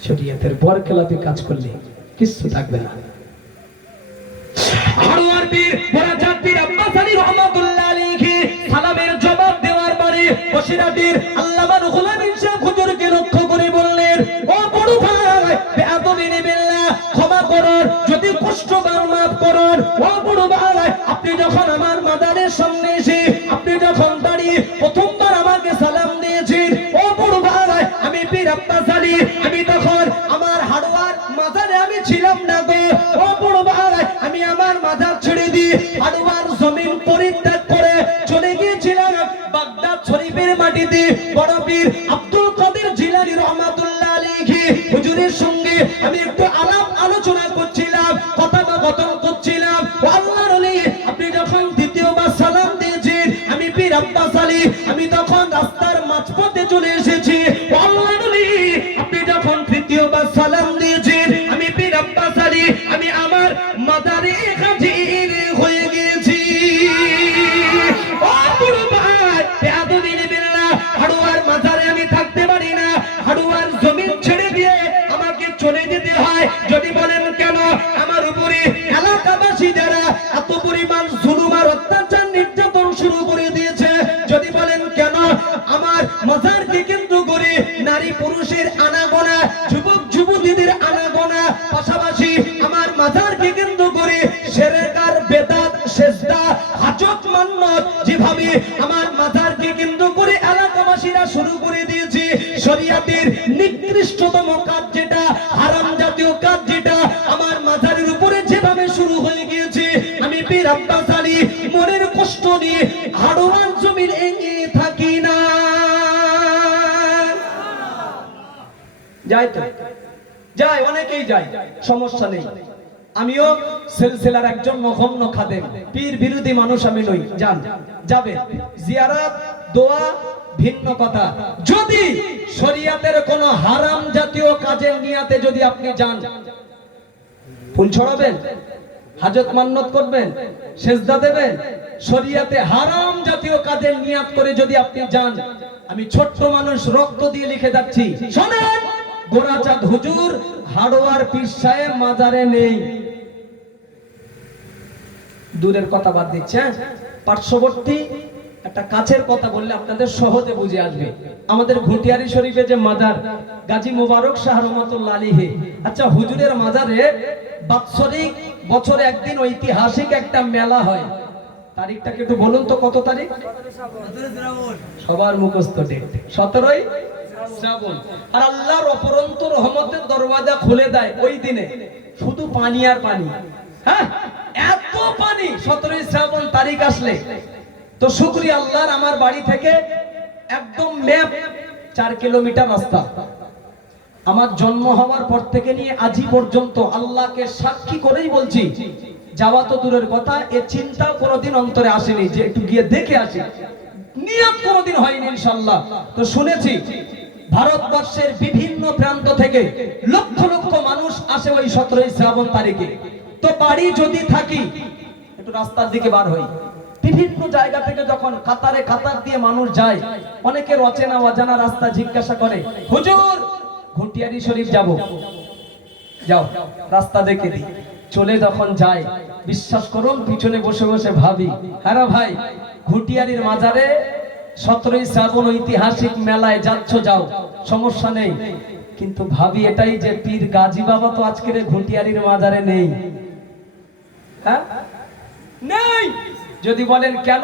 শরীয়তের বরখেলাপি কাজ করলে কিচ্ছু থাকবে না। হাড়োয়ার পীর গোরাচাঁদ পীর আব্বাস আলী রহমাতুল্লাহ আলাইহি বসিরহাটের আল্লামা রুহুল আমিন সাহেব হুজুরকে লক্ষ্য করে বললেন, ও বড় ভাই, বেয়াদবি বিল্লাহ, ক্ষমা করুন, যদি কষ্ট পান মাফ করুন। ও বড় ভাই, আপনি যখন আমার মাজারের সামনে এসে আপনি যখন দাঁড়িয়ে প্রথমবার আমাকে সালাম দিয়েছেন, ও বড় ভাই, আমি পীর আব্বাস আলী, আমি তখন আমার হাড়োয়ার মাজারে আমি ছিলাম না গো। ও বড় ভাই, আমি আমার মাজার ছেড়ে দিয়ে হাড়োয়ার জমিন পরিত্যাগ করে চলে গিয়েছিলাম বাগদাদ শরীফের মাটিতে বড় পীর আব্দুল কাদের জিলানী রহমাতুল্লাহ আলাইহি হুজুরের সঙ্গে আমি একটু আলাপ আলোচনা করছিলাম, কথোপকথন করছিলাম। ও আল্লাহর ওলি, আপনি যখন দ্বিতীয়বার সালাম দিয়েছেন, আমি পীর আব্বাস আলী, আমি তখন রাস্তার মাঝপথে চলে এসেছি। ও আল্লাহর ওলি, আপনি যখন তৃতীয়বার সালাম দিয়েছেন, আমি পীর আব্বাস আলী, আমি আমার মাজারে হাজির হয়ে গেছি। ও বড় ভাই, বেয়াদবি বিল্লাহ, হাড়োয়ার মাজারে আমি থাকতে পারি না, হাড়োয়ার জমিন ছেড়ে দিয়ে আমাকে চলে যেতে হয়। যদি বলেন কেন, আমার উপরে এলাকাবাসী যারা এত পরিমাণ জুলুম আর অত্যাচার নির্যাতন শুরু করে দিয়েছে, যদি বলেন কেন, আমার মাজারকে কেন্দ্র করে নারী পুরুষের আনাগোনা, যুবক যুবতীদের আনাগোনা, পাশাপাশি আমার মাজারকে কেন্দ্র করে শিরক আর বেদাত, সেজদা, হাজত মান্নত যেভাবে আমার মাজারকে কেন্দ্র করে এলাকাবাসীরা শুরু করে দিয়েছে, শরীয়তের নিকৃষ্টতম কাজ যেটা, হারাম জাতীয় কাজ যেটা আমার মাজারের উপরে যেভাবে শুরু হয়ে গিয়েছে, আমি পীর আব্বাস আলী মনের কষ্ট নিয়ে হাড়োয়ার জমির এগিয়ে থাকি না। যাই তো যাই, অনেকেই যায়, সমস্যা নেই। আমিও সিলসিলার একজন নগণ্য খাদেম, পীর বিরোধী মানুষ আমি নই। যান, যাবে জিয়ারত, দোয়া ভিন্ন কথা। যদি শরীয়তের কোন হারাম জাতীয় কাজের নিয়াতে যদি আপনি যান, ফুল ছড়াবেন, হাজত মান্নত করবেন, সেজদা দেবেন, শরীয়তে হারাম জাতীয় কাজের নিয়াত করে যদি আপনি যান, আমি ছোট্ট মানুষ রক্ত দিয়ে লিখে যাচ্ছি, শোনেন, গোরাচাঁদ হুজুর হাড়োয়ার পীর সাহেব মাজারে নেই। দূরের কথা বাদ দিচ্ছে, পার্শ্ববর্তী একটা কাছের কথা বললে আপনাদের সহজে বুঝে আসবে। আমাদের ঘুটিয়ারি শরীফে যে মাজার, গাজী মোবারক শাহ রহমাতুল্লাহ আলাইহি, আচ্ছা হুজুরের মাজারে বাৎসরিক বছরে একদিন ঐতিহাসিক একটা মেলা হয়। তারিখটাকে একটু বলুন তো, কত তারিখ? সবার মুখস্থ ডেট, 17ই শ্রাবণ। আর আল্লাহর অপরন্ত রহমতের দরওয়াজা খুলে দেয় ওই দিনে, শুধু পানি আর পানি। হ্যাঁ, এত পানি 17ই শ্রাবণ তারিখ আসলে। তো শুকরিয়া আল্লাহর, আমার বাড়ি থেকে একদম ম্যাপ 4 কিলোমিটার রাস্তা। আমার জন্ম হওয়ার পর থেকে নিয়ে আজই পর্যন্ত আল্লাহকে সাক্ষী করেই বলছি, যাওয়া তো দূরের কথা, এ চিন্তা কোনোদিন অন্তরে আসেনি যে একটু গিয়ে দেখে আসি, নিয়ত কোনোদিন হয়নি ইনশাআল্লাহ। তো শুনেছি ভারতবর্ষের বিভিন্ন প্রান্ত থেকে লক্ষ লক্ষ মানুষ আসে ওই 17ই শ্রাবণ তারিখে। তো বাড়ি যদি থাকি, একটু রাস্তার দিকে বার হই, বিভিন্ন জায়গা থেকে যখন কাতারে কাতার দিয়ে মানুষ যায়, অনেকের অচেনা অজানা রাস্তা জিজ্ঞাসা করে, হুজুর ঘুটিয়ারি শরীফ যাব, যাও রাস্তা দেখে দিই। চলে যখন যায়, বিশ্বাস করুন পিছনে বসে বসে ভাবি, আরে ভাই ঘুটিয়ারির মাজারে 17ই শ্রাবণ ঐতিহাসিক মেলায় যাচ্ছ, যাও, সমস্যা নেই, কিন্তু ভাবি এটাই যে পীর গাজী বাবা তো আজকের ঘুটিয়ারির মাজারে নেই। হ্যাঁ, নেই। যদি বলেন কেন,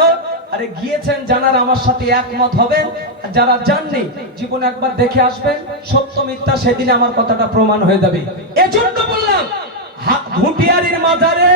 আরে গিয়েছেন জানার আমার সাথে একমত হবেন, যারা জাননি জীবনে একবার দেখে আসবেন, সত্য মিথ্যা সেদিন আমার কথাটা প্রমাণ হয়ে যাবে। এজন্য বললাম ঘুটিয়ারির মাজারে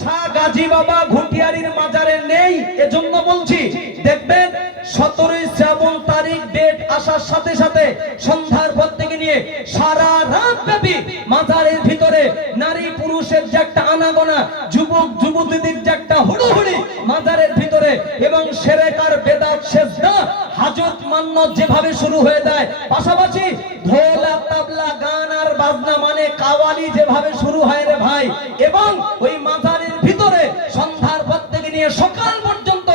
শাহ গাজী বাবা ঘুটিয়ারির মাজারে নেই। এজন্য বলছি, দেখবেন 17ই শ্রাবণ তারিখ ডেট আসার সাথে সাথে সন্ধ্যার পর থেকে নিয়ে সারা রাত ব্যাপী মাজারের ভিতরে নারী পুরুষের যে একটা আনাগোনা, যুবক যুবতীদের যে একটা হুড়োহুড়ি মাজারের ভিতরে, এবং শিরক আর বেদাত, সেজদা, হাজত মান্নত যেভাবে শুরু হয়ে যায়, পাশাপাশি ঢোল তাবলা, গান আর বাজনা মানে কাওয়ালি যেভাবে শুরু হয় রে ভাই, এবং ওই মাজারের ভিতরে সন্ধ্যার পর থেকে নিয়ে সকাল পর্যন্ত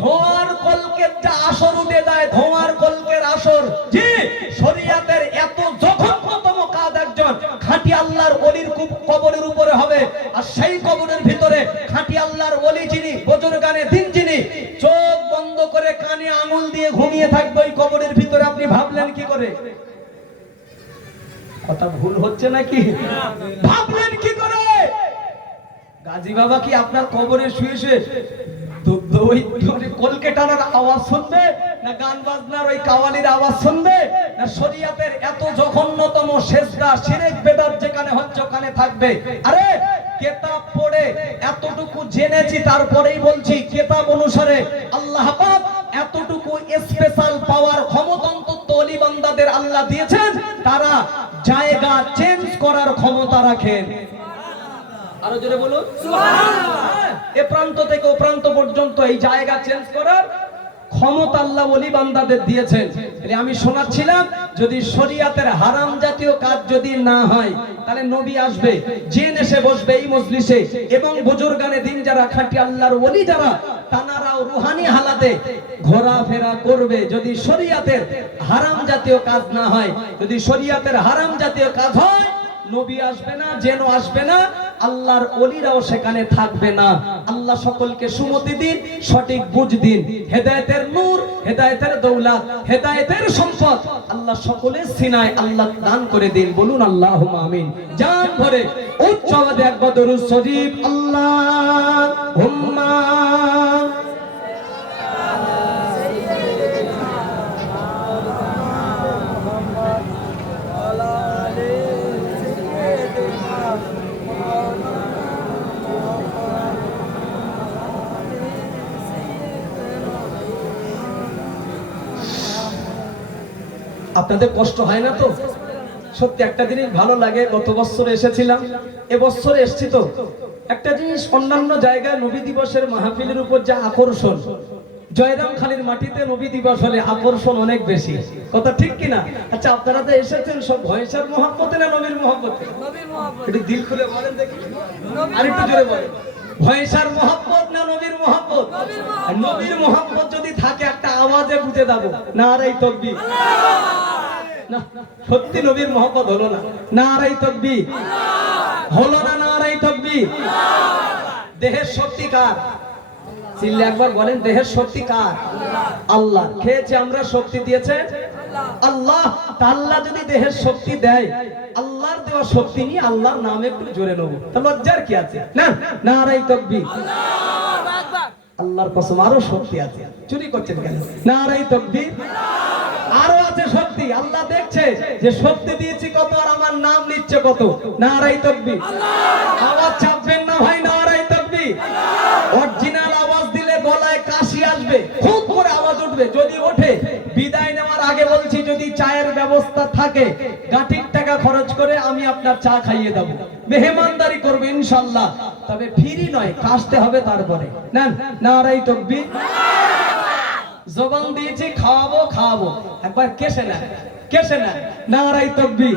ধোঁয়ার কলকের যা আসর উঠে যায়, ধোঁয়ার কলকের আসর। জি, শরীয়তের এত জঘন্যতম কাজ একজন খাঁটি আল্লাহর ওলির কবরের উপরে হবে, আর সেই কবরের ভিতরে খাঁটি আল্লাহর ওলি যিনি, বুজুর্গানে দিন যিনি, চোখ বন্ধ করে কানে আঙুল দিয়ে নিয়ে ঘুমিয়ে থাকবে ওই কবরের ভিতরে, আপনি ভাবলেন কি করে? কথা ভুল হচ্ছে নাকি? ভাবলেন কি করে? গাজী বাবা কি আপনার কবরে শুয়ে শুয়ে ওই কলকাতার আওয়াজ শুনবে, না গান বাজনার ওই কাওয়ালির আওয়াজ শুনবে, না শরীয়তের এত জঘন্যতম সেজদা শিরক বেদাত যেখানে হচ্ছে ওখানে থাকবে? আরে কিতাব পড়ে এতটুকু জেনেছি, তারপরেই বলছি কিতাব অনুসারে আল্লাহ পাক এতটুকু স্পেশাল পাওয়ার ক্ষমতা অন্তত ওলি বান্দাদের আল্লাহ দিয়েছেন, তারা জায়গা চেঞ্জ করার ক্ষমতা রাখেন। আরো জোরে বলুন সুবহানাল্লাহ। এ প্রান্ত থেকে ও প্রান্ত পর্যন্ত এই জায়গা চেঞ্জ করার ক্ষমতা আল্লাহ ওলি বান্দাদের দিয়েছেন। আমি শোনাচ্ছিলাম, যদি শরীয়তের হারাম জাতীয় কাজ যদি না হয়, তাহলে নবী আসবে, জিন এসে বসবে এই মজলিসে, এবং বুজুর্গানে দিন যারা খাঁটি আল্লাহর ওলি যারা, তানারাও রুহানি হালাতে ঘোরাফেরা করবে। যদি শরীয়তের হারাম জাতীয় কাজ না হয়, যদি শরীয়তের হারাম জাতীয় কাজ হয়, নবী আসবে না, জেনও আসবে না, আল্লাহর ওলিরাও সেখানে থাকবে না। আল্লাহ সকলকে সুমতি দিন, সঠিক বুঝ দিন, হেদায়েতের নূর, হেদায়েতের দৌলত, হেদায়েতের সম্পদ আল্লাহ সকলের সিনায় আল্লাহ দান করে দিন। বলুন আল্লাহুম্মা আমিন। জান ভরে উচ্চ আওয়াজে একবার দরুদ শরীফ আল্লাহুম্মা। আপনাদের কষ্ট হয় না তো? সত্যি একটা জিনিস ভালো লাগে, গত বছর এসেছিলাম, এবছরে এসেছি তো একটা জিনিস, অন্যান্য জায়গায় নবী দিবসের মাহফিলের উপর যা আকর্ষণ, জয়রাম খালির মাটিতে নবী দিবস হলে আকর্ষণ অনেক বেশি। কথা ঠিক কিনা? আচ্ছা, আপনারা তো এসেছেন সব ভয়েসার মহব্বতে না নবীর মহব্বতে? একটু দিল খুলে বলেন দেখি, আরেকটু জোরে বলেন। ভয়েসার মহব্বত না নবীর মহব্বত? নবীর মহব্বত যদি থাকে একটা আওয়াজে বুঝে যাবো, নারায়ে তাকবীর। না, সত্যি নবীর মহব্বত হলো না, নারায়ে তাকবীর হলো না, নারায়ে তাকবীর। দেহের শক্তি কার? চিল্লে একবার বলেন, দেহের শক্তি কার? আল্লাহ। খেয়েছে আমরা, শক্তি দিয়েছে আল্লাহ। আল্লাহ যদি দেহের শক্তি দেয়, আল্লাহর দেওয়া শক্তি নিয়ে আল্লাহর নামে একটু জোরে নেবো, তা লজ্জার কি আছে? না, নারায়ে তাকবীর। আল্লাহর কসম আরো শক্তি আছে, চুরি করছেন কেন? নারায়ে তাকবীর। আরো আছে শক্তি, আল্লাহ দেখছে যে শক্তি দিয়েছি কত, আর আমার নাম নিচ্ছে কত। নারায়ে তাকবীর। আওয়াজ চাপবেন না ভাই, নারায়ে তাকবীর। অরিজিনাল আওয়াজ দিলে গলায় কাশি আসবে, খুব করে আওয়াজ উঠবে। যদি ওঠে, বিদায় নেওয়ার আগে বলছি, যদি চায়ের ব্যবস্থা থাকে, গাঁটির টাকা খরচ করে আমি আপনার চা খাইয়ে দেবো, মেহমানদারি করবে ইনশাআল্লাহ, তবে ফ্রি নয়, কাশতে হবে তারপরে। নেন, নারায়ে তাকবীর। জবান দিয়েছি খাওয়াবো খাওয়াবো, একবার কেসে না, কেসে না, নারায়ে তাকবীর।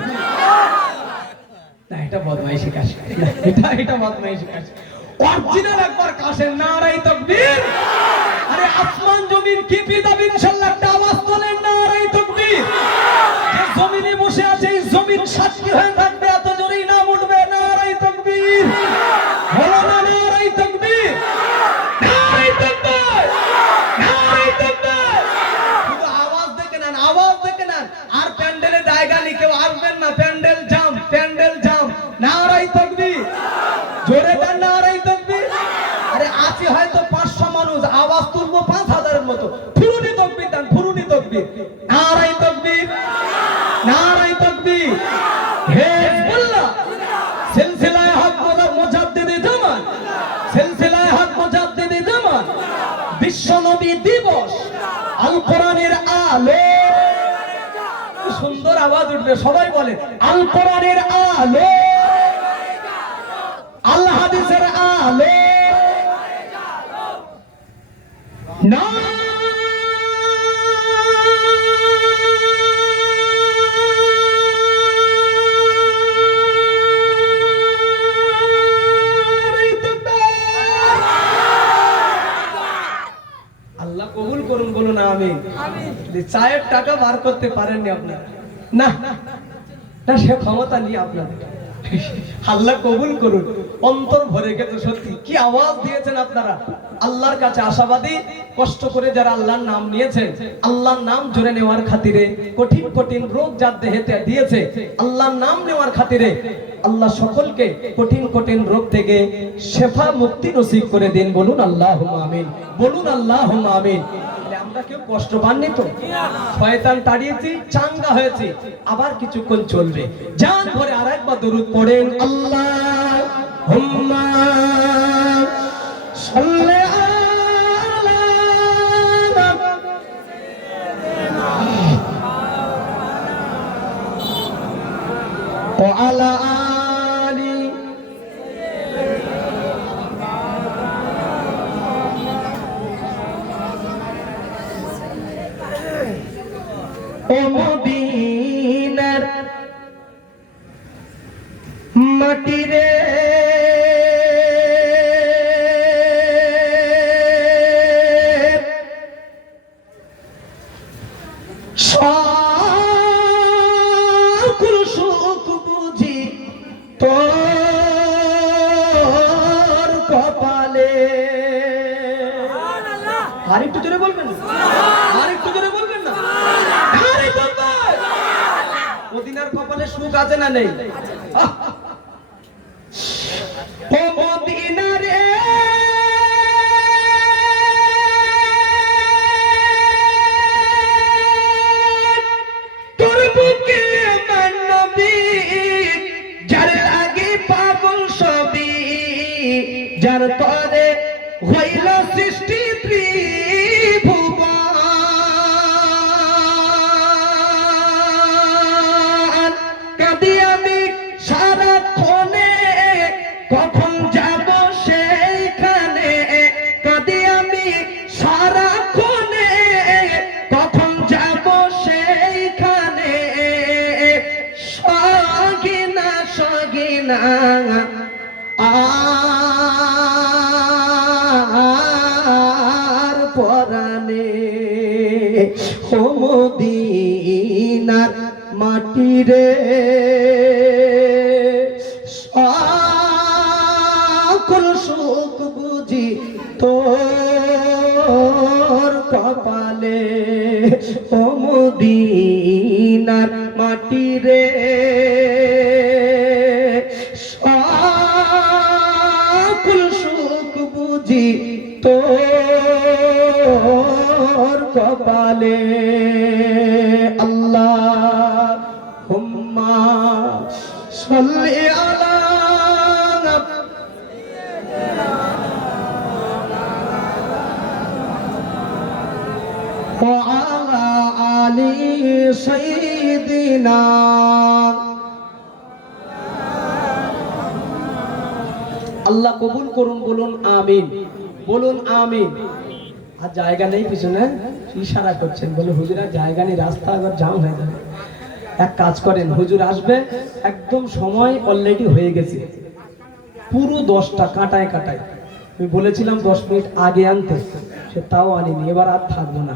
না, এটা বদমাইশি কাজ, এটা বদমাইশি কাজ। অরিজিনাল একবার কাশেন, নারায়ে তাকবীর। আরে আসমান জমিন কেঁপে যাবে ইনশাআল্লাহ, একটা আওয়াজ তোলেন, নারায়ে তাকবীর। যে জমিনে বসে আছে এই জমিন সাক্ষী হয়ে থাকবে, এত জোরেই নাম উঠবে, নারায়ে তাকবীর। হলো না, নারায়ে তাকবীর, নারায়ে তাকবীর, নারায়ে তাকবীর। শুধু আওয়াজ দেখে নেন, আওয়াজ দেখে নেন। আর প্যান্ডেলে জায়গা নেই, কেউ আসবেন না, প্যান্ডেল জাম, প্যান্ডেল জাম। নারায়ে তাকবীর, জোরে দেন, নারায়ে তাকবীর। আরে আছে হয়তো 500 মানুষ, আওয়াজ তুলবো 5000-এর মতো। ফুরুনি তাকবীর দেন, ফুরুনি তাকবীর। নারায়ে তাকবীর, নারায়ে তাকবীর। হিজবুল্লাহ, সিলসিলায়ে হক মুজাদ্দিদে জামান, সিলসিলায়ে হক মুজাদ্দিদে জামান। বিশ্ব নবী দিবস, আল কোরআনের আলো। সুন্দর আওয়াজ উঠবে, সবাই বলে আল কোরআনের আলো, আল হাদিসের আলো। না আল্লাহ কবুল করুন, বলুন আমিন। চায়ের টাকা বার করতে পারেননি আপনারা, না না, সে ক্ষমতা নিয়ে আপনাদের। আল্লাহ কবুল করুন। অন্তর ভরে গেছে। সত্যি কি আওয়াজ দিয়েছেন আপনারা, আল্লাহর কাছে আশাবাদী, কষ্ট করে যারা আল্লাহর নাম নিয়েছেন, আল্লাহর নাম জুড়ে নেওয়ার খাতিরে, কঠিন কঠিন রোগ যার দেহেতে দিয়েছে, আল্লাহর নাম নেওয়ার খাতিরে আল্লাহ সকলকে কঠিন কঠিন রোগ থেকে শেফা মুক্তি নসিব করে দিন। বলুন আল্লাহুম্মা আমিন, বলুন আল্লাহুম্মা আমিন। আমরা কেউ কষ্ট পাননি তো, শয়তান তাড়িয়েছি, চাঙ্গা হয়েছি, আবার কিছুক্ষণ চলবে। জান ভরে আরেকবার দরুদ পড়েন, আল্লাহুম্মা সাল্লি আলা ওয়া আলা আলি ও মদিনার মাটি রে, সকল সুখ বুঝি তোর কপালে। আরেকটু জোরে বলবেন না, আরেকটু জোরে বলবেন না। মদিনার কপালে সুখ আছে না নেই? ও মদিনারে তোর বুকে আমার নবী, যার লাগে পাগল সবই, যার তরে হইল সৃষ্টি ত্রিভুবন। কাঁদি আমি সারাক্ষণে, কখন যাব সেইখানে, কাঁদি আমি সারাক্ষণে, কখন যাব সেইখানে। সগিনা সগিনা আর পরাণে, ও মদিনার মাটি রে, সকল সুখ বুঝি তোর কপালে। ও মদিনার মাটি রে, সকল সুখ বুঝি তোর কপালে। আল্লাহুম্মা সাল্লি আলা ওয়া আলা আলি সাইয়্যিদিনা। আল্লাহ কবুল করুন, বলুন আমিন, বলুন আমিন। আর জায়গা নেই পিছনে, ইশারা করছেন, বলে হুজুরা জায়গা নেই, রাস্তা এবার জাম হয়ে যাবে। এক কাজ করেন, হুজুর আসবে একদম সময় অলরেডি হয়ে গেছে, পুরো 10টা কাটায় কাটায়। আমি বলেছিলাম 10 মিনিট আগে আনতে, সে তাও আনিনি। এবার আর থাকবো না,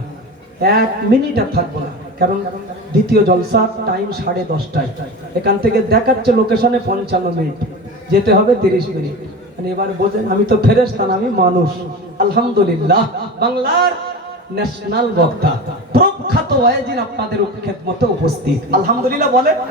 1 মিনিট আর থাকবো না, কারণ দ্বিতীয় জলসা টাইম 10:30টায়। এখান থেকে দেখাচ্ছে লোকেশনে 55 মিনিট, যেতে হবে 30 মিনিট। মানে এবার বোঝেন, আমি তো ফেরেশতা না, আমি মানুষ। আলহামদুলিল্লাহ, বাংলার ন্যাশনাল বক্তা প্রখ্যাত ওয়াইজিন আপনাদের খেদমতে উপস্থিত। আলহামদুলিল্লাহ বলে।